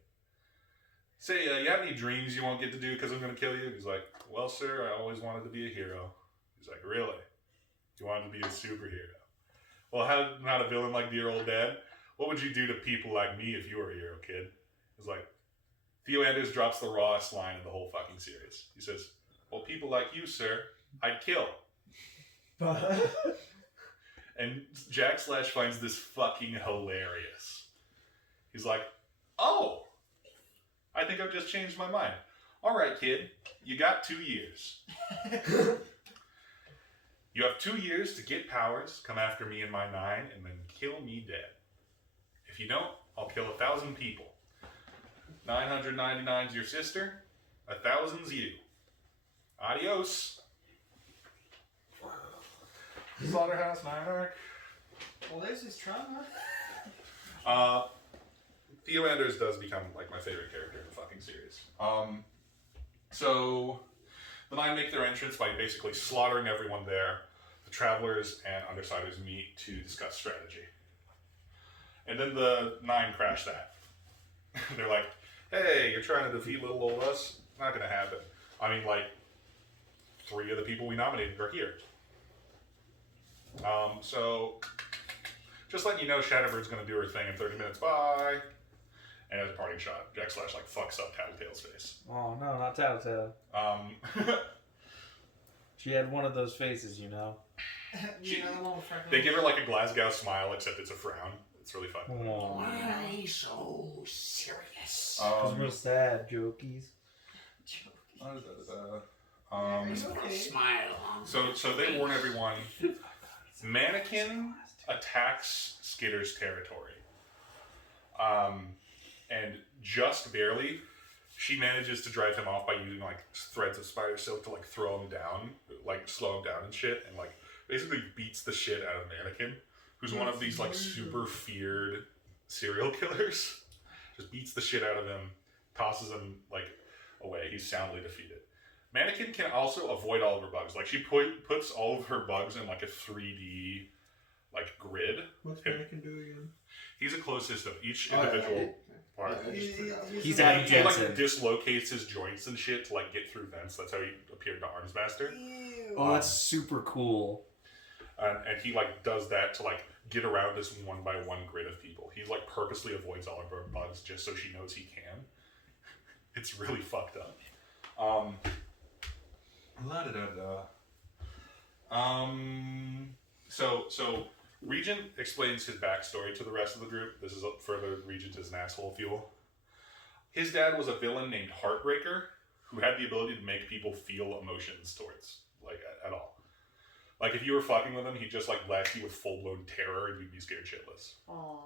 Say, you have any dreams you won't get to do because I'm going to kill you?" And he's like, "Well, sir, I always wanted to be a hero." He's like, "Really? You wanted to be a superhero? Well, how not a villain like dear old dad? What would you do to people like me if you were a hero, kid?" He's like, Theo Anders drops the rawest line in the whole fucking series. He says, "Well, people like you, sir, I'd kill." And Jack Slash finds this fucking hilarious. He's like, oh, I think I've just changed my mind. All right, kid, you got 2 years. You have 2 years to get powers, come after me and my 9, and then kill me dead. If you don't, I'll kill 1,000 people. 999's your sister, 1,000's you. Adios. Slaughterhouse 9-arc. Well, there's his trauma. Theo Anders does become like my favorite character in the fucking series. So the 9 make their entrance by basically slaughtering everyone there. The Travelers and Undersiders meet to discuss strategy. And then the 9 crash that. They're like, hey, you're trying to defeat little old us? Not gonna happen. I mean, like, 3 of the people we nominated are here. So just letting you know, Shadowbird's gonna do her thing in 30 minutes. Bye. And as a parting shot, Jack Slash like fucks up Tattletale's face. Oh no, not Tattletale. She had one of those faces, you know. You know, the one with freckles. They give her like a Glasgow smile, except it's a frown. It's really fun. Why so serious? Because we're sad, jokies. Okay. Smile. So they warn everyone. Mannequin attacks Skitter's territory. And just barely, she manages to drive him off by using like threads of spider silk to like throw him down, like slow him down and shit, and like basically beats the shit out of Mannequin, who's one of these like super feared serial killers. Just beats the shit out of him, tosses him like away. He's soundly defeated. Mannequin can also avoid all of her bugs. Like she puts all of her bugs in like a 3D like grid. What's Mannequin do again? He's a closed system. Each individual part. I just forgot. He's He, Adam he like Jensen. dislocates his joints and shit to like get through vents. That's how he appeared to Armsmaster. Ew. Oh, that's super cool. And he like does that to like get around this 1-by-1 grid of people. He like purposely avoids all of her bugs just so she knows he can. It's really fucked up. So Regent explains his backstory to the rest of the group. This is further Regent is an asshole fuel. His dad was a villain named Heartbreaker who had the ability to make people feel emotions towards, like, at all. Like, if you were fucking with him, he'd just, like, blast you with full-blown terror and you'd be scared shitless. Aw.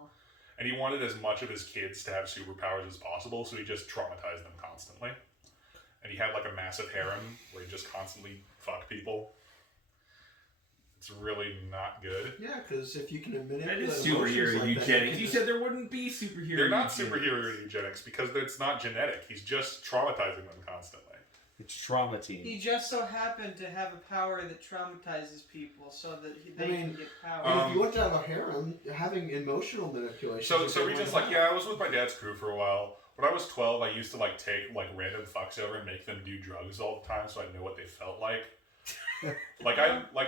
And he wanted as much of his kids to have superpowers as possible, so he just traumatized them constantly. And he had, like, a massive harem where he just constantly fucked people. It's really not good. Yeah, because if you can manipulate That is emotions superhero like that, eugenics. can You just- said there wouldn't be superhero They're not eugenics. superhero eugenics because it's not genetic. He's just traumatizing them constantly. It's trauma team. He just so happened to have a power that traumatizes people, so that they I mean, can get power. And if you want to have a harem, having emotional manipulation. So Regent's like, yeah, I was with my dad's crew for a while. When I was 12, I used to like take like random fucks over and make them do drugs all the time, so I knew what they felt like.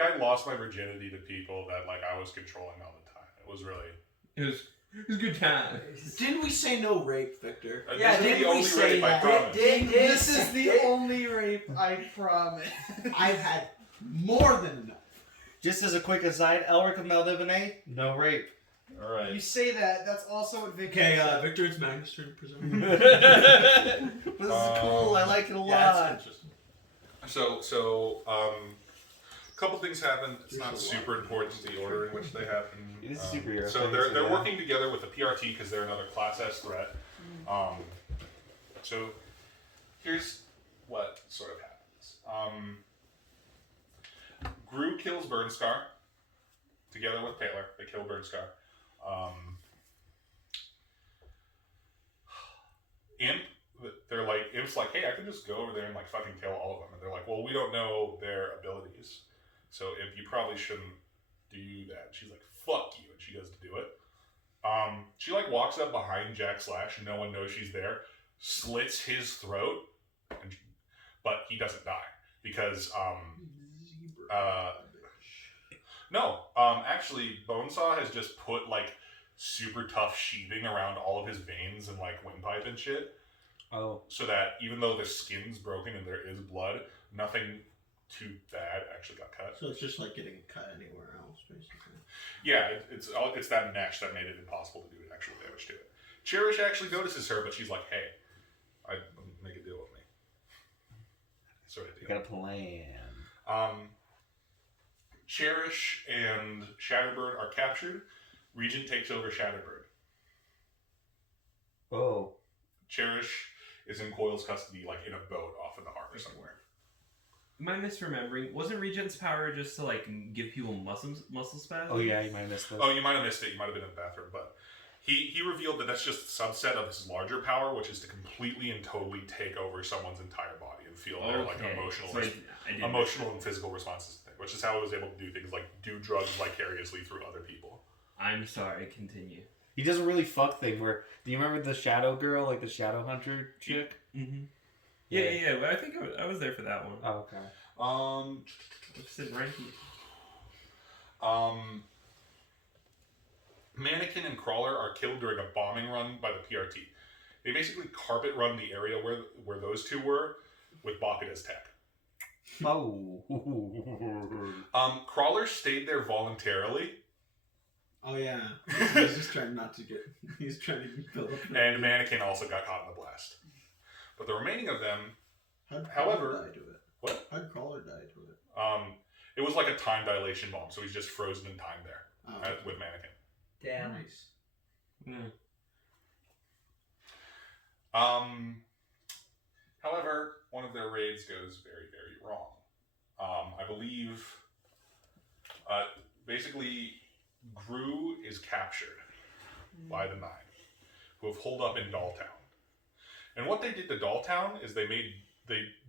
I lost my virginity to people that like I was controlling all the time. It was really. It was a good time. Didn't we say no rape, Victor? Yeah, this is didn't the we only say rape I that? promise. This is the only rape, I promise. I've had more than enough. Just as a quick aside, Elric of Maldivene, no rape. All right. You say that, that's also what Victor said. Victor, it's Magnus' turn, presumably. This is cool. I like it a lot. interesting. So, a couple things happen. It's Here's not a super lot. important the order in which they happen. It is a superhero So thing, they're so yeah. working together with the PRT because they're another Class S threat. So here's what sort of happens. Gru kills Burnscar together with Taylor. They kill Burnscar. Imp's like, hey, I can just go over there and like fucking kill all of them. And they're like, well, we don't know their abilities. So Imp, you probably shouldn't do that. She's like, fuck you. And she goes to do it. She like walks up behind Jack Slash and no one knows she's there, slits his throat, but he doesn't die because actually Bonesaw has just put like super tough sheathing around all of his veins and like windpipe and shit, Oh, so that even though the skin's broken and there is blood, nothing too bad actually got cut. So it's just like getting cut anywhere else, basically. Yeah, it's that mesh that made it impossible to do actual damage to it. Cherish actually notices her, but she's like, "Hey, I make a deal with me." Sort of You deal. got a plan. Cherish and Shatterbird are captured. Regent takes over Shatterbird. Oh. Cherish is in Coil's custody, like in a boat off in the harbor somewhere. Am I misremembering? Wasn't Regent's power just to like give people muscle spasms? Oh yeah, you might have missed this. Oh, you might have missed it. You might have been in the bathroom, but he revealed that that's just a subset of his larger power, which is to completely and totally take over someone's entire body and feel their like emotional, So I didn't- emotional and physical responses, which is how he was able to do things like do drugs vicariously through other people. I'm sorry. Continue. He does a really fuck thing where, do you remember the shadow girl, like the shadow hunter chick? Mm-hmm. Yeah. Well, I think I was there for that one. Oh, okay. What's it ranking? Mannequin and Crawler are killed during a bombing run by the PRT. They basically carpet run the area where those two were with Bakuda's tech. Oh. Crawler stayed there voluntarily, Oh yeah, he's just trying not to get. He's trying to build up. and Mannequin also got caught in the blast. But the remaining of them, How'd however- Crawler die to it? What? How'd Crawler die to it? it was like a time dilation bomb, so he's just frozen in time there Oh, with Mannequin. Damn. nice. Mm. However, one of their raids goes very, very wrong. I believe, basically, Gru is captured by the Nine, who have holed up in Dolltown. And what they did to Dolltown is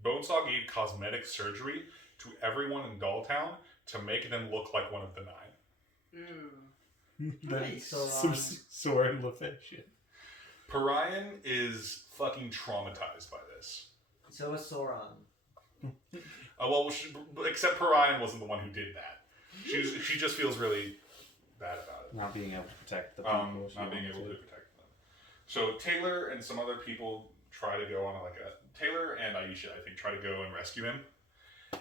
Bonesaw gave cosmetic surgery to everyone in Dolltown to make them look like one of the Nine. Nice. Some Soren Lefesh. Parian is fucking traumatized by this. So is Sauron. Except Parian wasn't the one who did that. She just feels really bad about it. Not being able to protect the people. she Not being wanted able to protect them. So Taylor and some other people try to go on Taylor and Aisha, I think, try to go and rescue him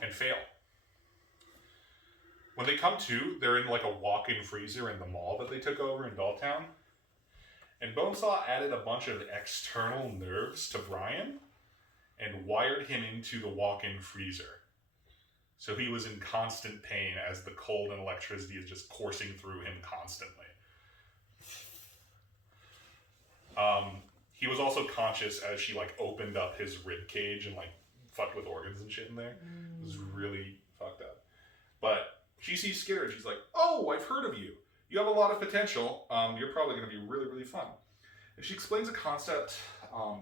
and fail. When they come to, they're in like a walk-in freezer in the mall that they took over in Dolltown. And Bonesaw added a bunch of external nerves to Brian and wired him into the walk-in freezer. So he was in constant pain as the cold and electricity is just coursing through him constantly. He was also conscious as she like opened up his rib cage and like fucked with organs and shit in there. It was really fucked up. But she sees Skitter and she's like, "Oh, I've heard of you. You have a lot of potential. You're probably going to be really, really fun." And she explains a concept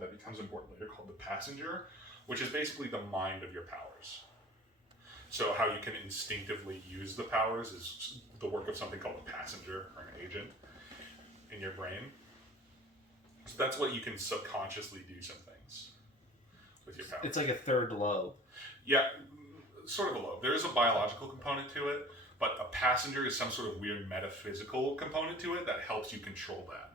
that becomes important later called the passenger, which is basically the mind of your powers. So how you can instinctively use the powers is the work of something called a passenger or an agent in your brain. So that's what you can subconsciously do some things with your powers. It's like a third lobe. Yeah, sort of a lobe. There is a biological component to it, but a passenger is some sort of weird metaphysical component to it that helps you control that.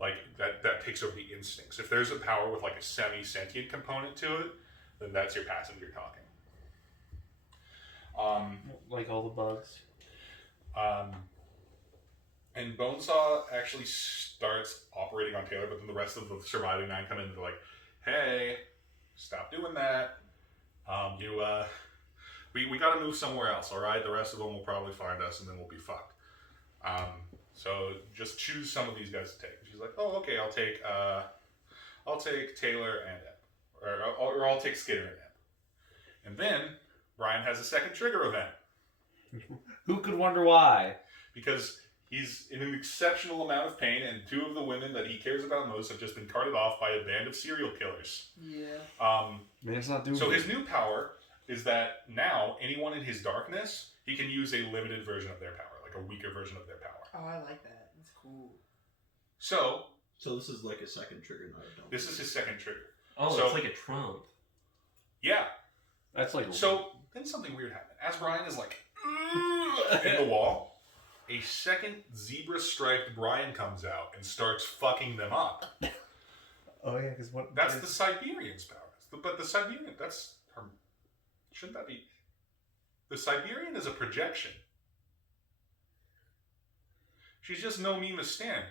Like, that takes over the instincts. If there's a power with like a semi-sentient component to it, then that's your passenger talking. Like all the bugs. And Bonesaw actually starts operating on Taylor, but then the rest of the surviving Nine come in and they're like, "Hey, stop doing that. We got to move somewhere else, all right? The rest of them will probably find us, and then we'll be fucked. So just choose some of these guys to take." She's like, "Oh, okay. I'll take Taylor and Eb, or I'll take Skitter and Eb." And then Brian has a second trigger event Who could wonder why? because he's in an exceptional amount of pain, and two of the women that he cares about most have just been carted off by a band of serial killers. Yeah. Man, it's not doing So it. his new power is that now anyone in his darkness, he can use a limited version of their power, like a weaker version of their power. Oh, I like that. That's cool. So So this is like a second trigger, not a double. this is his second trigger. Oh, So- it's like a trump. Yeah. That's like So then something weird happened. As Brian is like in the wall, a second zebra-striped Brian comes out and starts fucking them up. Oh yeah, because what? That's the Siberian's power. But the Siberian, that's her Shouldn't that be? The Siberian is a projection. She's just no Mima Stan.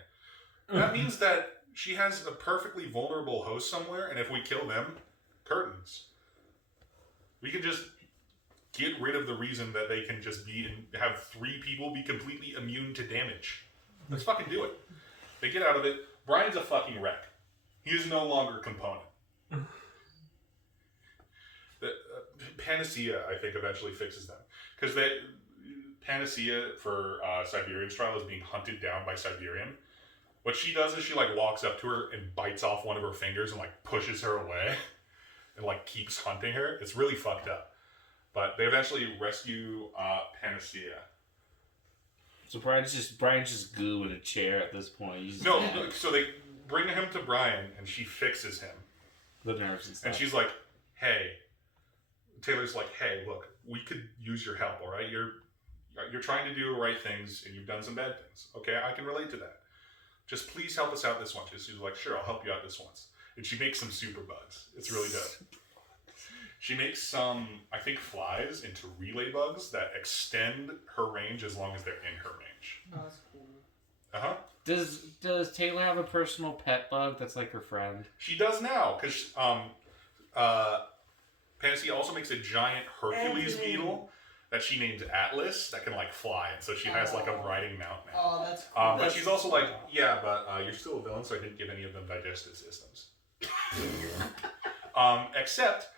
That means that she has a perfectly vulnerable host somewhere, and if we kill them, curtains. We can just get rid of the reason that they can just be and have 3 people be completely immune to damage. Let's fucking do it. They get out of it. Brian's a fucking wreck. He is no longer a component. Panacea, I think, eventually fixes them. Because Panacea for Siberian's trial is being hunted down by Siberian. What she does is she like walks up to her and bites off one of her fingers and like pushes her away and like keeps hunting her. It's really fucked up. But they eventually rescue Panacea. So Brian's just goo in a chair at this point. He's No, dead. look, so they bring him to Brian and she fixes him. The nerves and stuff. And she's like, hey. Taylor's like, hey, look, we could use your help, all right? You're trying to do the right things and you've done some bad things. Okay, I can relate to that. Just please help us out this once. She's like, sure, I'll help you out this once. And she makes some super bugs. It's really dope. She makes some, I think, flies into relay bugs that extend her range as long as they're in her range. Oh, that's cool. Uh-huh. Does Taylor have a personal pet bug that's like her friend? She does now, because Panacea also makes a giant Hercules beetle that she named Atlas that can like fly, and so she has like a riding mount now. Oh, that's cool. But she's also like, yeah, but you're still a villain, so I didn't give any of them digestive systems. Except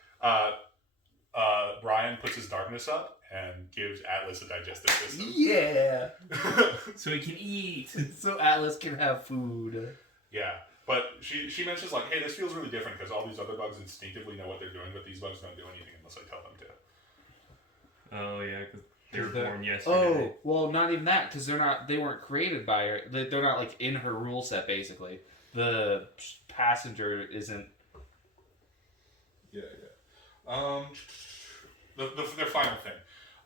Brian puts his darkness up and gives Atlas a digestive system. Yeah. So he can eat. So Atlas can have food. Yeah, but she mentions like, hey, this feels really different because all these other bugs instinctively know what they're doing, but these bugs don't do anything unless I tell them to. Oh yeah, because they were They're- born yesterday. Oh, well, not even that, because they weren't created by her. They're not like in her rule set. Basically, the passenger isn't. Yeah. Their final thing.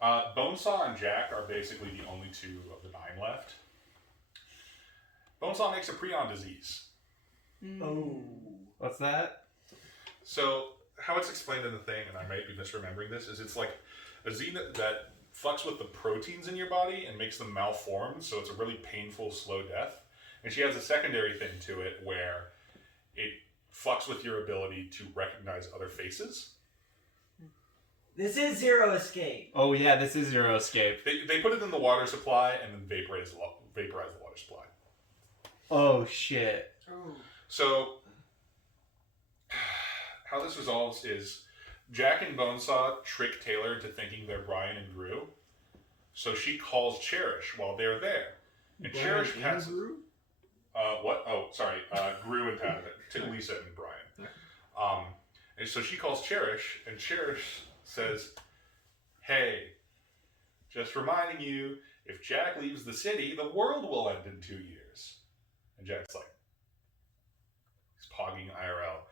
Bonesaw and Jack are basically the only 2 of the 9 left. Bonesaw makes a prion disease. Oh, what's that? So, how it's explained in the thing, and I might be misremembering this, is it's like a xena that fucks with the proteins in your body and makes them malform, so it's a really painful, slow death. And she has a secondary thing to it where it fucks with your ability to recognize other faces. This is Zero Escape. Oh yeah, this is Zero Escape. They put it in the water supply and then vaporize the water supply. Oh shit. Oh. So, how this resolves is Jack and Bonesaw trick Taylor into thinking they're Brian and Gru. So she calls Cherish while they're there. And Cherish has... what? Oh, sorry. Gru and Lisa and Brian. And so she calls Cherish, and Cherish says, hey, just reminding you, if Jack leaves the city, the world will end in 2 years. And Jack's like, he's pogging IRL.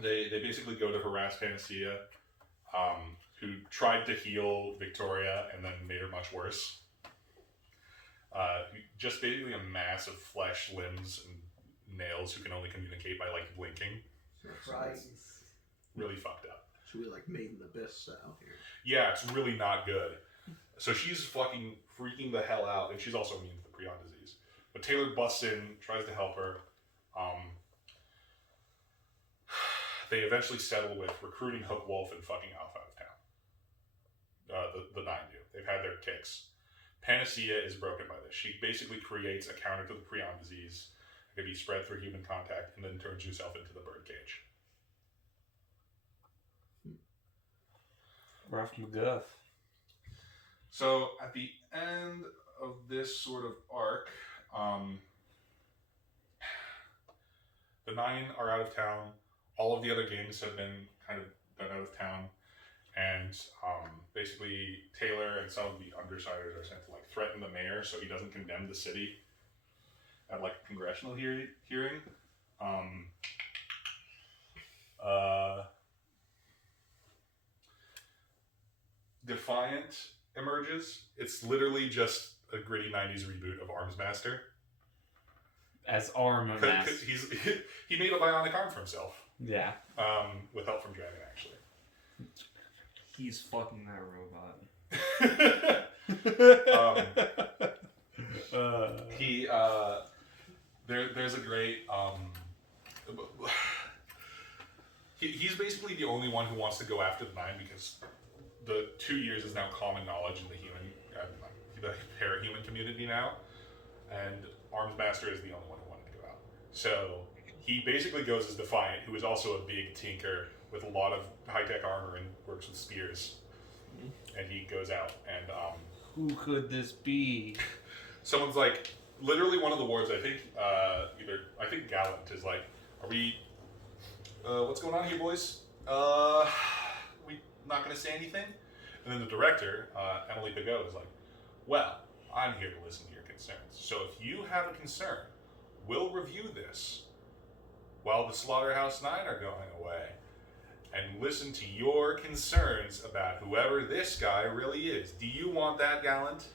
They basically go to harass Panacea, who tried to heal Victoria and then made her much worse. Just basically a mass of flesh, limbs, and nails who can only communicate by like blinking. Christ. Really fucked up. Should we like Made in Abyss style here? Yeah, it's really not good. So she's fucking freaking the hell out, and she's also immune to the prion disease. But Taylor busts in, tries to help her. They eventually settle with recruiting Hook Wolf and fucking Alpha out of town. The 9 do. They've had their kicks. Panacea is broken by this. She basically creates a counter to the prion disease that can be spread through human contact and then turns yourself into the birdcage. Rough McGuff. So at the end of this sort of arc, the 9 are out of town. All of the other gangs have been kind of done out of town. And basically Taylor and some of the undersiders are sent to like threaten the mayor so he doesn't condemn the city at like a congressional hearing. Defiant emerges. It's literally just a gritty 90s reboot of Arms Master. as arm Because mass. he made a bionic arm for himself. Yeah. With help from Dragon, actually. He's fucking that robot. There's a great he's basically the only one who wants to go after the Nine because the 2 years is now common knowledge in the the parahuman community now, and Armsmaster is the only one who wanted to go out. So he basically goes as Defiant, who is also a big tinker with a lot of high-tech armor and works with spears. And he goes out, and Who could this be? someone's like, literally one of the wards, I think Gallant is like, are we, what's going on here, boys? We not gonna say anything? And then the director, Emily Bigot, is like, well, I'm here to listen to your concerns. So if you have a concern, we'll review this while the Slaughterhouse Nine are going away and listen to your concerns about whoever this guy really is. Do you want that, Gallant?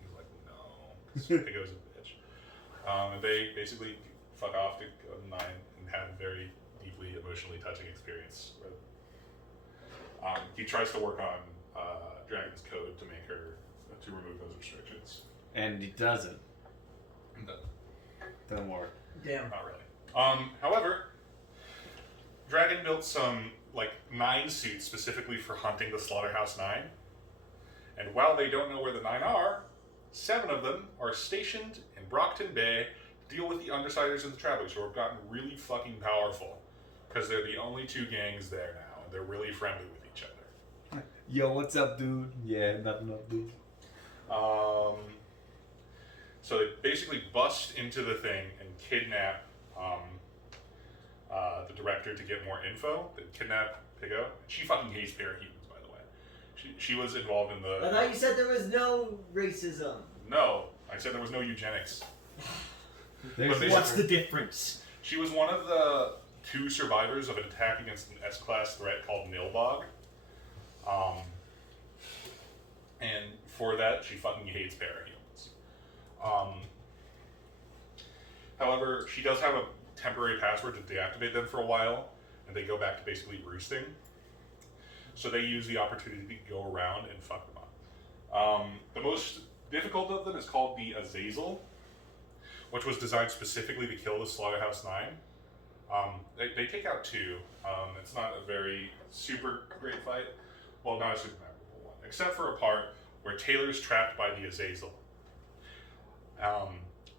He's like, no. Bigo's a bitch. And they basically fuck off to go to Nine and have a very deeply emotionally touching experience. Where, he tries to work on Dragon's code to make her to remove those restrictions. And he doesn't. No, Doesn't work. Damn. not really. However, Dragon built some 9 suits specifically for hunting the Slaughterhouse Nine. And while they don't know where the 9 are, 7 of them are stationed in Brockton Bay to deal with the Undersiders and the Travelers, who have gotten really fucking powerful. Because they're the only 2 gangs there now, and they're really friendly with each other. Yo, what's up, dude? Yeah, nothing up, dude. So they basically bust into the thing and kidnap the director to get more info. They kidnap Pigo. She fucking hates parahumans, by the way. She was involved in the... I thought you said there was no racism. No, I said there was no eugenics. There's But What's the difference? She was one of the 2 survivors of an attack against an S-class threat called Nilbog. And for that, she fucking hates parahumans. However, she does have a temporary password to deactivate them for a while, and they go back to basically roosting. So they use the opportunity to go around and fuck them up. The most difficult of them is called the Azazel, which was designed specifically to kill the Slaughterhouse Nine. They take out 2. It's not a very super great fight. Well, not a super memorable one, except for a part where Taylor's trapped by the Azazel.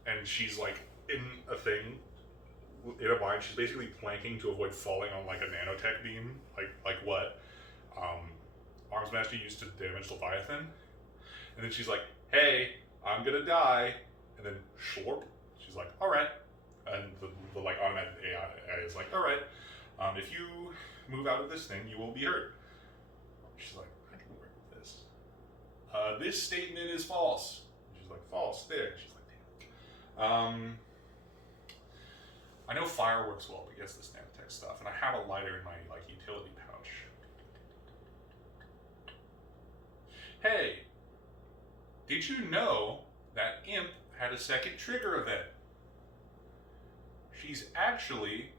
And she's in a thing, in a bind. She's basically planking to avoid falling on a nanotech beam, like what Armsmaster used to damage Leviathan. And then she's like, hey, I'm gonna die. And then slurp. She's like, alright. And the automatic AI is like, alright, if you move out of this thing, you will be hurt. She's like, I can work with this. This statement is false. She's like, false, there. She's like, damn. I know fire works well against this nanotech stuff, and I have a lighter in my utility pouch. Hey, did you know that Imp had a second trigger event? She's actually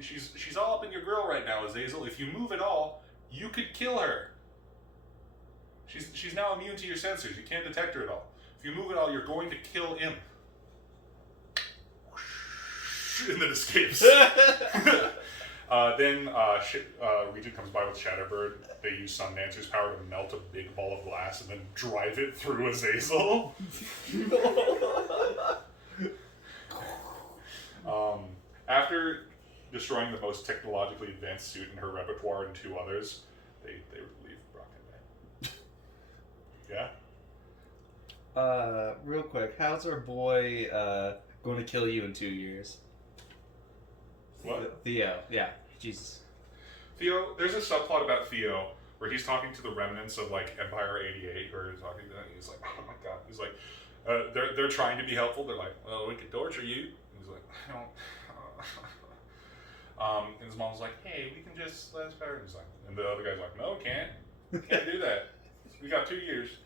she's all up in your grill right now, Azazel. If you move at all, you could kill her. She's now immune to your sensors. You can't detect her at all. If you move at all, you're going to kill Imp. And then escapes. Then Regent comes by with Shatterbird. They use Sundancer's power to melt a big ball of glass and then drive it through Azazel. After destroying the most technologically advanced suit in her repertoire and 2 others, they leave Brockton Bay. Yeah? Real quick, how's our boy going to kill you in 2 years? What? Theo, yeah, Jesus. Theo, there's a subplot about Theo where he's talking to the remnants of Empire 88, who are talking to him. He's like, oh my god. He's like, they're trying to be helpful. They're like, well, we could torture you. And he's like, I don't. And his mom's like, hey, we can just let us power. He's like, and the other guy's like, no, can't do that. We got 2 years.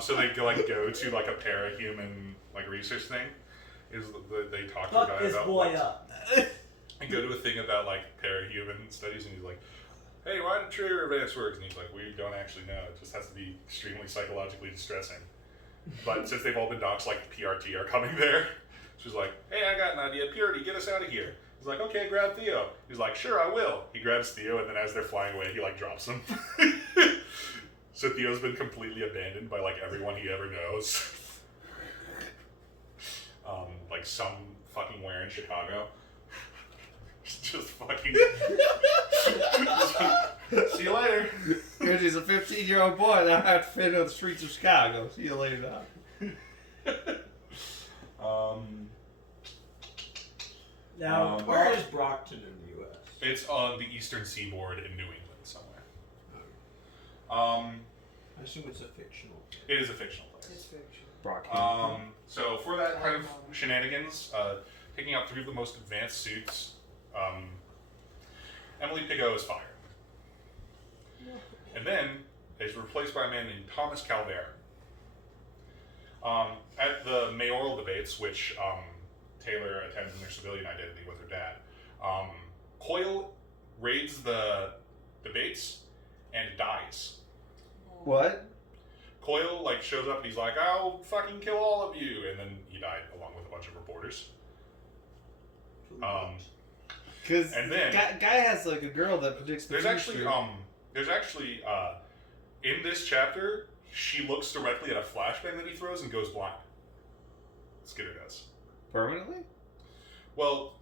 So they go to like a parahuman like research thing. They talk to a Fuck guy this about boy like, up. and go to a thing about like parahuman studies, and he's like, "Hey, why do trigger events work?" And he's like, "We don't actually know. It just has to be extremely psychologically distressing." But since they've all been docs, like PRT are coming there. She's like, "Hey, I got an idea. Purity, get us out of here." He's like, "Okay, grab Theo." He's like, "Sure, I will." He grabs Theo, and then as they're flying away, he like drops him. So Theo's been completely abandoned by like everyone he ever knows. Like some fucking where in Chicago. Just fucking. See you later. He's a 15-year-old boy that I have to fit on the streets of Chicago. See you later, Doc. Now, Where is Brockton in the U.S.? It's on the eastern seaboard in New England somewhere. I assume it's a fictional. It is a fictional It's place. fiction. So for that kind of shenanigans, taking out 3 of the most advanced suits, Emily Pigot is fired. And then is replaced by a man named Thomas Calvert. At the mayoral debates, which Taylor attends in their civilian identity with her dad, Coyle raids the debates and dies. What? Coyle like shows up and he's like, "I'll fucking kill all of you," and then he died along with a bunch of reporters. Because And then guy has like a girl that predicts the there's future. actually in this chapter she looks directly at a flashbang that he throws and goes blind. Skidder does. Permanently? Well,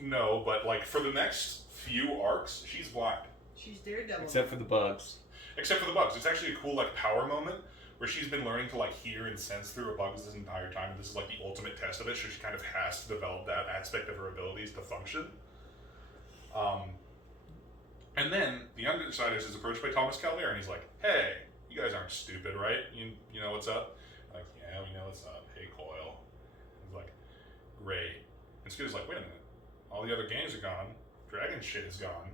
no, but like for the next few arcs, she's blind. She's Daredevil. Except for the bugs. Except for the bugs. It's actually a cool like power moment where she's been learning to like hear and sense through her bugs this entire time. This is like the ultimate test of it, so she kind of has to develop that aspect of her abilities to function. And then the Undersiders is approached by Thomas Calvert, and he's like, "Hey, you guys aren't stupid, right? You know what's up?" Like, "Yeah, we know what's up. Hey, Coyle." He's like, "Great." And Skitter's like, "Wait a minute. All the other games are gone. Dragon shit is gone.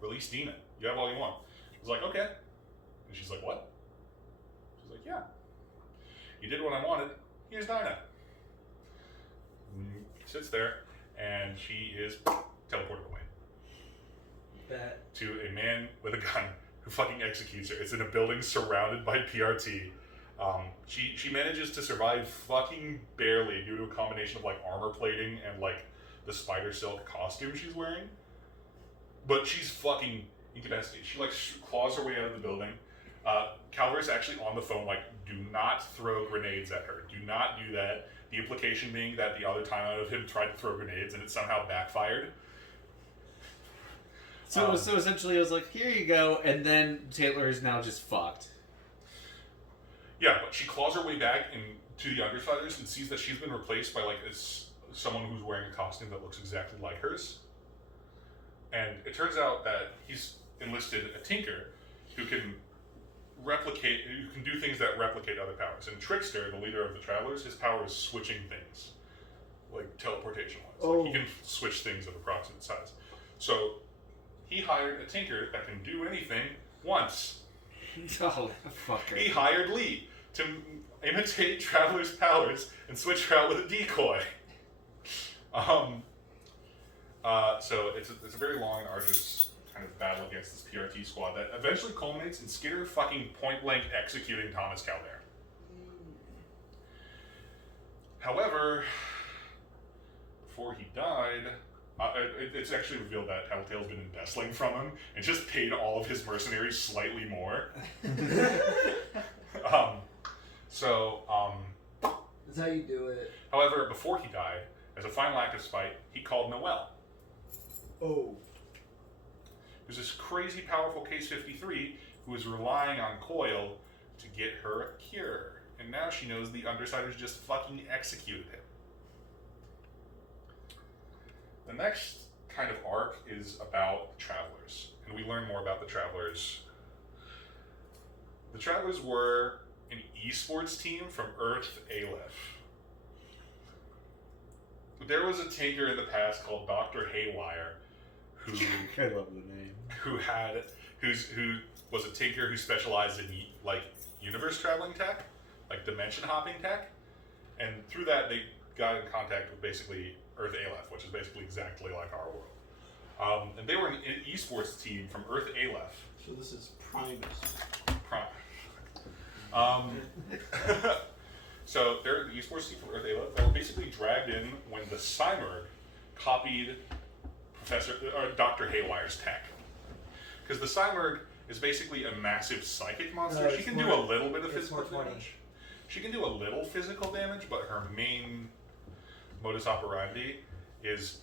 Release Demon. You have all you want." He's like, "Okay." And she's like, "What?" She's like, "Yeah. You did what I wanted. Here's Dinah." Sits there, and she is teleported away bet. to a man with a gun who fucking executes her. It's in a building surrounded by PRT. She manages to survive fucking barely due to a combination of like armor plating and like the spider silk costume she's wearing. But she's fucking incapacitated. She like claws her way out of the building. Calvert's actually on the phone like, "Do not throw grenades at her. Do not do that." The implication being that the other time out of him tried to throw grenades and it somehow backfired. So essentially, it was like, "Here you go," and then Taylor is now just fucked. Yeah, but she claws her way back into the Undersiders and sees that she's been replaced by like someone who's wearing a costume that looks exactly like hers. And it turns out that he's enlisted a tinker who can do things that replicate other powers. And Trickster, the leader of the Travelers, his power is switching things, like teleportation-wise. Like he can switch things of approximate size. So he hired a tinker that can do anything once. Oh, fucker. He hired Lee to imitate Traveler's powers and switch her out with a decoy. So it's a very long and arduous kind of battle against this PRT squad that eventually culminates in Skidder fucking point blank executing Thomas Calvert. However, before he died, it's actually revealed that Tattletale's been embezzling from him and just paid all of his mercenaries slightly more. That's how you do it. However, before he died, as a final act of spite, he called Noelle. Oh. There's this crazy powerful Case 53 who is relying on Coyle to get her a cure. And now she knows the Undersiders just fucking executed him. The next kind of arc is about the Travelers. And we learn more about the Travelers. The Travelers were an esports team from Earth Aleph. There was a tinker in the past called Dr. Haywire who I love the name. who was a tinker who specialized in like universe traveling tech, like dimension hopping tech, and through that they got in contact with basically Earth Aleph, which is basically exactly like our world. And they were an esports team from Earth Aleph. So this is Primus. So they're the esports team from Earth Aleph. They were basically dragged in when the Cymerg copied Dr. Haywire's tech. Because the Cymerg is basically a massive psychic monster. She it's can more- do a little bit of it's physical 420. damage. She can do a little physical damage, but her main modus operandi is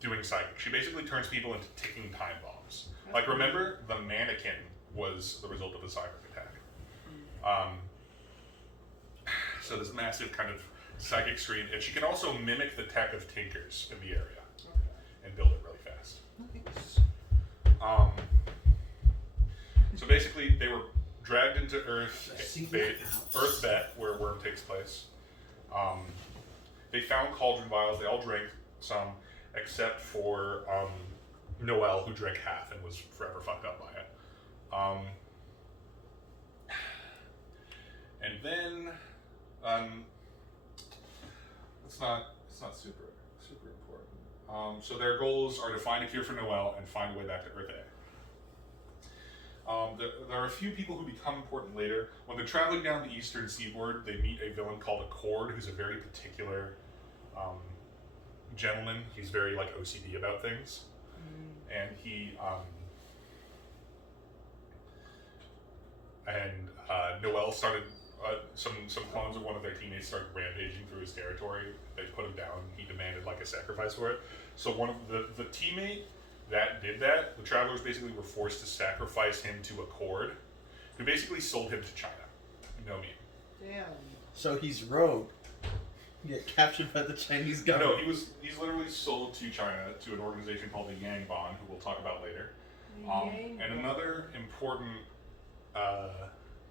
doing psychic. She basically turns people into ticking time bombs. Like, remember, the mannequin was the result of a Cyberg attack. So this massive kind of psychic screen, and she can also mimic the tech of Tinkers in the area and build it really fast. So basically, they were dragged into Earth, Earth Bet, where Worm takes place. They found cauldron vials. They all drank some, except for Noel, who drank half and was forever fucked up by it. And then it's not super important. So their goals are to find a cure for Noel and find a way back to Earth A. There are a few people who become important later. When they're traveling down the eastern seaboard, they meet a villain called Accord, who's a very particular gentleman. He's very like OCD about things, and Noel started some clones of one of their teammates started rampaging through his territory. They put him down. He demanded like a sacrifice for it. So one of the teammate that did that, the travelers basically were forced to sacrifice him to Accord, who basically sold him to China. No meme. Damn. So he's rogue. Get captured by the Chinese government. No, he's literally sold to China to an organization called the Yang Ban, who we'll talk about later. And another important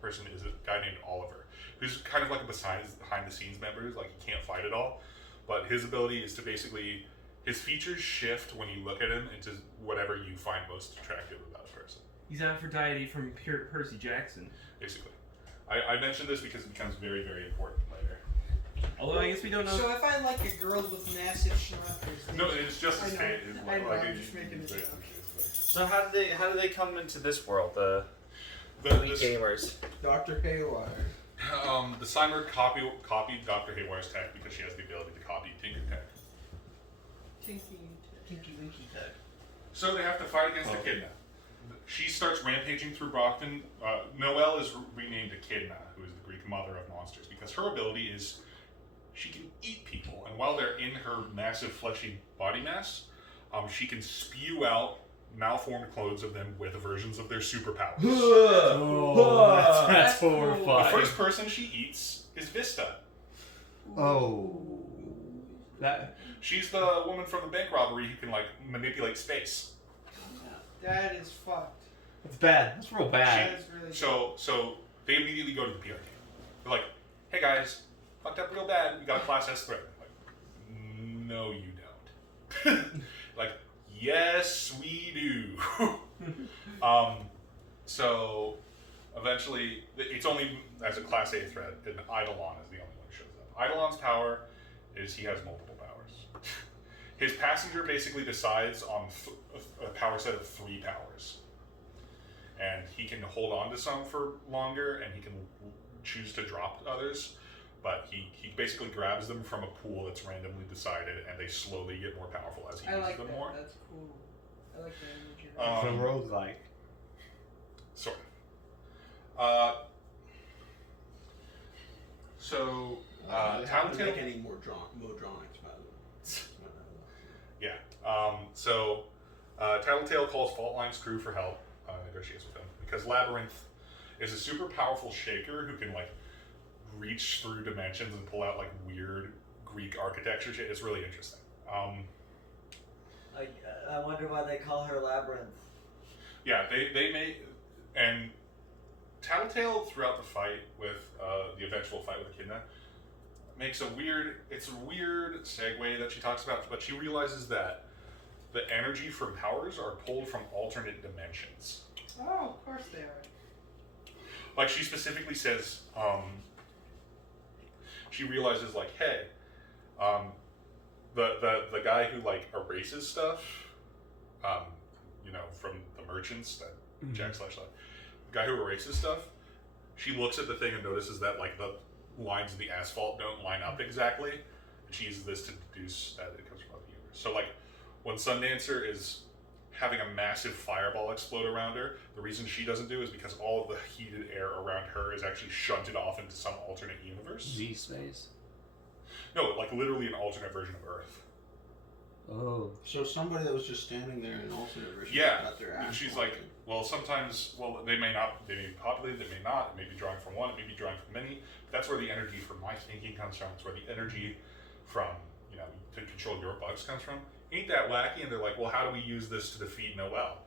person is a guy named Oliver, who's kind of like a behind the scenes member. Like, he can't fight at all, but his ability is to basically, his features shift when you look at him into whatever you find most attractive about a person. He's Aphrodite from Percy Jackson. Basically, I mentioned this because it becomes very, very important later. Although I guess we don't know. So if I like a girl with massive schnappers, No, it's just I his know, face. I know, I'm just making a joke. So how do they come into this world? The The gamers. Dr. Haywire. The Cymer copied Dr. Haywire's tech because she has the ability to copy Tinker tech. Tinky. So they have to fight against Echidna. She starts rampaging through Brockton. Noelle is renamed Echidna, who is the Greek mother of monsters, because her ability is she can eat people, and while they're in her massive fleshy body mass, she can spew out malformed clones of them with versions of their superpowers. Oh, that's cool. The horrifying. first person she eats is Vista. Oh, that. She's the woman from the bank robbery who can like manipulate space. That is fucked. That's bad. That's real bad. That is really So they immediately go to the PR team. They're like, "Hey guys, fucked up real bad. We got a Class S threat." Like, no, you don't. Like, yes, we do. So eventually, it's only as a Class A threat, and Eidolon is the only one who shows up. Eidolon's power is he has multiple powers. His passenger basically decides on a power set of 3 powers. And he can hold on to some for longer, and he can choose to drop others. But he basically grabs them from a pool that's randomly decided, and they slowly get more powerful as he I uses like them that. more. That's cool. I like that imagery. It's a roguelike. Sort of. So, They haven't Tattletale. make any more Modronics, by the way. Yeah. So, Tattletale calls Faultline's crew for help, negotiates with them, because Labyrinth is a super powerful shaker who can, like, reach through dimensions and pull out, like, weird Greek architecture shit. It's really interesting. I wonder why they call her Labyrinth. Yeah, they may, and Tattletale throughout the fight with, the eventual fight with Echidna, makes a weird segue that she talks about, but she realizes that the energy from powers are pulled from alternate dimensions. Oh, of course they are. Like, she specifically says, she realizes, like, hey, the guy who, like, erases stuff, you know, from the merchants that Jack Slash thought, the guy who erases stuff, she looks at the thing and notices that, like, the lines in the asphalt don't line up exactly, and she uses this to deduce that it comes from the universe. So, like, when Sundancer is having a massive fireball explode around her, the reason she doesn't do is because all of the heated air around her is actually shunted off into some alternate universe. Z space. No, like literally an alternate version of Earth. Oh. So somebody that was just standing there in alternate version Yeah, got their and ass she's whooped. like, well, sometimes, well, they may be populated, they may not, it may be drawing from one, it may be drawing from many. That's where the energy from my thinking comes from. It's where the energy from, you know, to control your bugs comes from. Ain't that wacky? And they're like, well, how do we use this to defeat Noel?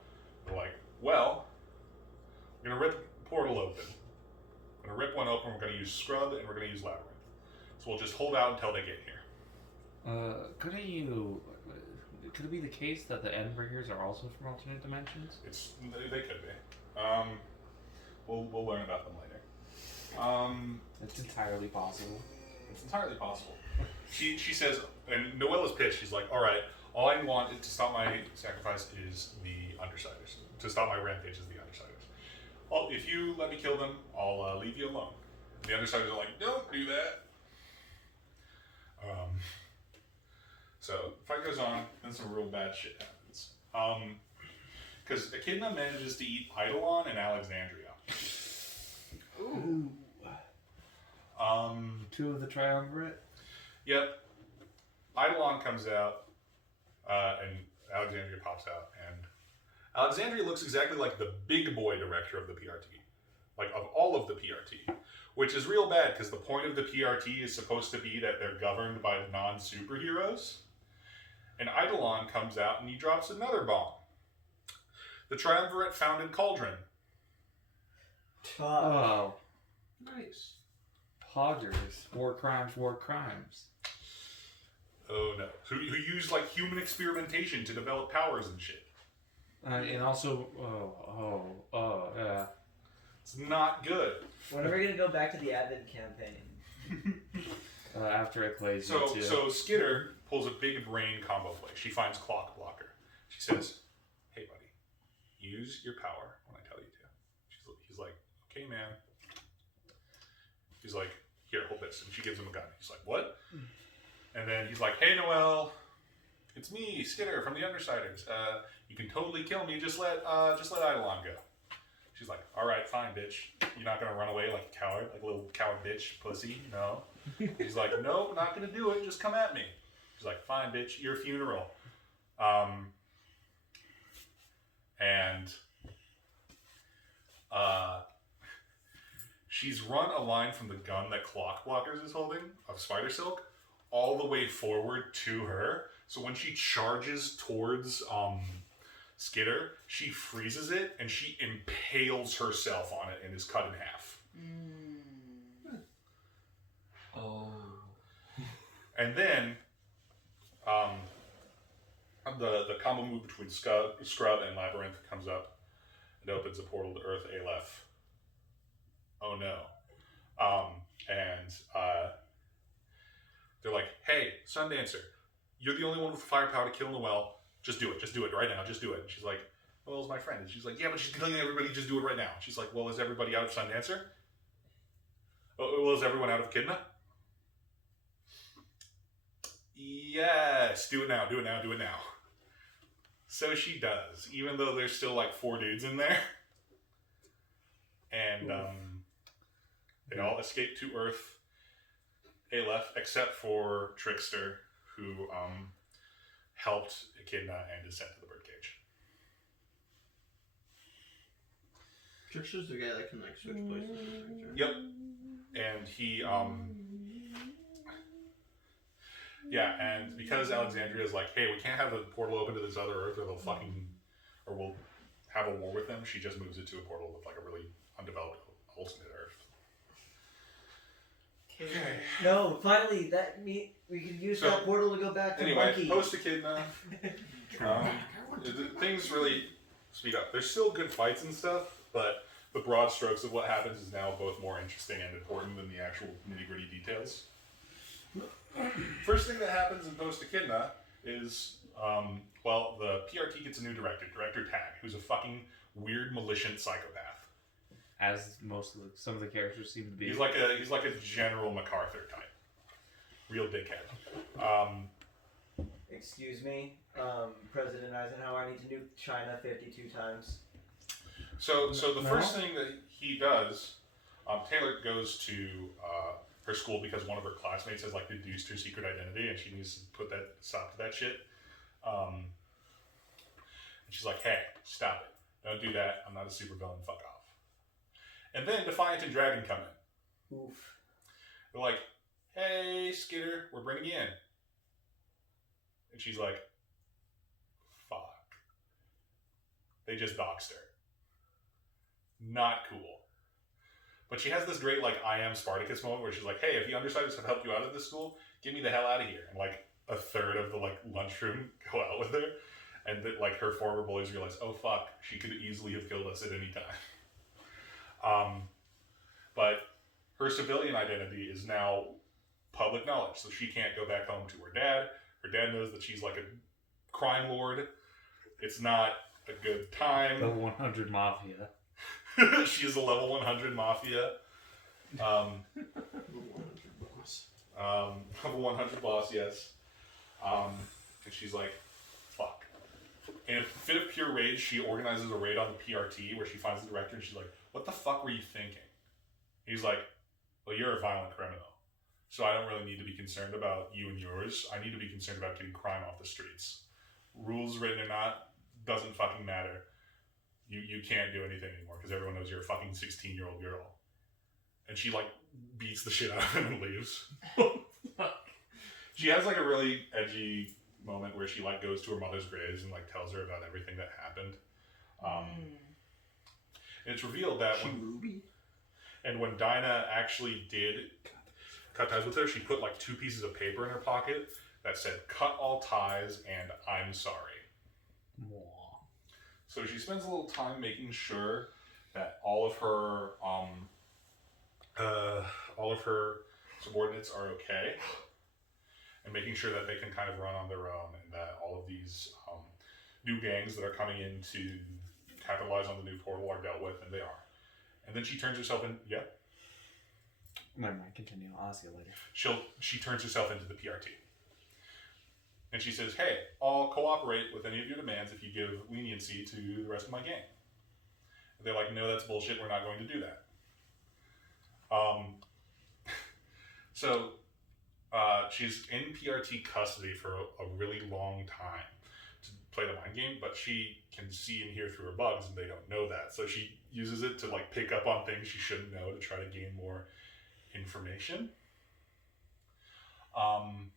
They're like, well, we're gonna rip a portal open. We're gonna rip one open, we're gonna use Scrub, and we're gonna use Labyrinth. So we'll just hold out until they get here. Could it be the case that the Endbringers are also from alternate dimensions? They could be. We'll learn about them later. It's entirely possible. It's entirely possible. She says, and Noella's pissed. She's like, all right, all I want to stop my sacrifice is the Undersiders. To stop my rampage is the Undersiders. Well, if you let me kill them, I'll leave you alone. The Undersiders are like, don't do that. So the fight goes on, and some real bad shit happens. Because Echidna manages to eat Eidolon and Alexandria. Ooh. Two of the triumvirate? Yep. Eidolon comes out, and Alexandria pops out, and Alexandria looks exactly like the big boy director of the PRT. Like, of all of the PRT. Which is real bad, because the point of the PRT is supposed to be that they're governed by non-superheroes. And Eidolon comes out, and he drops another bomb. The Triumvirate founded Cauldron. Oh. Nice. Poggers. War crimes, war crimes. Oh no. Who used, like, human experimentation to develop powers and shit. And also, yeah. It's not good. When are we gonna go back to the Advent campaign? After Ecclesia So, too. so Skitter pulls a big brain combo play. She finds Clock Blocker. She says, hey, buddy, use your power when I tell you to. He's like, okay, man. He's like, here, hold this. And she gives him a gun. He's like, what? And then he's like, hey, Noel, it's me, Skitter from the Undersiders. You can totally kill me. Just let Eidolon go. She's like, all right, fine, bitch. You're not going to run away like a coward, like a little coward bitch, pussy, no. He's like, nope, not going to do it. Just come at me. She's like, fine, bitch, your funeral. She's run a line from the gun that Clock Blockers is holding, of Spider Silk, all the way forward to her. So when she charges towards Skitter, she freezes it and she impales herself on it and is cut in half. Oh. And then the combo move between Scrub and Labyrinth comes up. It opens a portal to Earth Aleph. Oh no. They're like, hey, Sundancer, you're the only one with firepower to kill Noel. Just do it. Just do it right now. Just do it. And she's like, Noel's my friend. And she's like, yeah, but she's killing everybody. Just do it right now. She's like, well, is everybody out of Sundancer? Oh, well, is everyone out of Echidna? Yes. Do it now. Do it now. Do it now. So she does, even though there's still like 4 dudes in there. And they all escape to Earth Aleph, except for Trickster, who helped Echidna and is sent to the birdcage. Trickster's the guy that can like switch places. Right? Yep. And he yeah, and because Alexandria is like, hey, we can't have a portal open to this other Earth, or we'll have a war with them. She just moves it to a portal with like a really undeveloped alternate Earth. Okay. No, finally, we could use So, that portal to go back to Anyway, Monkey. post Echidna. Things really speed up. There's still good fights and stuff, but the broad strokes of what happens is now both more interesting and important than the actual nitty-gritty details. First thing that happens in Post Echidna is, the PRT gets a new director, Director Tag, who's a fucking weird, malicious psychopath. As some of the characters seem to be. He's like a General MacArthur type, real dickhead. Excuse me, President Eisenhower, I need to nuke China 52 times. So the first thing that he does, Taylor goes to her school because one of her classmates has like deduced her secret identity, and she needs to put that stop to that shit. And she's like, "Hey, stop it! Don't do that. I'm not a supervillain. Fuck off." And then Defiant and Dragon come in. Oof. They're like, "Hey, Skitter, we're bringing you in." And she's like, "Fuck." They just doxed her. Not cool. But she has this great, like, I am Spartacus moment where she's like, "Hey, if the Undersiders have helped you out of this school, get me the hell out of here." And, like, a third of the, like, lunchroom go out with her. And, that, like, her former bullies realize, oh, fuck, she could easily have killed us at any time. But her civilian identity is now public knowledge, so she can't go back home to her dad. Her dad knows that she's, like, a crime lord. It's not a good time. The 100 Mafia. She is a level 100 mafia. Level 100 boss. Level 100 boss, yes. And she's like, fuck. In a fit of pure rage, she organizes a raid on the PRT where she finds the director and she's like, "What the fuck were you thinking?" He's like, "Well, you're a violent criminal. So I don't really need to be concerned about you and yours. I need to be concerned about getting crime off the streets. Rules written or not, doesn't fucking matter. You can't do anything anymore because everyone knows you're a fucking 16-year-old girl." And she, like, beats the shit out of him and leaves. She has, like, a really edgy moment where she, like, goes to her mother's graves and, like, tells her about everything that happened. And it's revealed that when Dinah actually did cut ties with her, she put, like, 2 pieces of paper in her pocket that said, "Cut all ties and I'm sorry." So she spends a little time making sure that all of her subordinates are okay, and making sure that they can kind of run on their own, and that all of these new gangs that are coming in to capitalize on the new portal are dealt with, and they are. And then she turns herself in. Yeah. Never mind. Continue. I'll ask you later. She turns herself into the PRT. And she says, "Hey, I'll cooperate with any of your demands if you give leniency to the rest of my gang." And they're like, "No, that's bullshit. We're not going to do that." So she's in PRT custody for a really long time to play the mind game, but she can see and hear through her bugs, and they don't know that. So she uses it to, like, pick up on things she shouldn't know to try to gain more information. And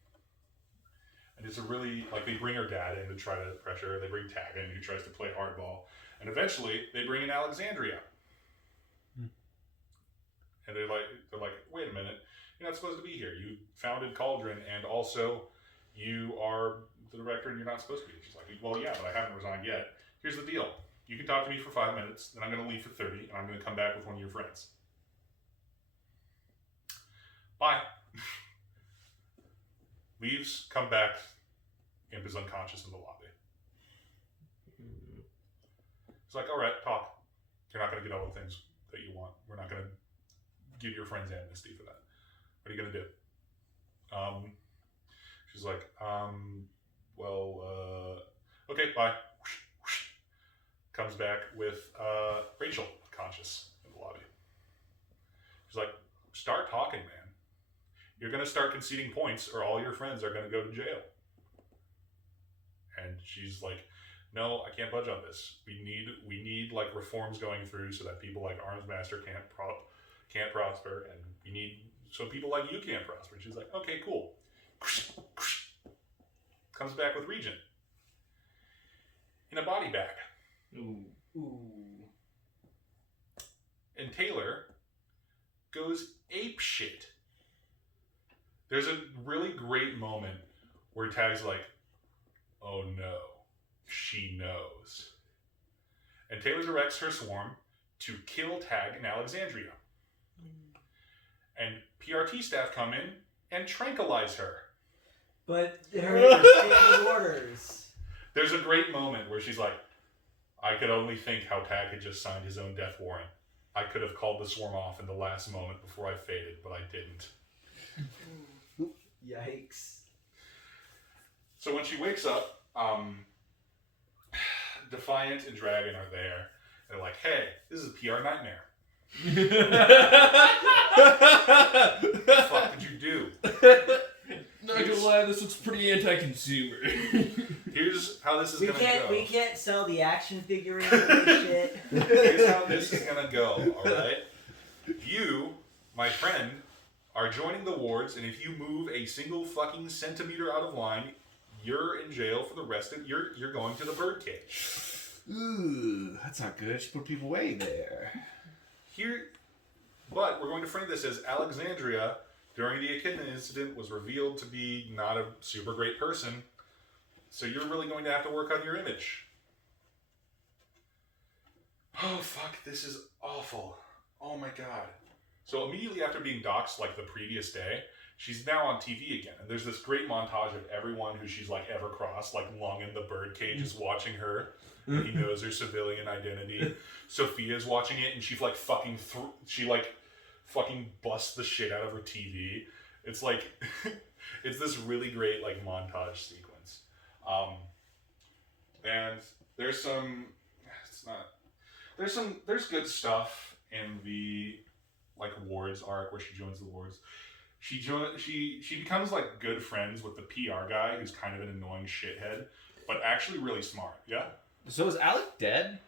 it's a really, like, they bring her dad in to try to pressure her. They bring Tag in, who tries to play hardball. And eventually, they bring in Alexandria. And they're like, "Wait a minute. You're not supposed to be here. You founded Cauldron, and also you are the director, and you're not supposed to be." She's like, "Well, yeah, but I haven't resigned yet. Here's the deal. You can talk to me for 5 minutes, then I'm going to leave for 30, and I'm going to come back with one of your friends. Bye." Leaves, come back, Imp is unconscious in the lobby. He's like, "All right, talk. You're not going to get all the things that you want. We're not going to give your friends amnesty for that. What are you going to do?" She's like, okay, bye. Comes back with Rachel conscious in the lobby. She's like, "Start talking, man. You're going to start conceding points or all your friends are going to go to jail." And she's like, "No, I can't budge on this. We need like reforms going through so that people like Armsmaster can't prosper, and we need so people like you can't prosper." And she's like, "Okay, cool." Comes back with Regent in a body bag. Ooh. And Taylor goes ape shit. There's a really great moment where Tag's like, "Oh no, she knows." And Taylor directs her swarm to kill Tag in Alexandria. And PRT staff come in and tranquilize her. But they're standing orders. There's a great moment where she's like, I could only think how Tag had just signed his own death warrant. I could have called the swarm off in the last moment before I faded, but I didn't. Yikes. So when she wakes up, Defiant and Dragon are there. They're like, hey, this is a PR nightmare. What the fuck did you do? Not gonna lie, this looks pretty anti-consumer. Here's how this is gonna go. We can't sell the action figurines and shit. Here's how this is gonna go, alright? You, my friend, are joining the wards, and if you move a single fucking centimeter out of line, you're in jail for the rest of you're going to the birdcage. Ooh, that's not good. She put people away there. But we're going to frame this as Alexandria, during the Echidna incident, was revealed to be not a super great person. So you're really going to have to work on your image. Oh, fuck, this is awful. Oh my god. So immediately after being doxxed, like, the previous day, she's now on TV again. And there's this great montage of everyone who she's, like, ever crossed, like, Lung in the birdcage is watching her. And he knows her civilian identity. Sophia's watching it, and she, like, fucking busts the shit out of her TV. It's, like, it's this really great, like, montage sequence. And there's there's good stuff in the, like, wards arc where she joins the wards. She becomes, like, good friends with the PR guy who's kind of an annoying shithead, but actually really smart. Yeah? So is Alec dead?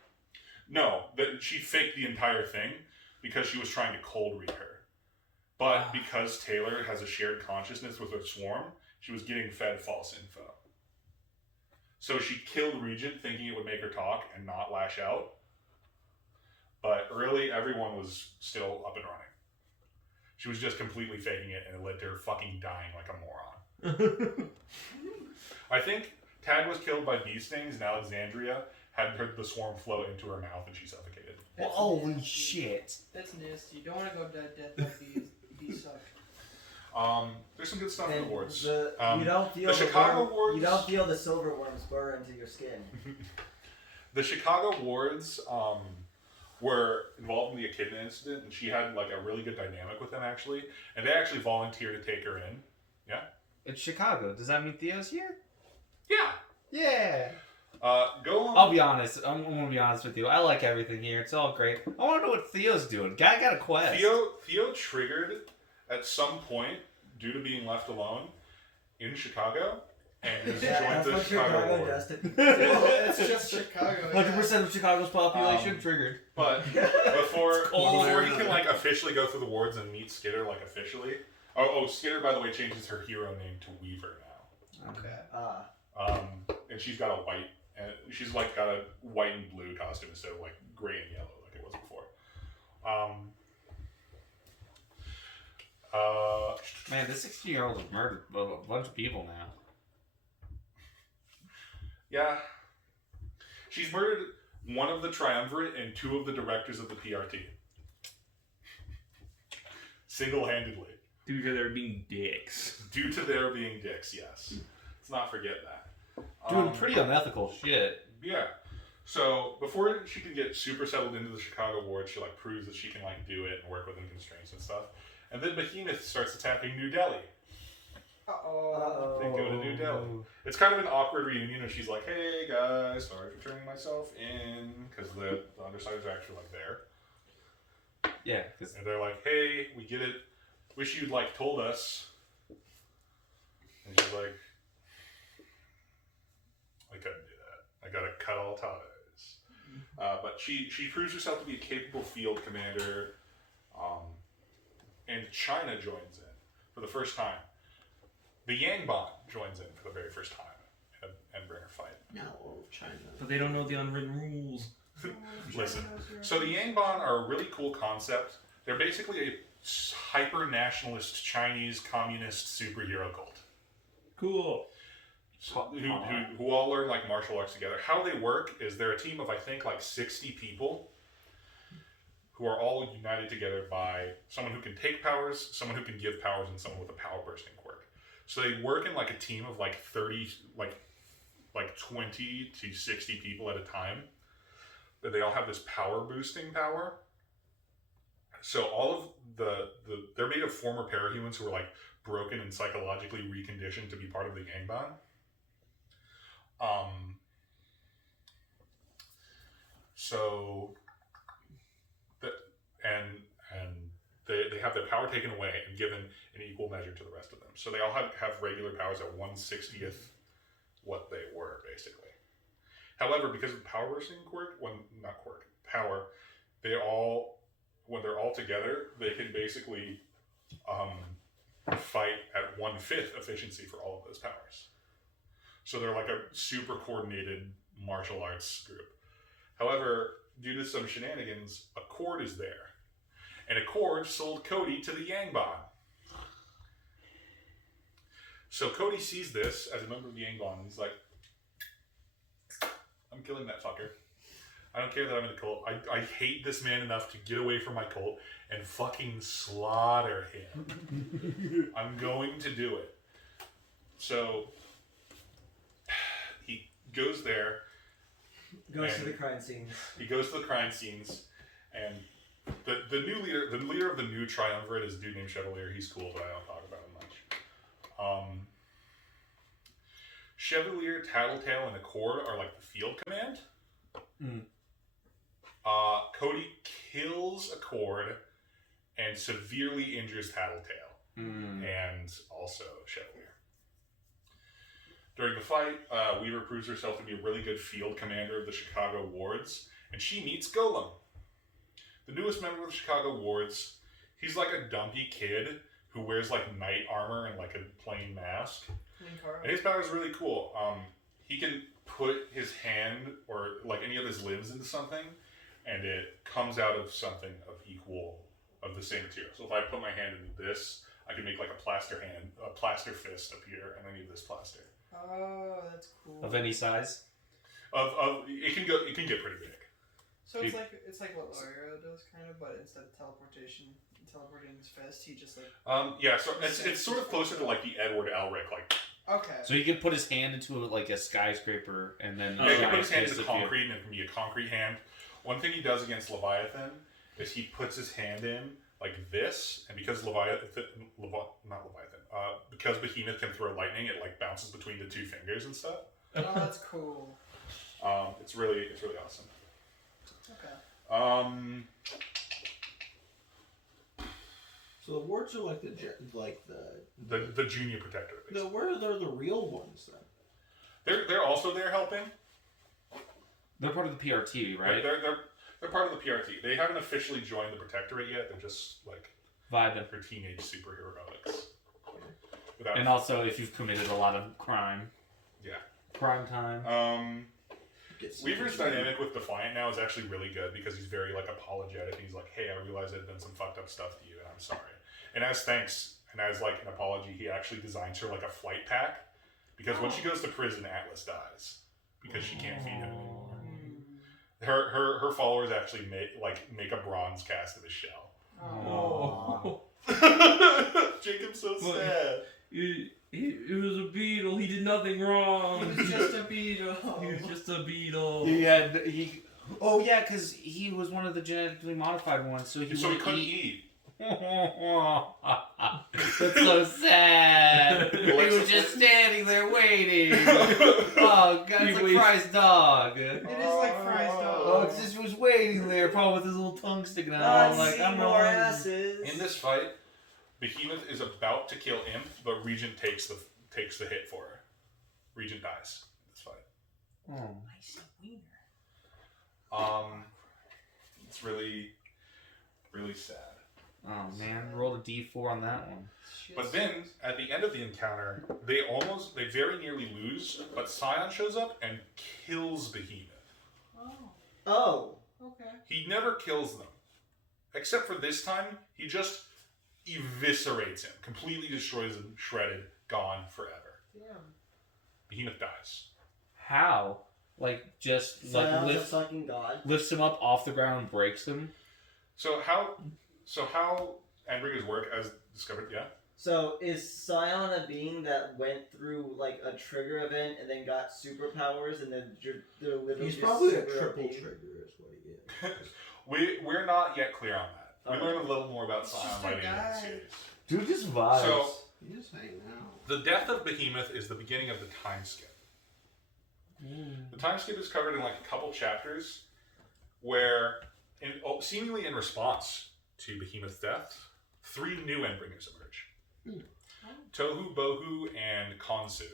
No, that she faked the entire thing because she was trying to cold read her. But because Taylor has a shared consciousness with her swarm, she was getting fed false info. So she killed Regent thinking it would make her talk and not lash out. But really, everyone was still up and running. She was just completely faking it, and it led to her fucking dying like a moron. I think Tag was killed by bee stings, and Alexandria had the swarm float into her mouth, and she suffocated. That's Holy nasty. shit. That's nasty. You don't want to go dead by bees. Bees suck. There's some good stuff in And the wards. you don't feel the Chicago worm, wards. You don't feel the silver worms burr into your skin. The Chicago wards were involved in the Echidna incident, and she had, like, a really good dynamic with them, actually. And they actually volunteered to take her in. Yeah? It's Chicago. Does that mean Theo's here? Yeah! Yeah. Go on. I'll be honest. I'm gonna be honest with you. I like everything here. It's all great. I want to know what Theo's doing. Guy got a quest. Theo triggered at some point, due to being left alone, in Chicago, and has joined That's the what Chicago Chicago ward. does to Well, it's just Chicago. yeah. 100% of Chicago's population Um, triggered. But before cold. he can, like, officially go through the wards and meet Skitter, like, officially. Oh, Skitter, by the way, changes her hero name to Weaver now. Okay. And she's got a white, and she's, like, got a white and blue costume instead of, like, gray and yellow like it was before. Man, this 16-year-old has murdered a bunch of people now. Yeah. She's murdered one of the Triumvirate and two of the directors of the PRT. Single-handedly. Due to there being dicks. Due to their being dicks, yes. Let's not forget that. Doing pretty unethical shit. Yeah. So, before she can get super settled into the Chicago ward, she, like, proves that she can, like, do it and work within constraints and stuff. And then Behemoth starts attacking New Delhi. Uh-oh. They go to New Delhi. It's kind of an awkward reunion, and she's like, hey, guys, sorry for turning myself in, because the Undersiders are actually, like, there. Yeah, because And they're like, hey, we get it. Wish you'd, like, told us. And she's like, I couldn't do that. I gotta cut all ties. But she proves herself to be a capable field commander. And China joins in for the first time. The Yangbon joins in for the very first time and bring her fight. Now, China. But they don't know the unwritten rules. Listen, so the Yangbon are a really cool concept. They're basically a hyper-nationalist Chinese communist superhero cult. Cool. Who all learn, like, martial arts together. How they work is they're a team of, I think, like, 60 people. who are all united together by someone who can take powers, someone who can give powers, and someone with a power bursting quirk. So they work in like a team of like 30, like 20 to 60 people at a time. But they all have this power boosting power. So all of they're made of former parahumans who are like broken and psychologically reconditioned to be part of the Gangbang. So they have their power taken away and given in equal measure to the rest of them. So they all have regular powers at 1/60th what they were, basically. However, because of the power bursting power, when they're all together, they can basically fight at 1/5 efficiency for all of those powers. So they're like a super coordinated martial arts group. However, due to some shenanigans, Accord is there. And Accord sold Cody to the Yangbang. So Cody sees this as a member of the Yangbang, and he's like, I'm killing that fucker. I don't care that I'm in the cult. I hate this man enough to get away from my cult and fucking slaughter him. I'm going to do it. So he goes there. Goes to the crime scenes. He goes to the crime scenes, and the leader of the new triumvirate is a dude named Chevalier. He's cool, but I don't talk about him much. Chevalier, Tattletale, and Accord are like the field command. Cody kills Accord and severely injures Tattletale, and also Chevalier. During the fight, Weaver proves herself to be a really good field commander of the Chicago Wards, and she meets Golem, the newest member of the Chicago Wards. He's like a dumpy kid who wears like knight armor and like a plain mask. And his power is really cool. He can put his hand or like any of his limbs into something, and it comes out of something of the same material. So if I put my hand into this, I can make like a plaster fist appear, and I need this plaster. Oh, that's cool. Of any size? It can get pretty big. So it's like what Mario does, kind of, but instead of teleporting his fist, he just like. Yeah. So it's sort of closer to like the Edward Elric, like. Okay. So he can put his hand into like a skyscraper and then. Yeah, he can put his hand into concrete, and it can be a concrete hand. One thing he does against Leviathan is he puts his hand in like this, and because because Behemoth can throw lightning, it like bounces between the two fingers and stuff. Oh, that's cool. It's really awesome. Okay. So the wards are like the junior protector. where are the real ones then? They're also there helping. They're part of the PRT, right? They're part of the PRT. They haven't officially joined the Protectorate yet. They're just like Vibing. for teenage superheroics. And also, if you've committed a lot of crime. Yeah. Crime time. Weaver's dynamic with Defiant now is actually really good because he's very like apologetic. He's like, "Hey, I realize I've done some fucked up stuff to you, and I'm sorry." And as thanks and as like an apology, he actually designs her like a flight pack because when she goes to prison, Atlas dies because she can't feed him anymore. Her followers actually make a bronze cast of his shell. Oh. Jacob's so sad. It was a beetle. He did nothing wrong. He was just a beetle. He was just a beetle. Oh yeah, because he was one of the genetically modified ones, so he couldn't eat. That's so sad. He was just standing there waiting. Oh, God, it's like Fry's dog. It is like Fry's dog. Oh, it just was waiting there, probably with his little tongue sticking out. I'm like, I'm more more asses. In this fight, Behemoth is about to kill Imp, but Regent takes the hit for her. Regent dies in this fight. Oh. It's really, really sad. Oh man, rolled a d4 on that one. But then, at the end of the encounter, they very nearly lose, but Scion shows up and kills Behemoth. Oh. Okay. He never kills them. Except for this time, he just eviscerates him. Completely destroys him, shredded, gone forever. Damn. Behemoth dies. How? Like, just Scion's a fucking god. lifts him up off the ground and breaks him? So how Endbringers work as discovered? Yeah. So is Scion a being that went through like a trigger event and then got superpowers and then they're literally He's just probably a super triple OP? trigger, is what he is. We're not yet clear on that. We Okay. learn a little more about It's Scion just a later in the guy. series. Dude, just vibes. So He's just hanging out. the death of Behemoth is the beginning of the time skip. The time skip is covered in like a couple chapters where, seemingly in response to Behemoth's death, 3 new Endbringers emerge. Tohu, Bohu, and Khonsu.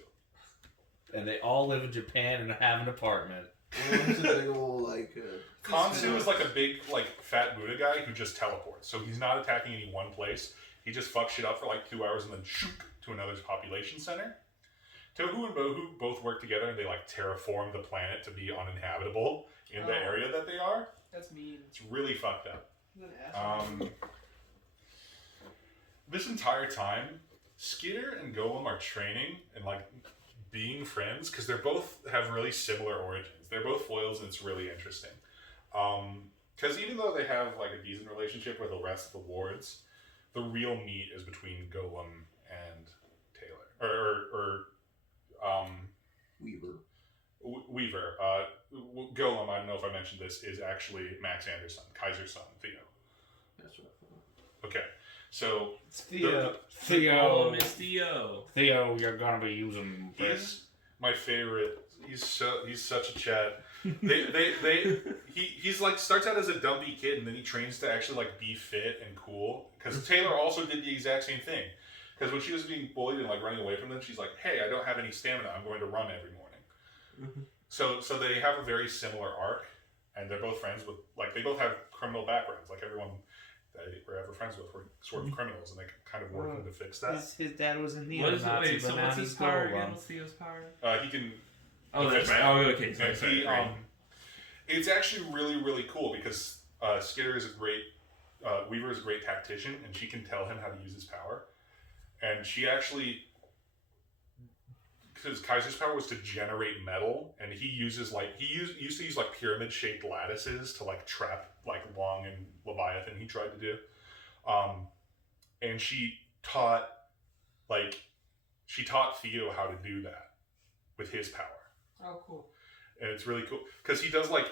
and they all live in Japan and have an apartment. One's a big old, like, Khonsu is like a big, like, fat Buddha guy who just teleports. So he's not attacking any one place. He just fucks shit up for like 2 hours and then shook to another population center. Tohu and Bohu both work together and they like terraform the planet to be uninhabitable in the Oh. area that they are. That's mean. It's really fucked up. He's an asshole. This entire time, Skitter and Golem are training and like being friends because they're both have really similar origins. They're both foils, and it's really interesting. Because even though they have like a decent relationship with the rest of the wards, the real meat is between Golem and Taylor, or Weaver. Weaver. Golem, I don't know if I mentioned this, is actually Max Anderson, Kaiser's son, Theo. That's what I thought. Okay, so It's Theo. Oh, Miss Theo. Theo, you're gonna be using he's my favorite. He's such a Chad. He's like starts out as a dumpy kid and then he trains to actually like be fit and cool. Because Taylor also did the exact same thing. Because when she was being bullied and like running away from them, she's like, "Hey, I don't have any stamina. I'm going to run every morning." So they have a very similar arc, and they're both friends with like they both have criminal backgrounds. Like everyone they were ever friends with were sort of criminals, and they kind of working to fix that. His dad was in the What is it? Nazi, Wait, but so now what's his he's power Golem. again? What's Theo's power? He can. Oh, that's right. Oh, okay. Sorry, And sorry. he, right. it's actually really cool because Skitter is a great Weaver is a great tactician, and she can tell him how to use his power. And she actually, because Kaiser's power was to generate metal, and he uses like used to use like pyramid shaped lattices to like trap like Long and Leviathan. He tried to do, and she taught Theo how to do that with his power. Oh, cool. And it's really cool because he does like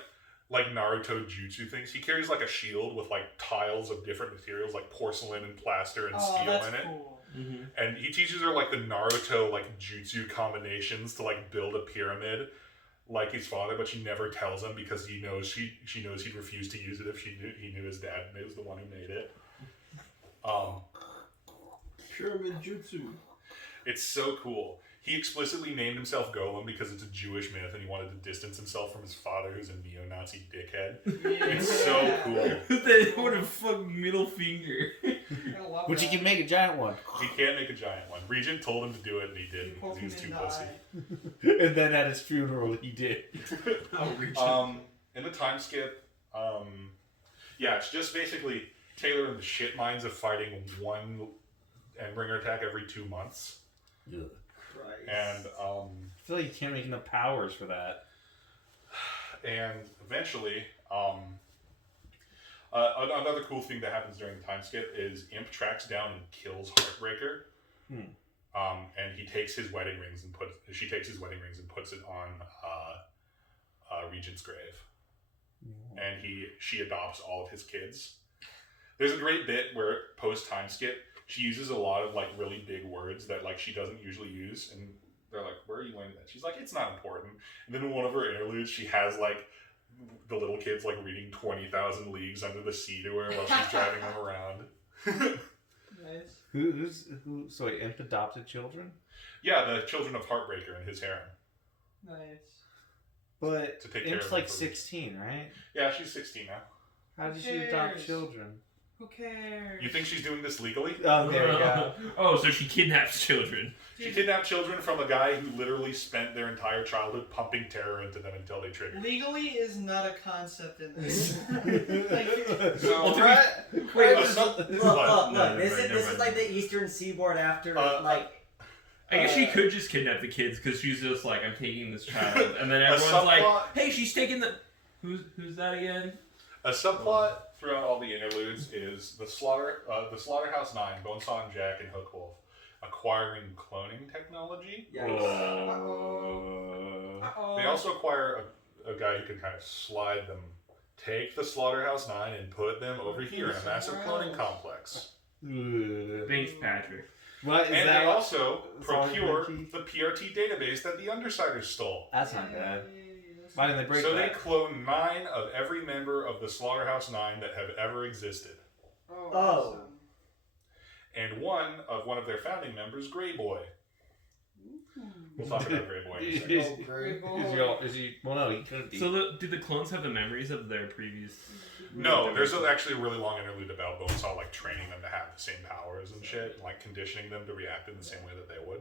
Naruto jutsu things. He carries like a shield with like tiles of different materials like porcelain and plaster and Oh, steel that's in it. cool. And he teaches her like the Naruto like jutsu combinations to like build a pyramid like his father, but she never tells him because he knows she knows he'd refuse to use it if he knew his dad was the one who made it. Pyramid Jutsu. It's so cool. He explicitly named himself Golem because it's a Jewish myth and he wanted to distance himself from his father who's a neo-Nazi dickhead. It's so cool. What a fucking middle finger. I love Which that. you can make a giant one. He can't make a giant one. Regent told him to do it and he didn't because Poke he was him too in the pussy. eye. And then at his funeral, he did. In the time skip, yeah, it's just basically Taylor in the shit mines of fighting one Endbringer attack every 2 months. Christ. And I feel like you can't make enough powers for that. eventually, another cool thing that happens during the time skip is Imp tracks down and kills Heartbreaker. And he takes his wedding rings and she takes his wedding rings and puts it on Regent's grave. And she adopts all of his kids. There's a great bit where post time skip she uses a lot of like really big words that like she doesn't usually use, and they're like, "Where are you learning that?" She's like, "It's not important." And then in one of her interludes, she has like the little kids like reading 20,000 Leagues Under the Sea to her while she's driving them around. Nice. Who? So Imp adopted children? Yeah, the children of Heartbreaker and his harem. Nice. But To take care Imp's of like them for- 16, right? Yeah, she's 16 now. How did Who she adopt cares? children? Who cares? You think she's doing this legally? Oh, there we go. Oh, so she kidnaps children. She kidnapped children from a guy who literally spent their entire childhood pumping terror into them until they triggered. Legally is not a concept in this. Like, So, Brett, Wait, Uh, some- look, what? No, this never is mind, this is like the Eastern Seaboard after Uh, I guess she could just kidnap the kids because she's just like, I'm taking this child, and then A everyone's like, subplot- hey, she's taking the. Who's that again? A subplot throughout all the interludes is the Slaughterhouse 9, Bonesaw and Jack and Hookwolf acquiring cloning technology. Yikes. They also acquire a guy who can kind of slide them, take the Slaughterhouse 9 and put them over here in a massive cloning complex. Thanks, Patrick. What is And that? they also That's all procure Ricky? the PRT database that the Undersiders stole. That's not bad. Why didn't they break So they that? clone 9 of every member of the Slaughterhouse 9 that have ever existed. Oh. Oh. Awesome. And one of their founding members, Grey Boy. We'll talk about Grey Boy in a second. Is he? Well, no, he couldn't be. So do the clones have the memories of their previous? No, there's actually a really long interlude about Bonesaw like training them to have the same powers and shit, and, like conditioning them to react in the same way that they would,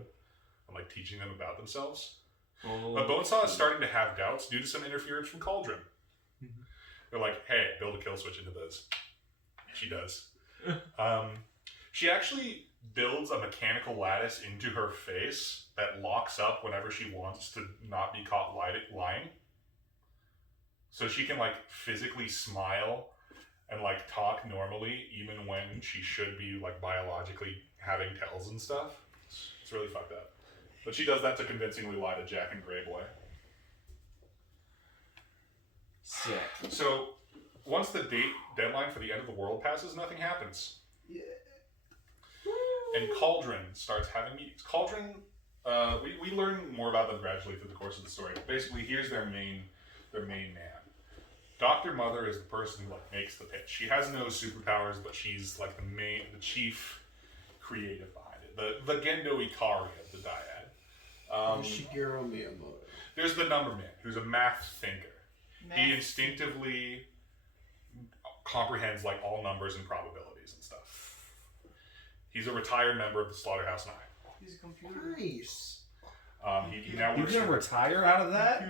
and like teaching them about themselves. Oh. But Bonesaw is starting to have doubts due to some interference from Cauldron. They're like, "Hey, build a kill switch into this." She does. She actually builds a mechanical lattice into her face that locks up whenever she wants to not be caught lying. So she can like physically smile and like talk normally even when she should be like biologically having tells and stuff. It's really fucked up. But she does that to convincingly lie to Jack and Grey Boy. Sick. So once the deadline for the end of the world passes, nothing happens. Yeah. And Cauldron starts having meetings. Cauldron, we learn more about them gradually through the course of the story. Basically, here's their main man. Dr. Mother is the person who like makes the pitch. She has no superpowers, but she's like the chief creative behind it. The Gendo Ikari of the dyad. Shigeru Miyamoto. There's the number man, who's a math thinker. He Math. instinctively comprehends like all numbers and probabilities and stuff. He's a retired member of the Slaughterhouse 9. He's a computer. Nice. He now You works can for- retire out of that?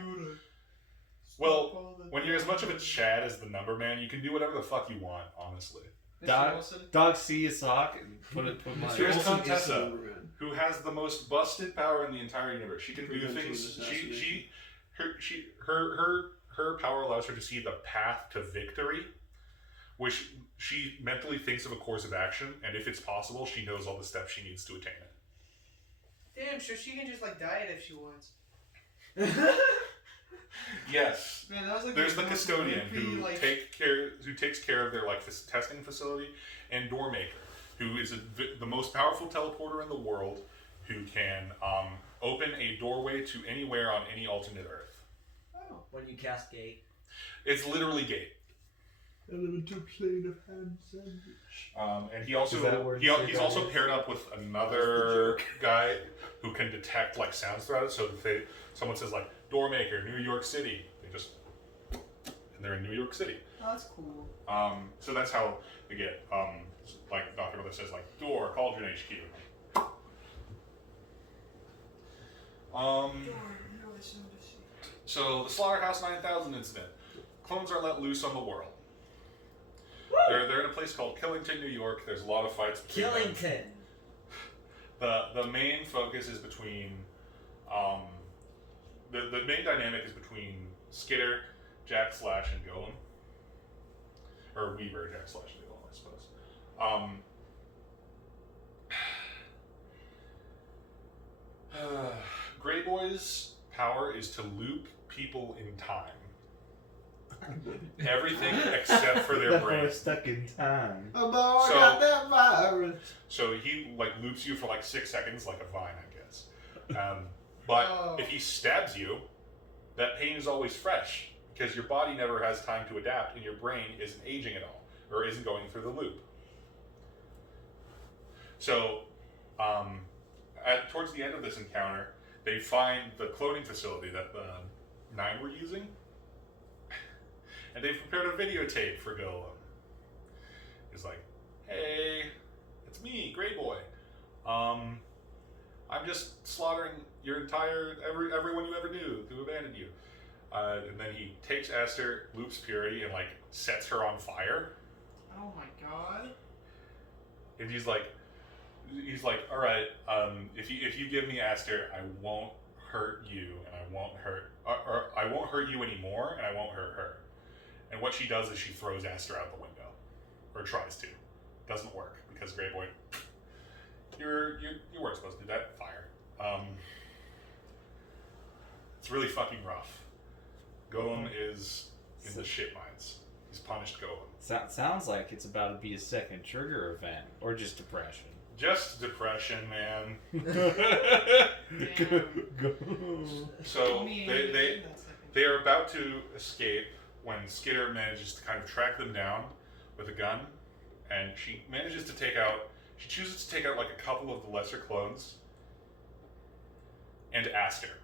Well, when you're as much of a Chad as the number man, you can do whatever the fuck you want, honestly. Dog see a sock and put my. Here's Wilson is Contessa, the number man. who has the most busted power in the entire universe. She can do Prevention things. of assassination. Her power allows her to see the path to victory, which she mentally thinks of a course of action, and if it's possible, she knows all the steps she needs to attain it. Damn, so she can just like diet if she wants. Yes. Man, that was like There's the most custodian wimpy, who like, takes care of their like testing facility, and Doormaker, who is the most powerful teleporter in the world, who can open a doorway to anywhere on any alternate Earth. Oh. When you cast Gate. It's literally Gate. Elemental plane of ham sandwich. And he also Is that where he's also paired up with another guy who can detect like sounds throughout it. So if someone says like Doormaker, New York City, and they're in New York City. Oh, that's cool. So that's how they get like Dr. Mother says like Door, Cauldron HQ. So the Slaughterhouse 9000 incident. Clones are let loose on the world. They're in a place called Killington, New York. There's a lot of fights between them. Killington. The main focus is between the main dynamic is between Skitter, Jack Slash, and Golem. Or Weaver, Jack Slash, and Golem, I suppose. Grey Boy's power is to loop people in time. Everything except for their brain. stuck in time. Oh, boy, I So- got that virus. So he like loops you for like 6 seconds, like a vine, I guess. But Oh. if he stabs you, that pain is always fresh because your body never has time to adapt, and your brain isn't aging at all or isn't going through the loop. So, towards the end of this encounter, they find the cloning facility that the 9 were using, and they've prepared a videotape for Golem. He's like, "Hey, it's me, Grey Boy. I'm just slaughtering your entire everyone you ever knew who abandoned you." And then he takes Esther, loops Purity, and like sets her on fire. Oh my god. And he's like, "All right, if you give me Esther, I won't hurt you, and I won't hurt, or I won't hurt you anymore, and I won't hurt her." And what she does is she throws Esther out the window. or tries to. Doesn't work because Grey Boy, you weren't supposed to do that. Fire. It's really fucking rough. Golem is in the shit mines. He's punished Golem. Sounds like it's about to be a second trigger event, or just depression. Just depression, man. So they are about to escape when Skitter manages to kind of track them down with a gun, and she chooses to take out like a couple of the lesser clones and Aster.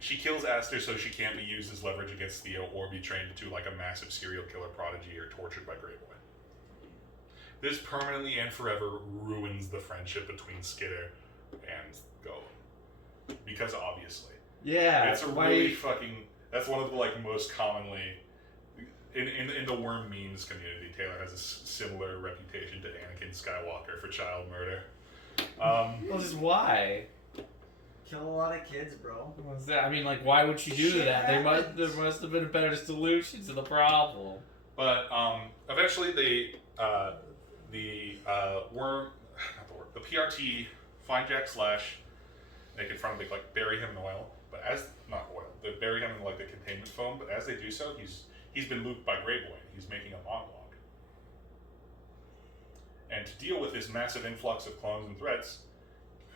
She kills Aster so she can't be used as leverage against Theo or be trained into like a massive serial killer prodigy or tortured by Grey Boy. This permanently and forever ruins the friendship between Skitter and Golem. Because obviously. Yeah. It's a really fucking... That's one of the like most commonly... In the worm memes community, Taylor has a similar reputation to Anakin Skywalker for child murder. Well, just why? Kill a lot of kids, bro. I mean, like, why would you do Shit that? happens. There must have been a better solution to the problem. But eventually the PRT find Jack Slash. They confront him, they like bury him in oil, but they bury him in like the containment foam. But as they do so, he's been looped by Grey Boy. He's making a monologue. And to deal with this massive influx of clones and threats,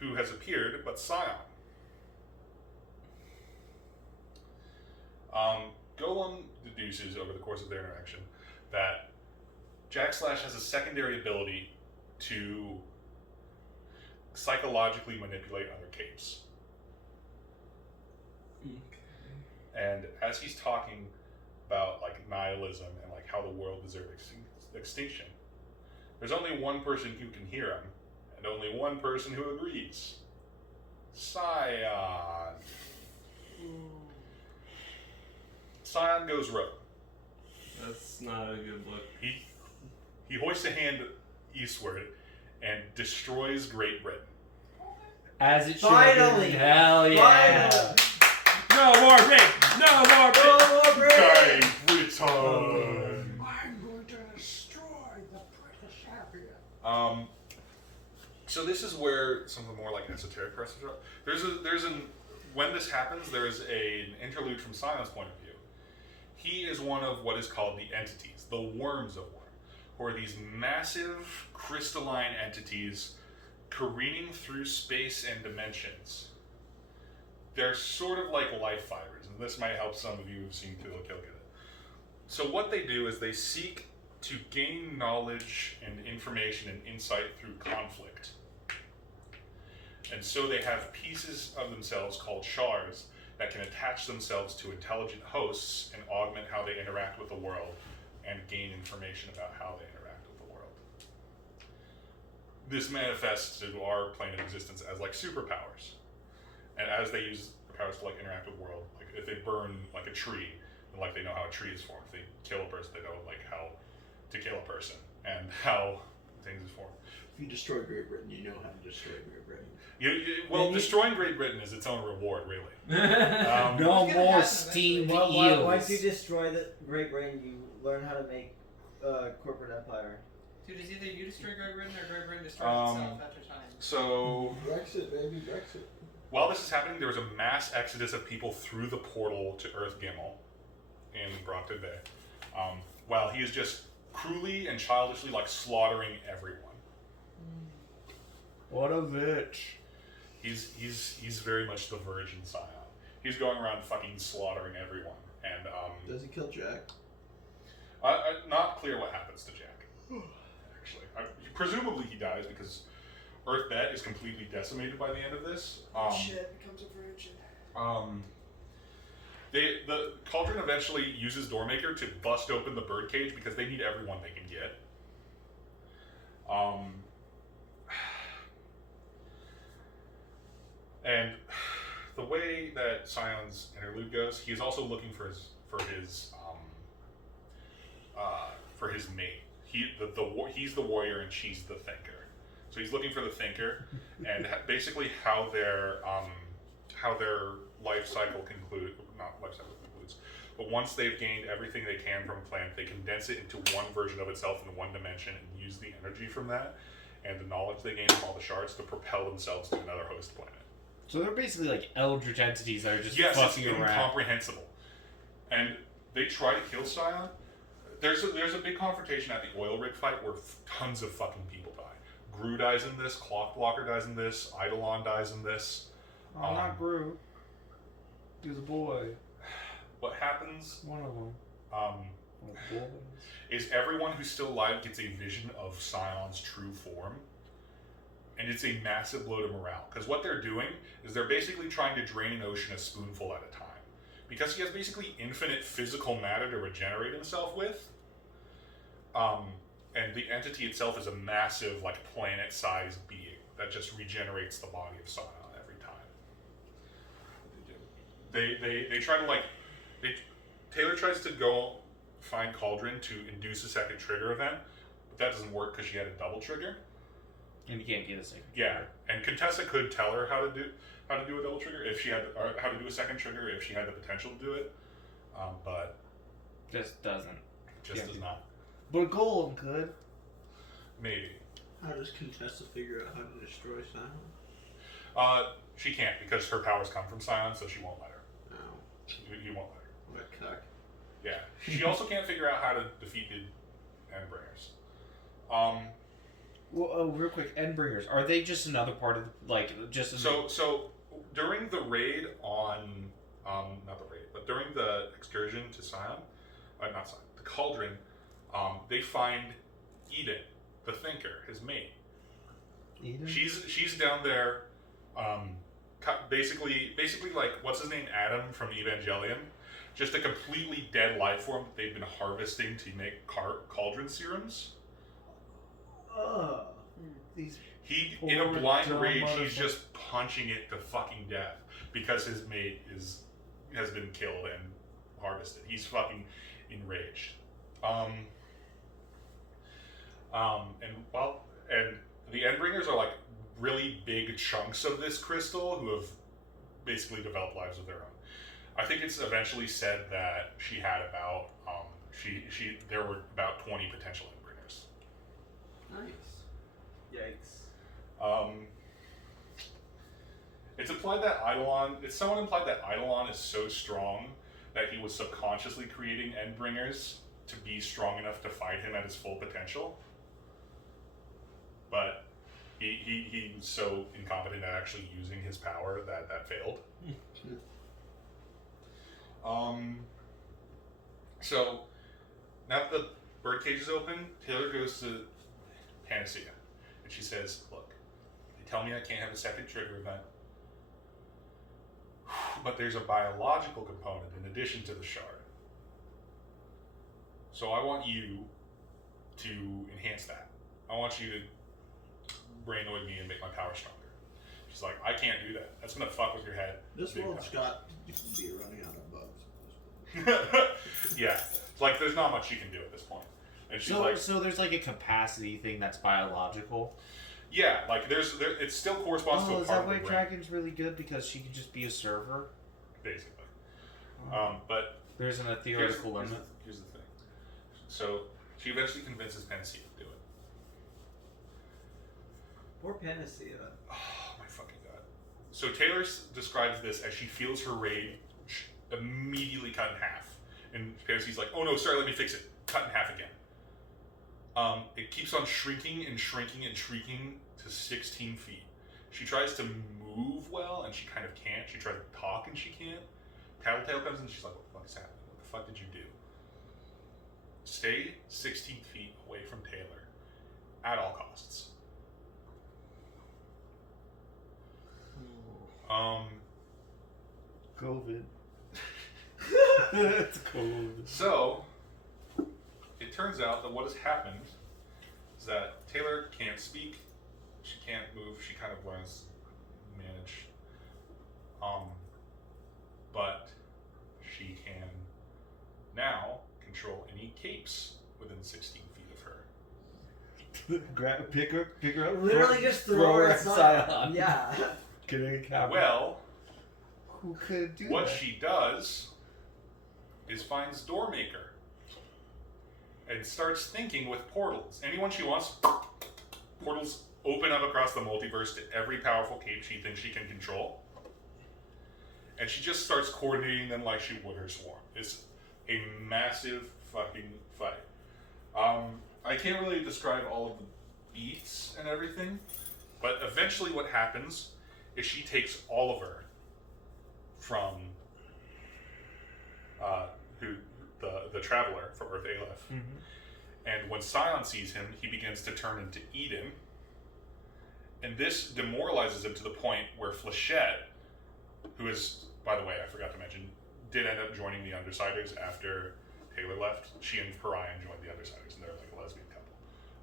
who has appeared but Scion? Golem deduces over the course of their interaction that Jack Slash has a secondary ability to psychologically manipulate other capes. And as he's talking about like nihilism and like how the world deserves extinction, there's only one person who can hear him, and only one person who agrees. Scion. Scion goes rogue. That's not a good look. He hoists a hand eastward and destroys Great Britain. As it should Finally! be. Hell yeah! Finally! No more Britain! No more Britain! No more Britain! Return. I'm going to destroy the British Empire. So this is where some of the more like esoteric questions are. When this happens, there is an interlude from Sion's point of view. He is one of what is called the entities, the worms of Worm, who are these massive crystalline entities careening through space and dimensions. They're sort of like life fibers, and this might help some of you who've seen Kill Kill get it. So what they do is they seek to gain knowledge and information and insight through conflict. And so they have pieces of themselves called shards that can attach themselves to intelligent hosts and augment how they interact with the world and gain information about how they interact with the world. This manifests to our plane of existence as like superpowers. And as they use the powers to like interact with the world, like if they burn like a tree, then like they know how a tree is formed. If they kill a person, they know like how to kill a person and how things is formed. If you destroy Great Britain, you know how to destroy Great Britain. Destroying Great Britain is its own reward, really. No It's gonna more happen steamed eventually. eels. Once you destroy the Great Britain, you learn how to make corporate empire. Dude, it's either you destroy Great Britain or Great Britain destroys itself after time. So, Brexit, baby, Brexit. while this is happening, there was a mass exodus of people through the portal to Earth Gimel in Brompton Bay. While he is just cruelly and childishly like slaughtering everyone. What a bitch. He's very much the virgin Scion. He's going around fucking slaughtering everyone. And Does he kill Jack? not clear what happens to Jack. Actually, presumably he dies because Earth Bet is completely decimated by the end of this. Shit becomes a virgin. The Cauldron eventually uses Doormaker to bust open the birdcage because they need everyone they can get. And the way that Sion's interlude goes, he's also looking for his mate. He's the warrior and she's the thinker. So he's looking for the thinker, and basically how their life cycle concludes. But once they've gained everything they can from a plant, they condense it into one version of itself in one dimension and use the energy from that and the knowledge they gain from all the shards to propel themselves to another host planet. So they're basically like eldritch entities that are just Yes, it's fucking around. incomprehensible. And they try to kill Scion. There's a big confrontation at the oil rig fight where tons of fucking people die. Gru dies in this, Clockblocker dies in this, Eidolon dies in this. Oh, not Gru. He was a boy. What happens One of them. Boys. is everyone who's still alive gets a vision of Scion's true form. And it's a massive blow to morale. Because what they're doing is they're basically trying to drain an ocean a spoonful at a time. Because he has basically infinite physical matter to regenerate himself with. And the entity itself is a massive, like, planet-sized being that just regenerates the body of Scion every time. They try to, like... Taylor tries to go find Cauldron to induce a second trigger event, but that doesn't work because she had a double trigger. And you can't get a second. Yeah, and Contessa could tell her how to do a double trigger if she had, or how to do a second trigger if she had the potential to do it, but Just doesn't. just Yeah. does not. But Golem could. Maybe. How does Contessa figure out how to destroy Scion? She can't because her powers come from Scion, so she won't let her. No. He won't let her. What a cuck. Yeah. She also can't figure out how to defeat the Endbringers. Well, oh, real quick, Endbringers. Are they just another part of, like, just... So during the raid on, not the raid, but during the excursion to Scion, not Scion, the Cauldron, they find Eden, the Thinker, his mate. Eden? She's down there, basically like, what's his name, Adam from Evangelion, just a completely dead life form that they've been harvesting to make Cauldron serums. These In a poor blind dumb rage, he's motherfucker. just punching it to fucking death because his mate has been killed and harvested. He's fucking enraged. And the Endbringers are like really big chunks of this crystal who have basically developed lives of their own. I think it's eventually said that she had about there were about 20 potential Endbringers. Nice. Yikes. It's implied that it's somewhat implied that Eidolon is so strong that he was subconsciously creating Endbringers to be strong enough to fight him at his full potential. But he was so incompetent at actually using his power that failed. So now that the birdcage is open, Taylor goes to Panacea and she says, "Look, they tell me I can't have a second trigger event, but there's a biological component in addition to the shard. So I want you to enhance that. I want you to brainoid me and make my power stronger." She's like, "I can't do that. That's gonna fuck with your head." This big world's time." got to be running out of bugs. Yeah, like there's not much she can do at this point. And she's So, like, so there's like a capacity thing that's biological. yeah, like it still corresponds to Oh, a is part that of why the brain, Dragon's really good because she can just be a server? basically. Oh. But There's a theoretical limit. Here's the thing. So she eventually convinces Panacea to do it. Poor Panacea. Oh my fucking god. So Taylor describes this as she feels her rage immediately cut in half. And Panacea's like, "Oh no, sorry, let me fix it. Cut in half again." It keeps on shrinking and shrinking and shrinking to 16 feet. She tries to move well and she kind of can't. She tries to talk and she can't. Tattletale comes in and she's like, "What the fuck is happening? What the fuck did you do?" Stay 16 feet away from Taylor at all costs. COVID. It's cold. So, it turns out that what has happened is that Taylor can't speak, she can't move, she kind of learns to manage. But she can now control any capes within 16 feet of her. Pick her up. Literally just throw her at Scion. Scion. Yeah. Get a cap. Well, Who could do what that? she does is finds Doormaker and starts thinking with portals. Anyone she wants, portals open up across the multiverse to every powerful cape she thinks she can control. And she just starts coordinating them like she would her swarm. It's a massive fucking fight. I can't really describe all of the beats and everything, but eventually what happens is she takes Oliver from the Traveler from Earth Aleph. And when Scion sees him, he begins to turn into Eden. And this demoralizes him to the point where Flechette, who is, by the way, I forgot to mention, did end up joining the Undersiders after Taylor left. She and Parian joined the Undersiders, and they're like a lesbian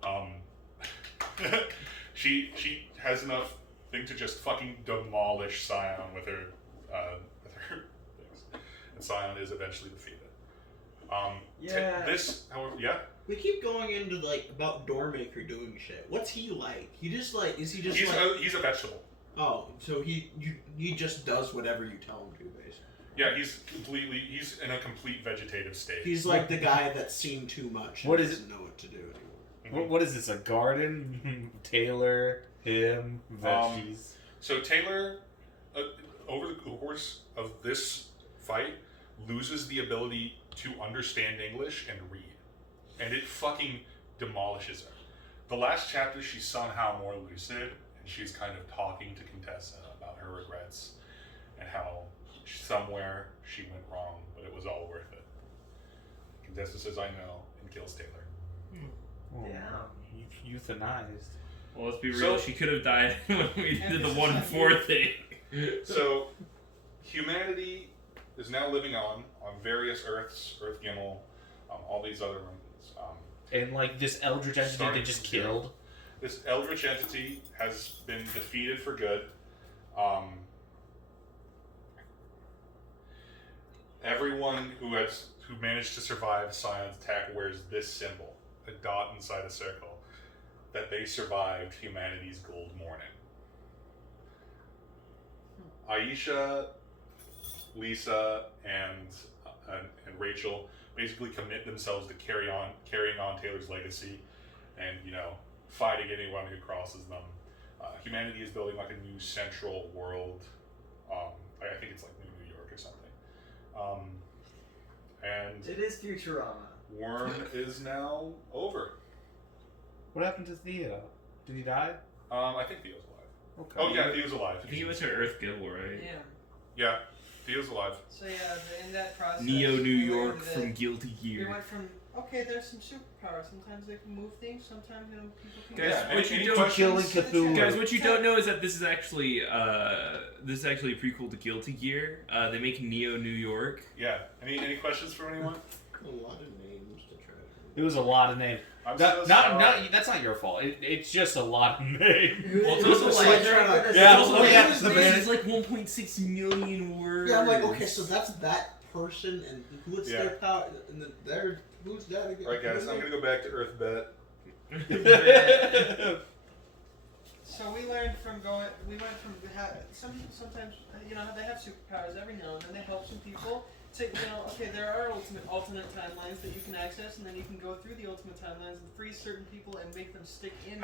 couple. She has enough thing to just fucking demolish Scion with her things. And Scion is eventually defeated. However, yeah? We keep going into like about Doormaker doing shit. What's he like? He just like is he just He's like a vegetable. oh so he just does whatever you tell him to basically. Yeah, he's in a complete vegetative state. He's like the guy that's seen too much. And What is doesn't know what to do anymore. Mhm. What is this? A garden? Taylor, him, veggies. So Taylor, over the course of this fight, loses the ability to understand English and read. And it fucking demolishes her. The last chapter, she's somehow more lucid, and she's kind of talking to Contessa about her regrets and how somewhere she went wrong, but it was all worth it. Contessa says, I know, and kills Taylor. Oh, Yeah. Euthanized. Well, let's be real. So- She could have died when we did the Emphasis 1-4 thing. So, humanity is now living on various Earths, Earth Gimel, all these other ones. And like this Eldritch entity Starting they just from zero. killed. This Eldritch entity has been defeated for good. Everyone who managed to survive Scion's attack wears this symbol, a dot inside a circle, that they survived humanity's gold morning. Aisha, Lisa, and Rachel basically commit themselves to carrying on Taylor's legacy, and fighting anyone who crosses them. Humanity is building like a new central world. I think it's like New York or something. And It is Futurama. Worm is now over. What happened to Theo? Did he die? I think Theo's alive. Okay. Oh yeah, Theo's alive. I think he went to Earth Gibble, right? Yeah. Yeah, Theo's alive. So yeah, in that process, Neo New we York learned from that Guilty we Gear. went from okay, there's some superpowers. Sometimes they can move things. Sometimes people can. Guys, Yeah, what any you don't Killing Cthulhu. Guys, what you don't know is that this is actually a prequel to Guilty Gear. They make Neo New York. Yeah. Any questions from anyone? A lot of names to try to It was a lot of names. I'm Not, so not, sorry. not, that's not your fault. It's just a lot of names. Well, it's also It's like, like trying to- Yeah, it's also oh, like, yeah, this the is minute- like 1.6 million words. Yeah, I'm like, okay, so that's that person, and what's Yeah. their power, and then who's that again? Alright guys, I'm gonna go back to Earth Bet. So we learned from going. We went from sometimes they have superpowers every now and then. They help some people. So okay, there are alternate timelines that you can access, and then you can go through the ultimate timelines and freeze certain people and make them stick in.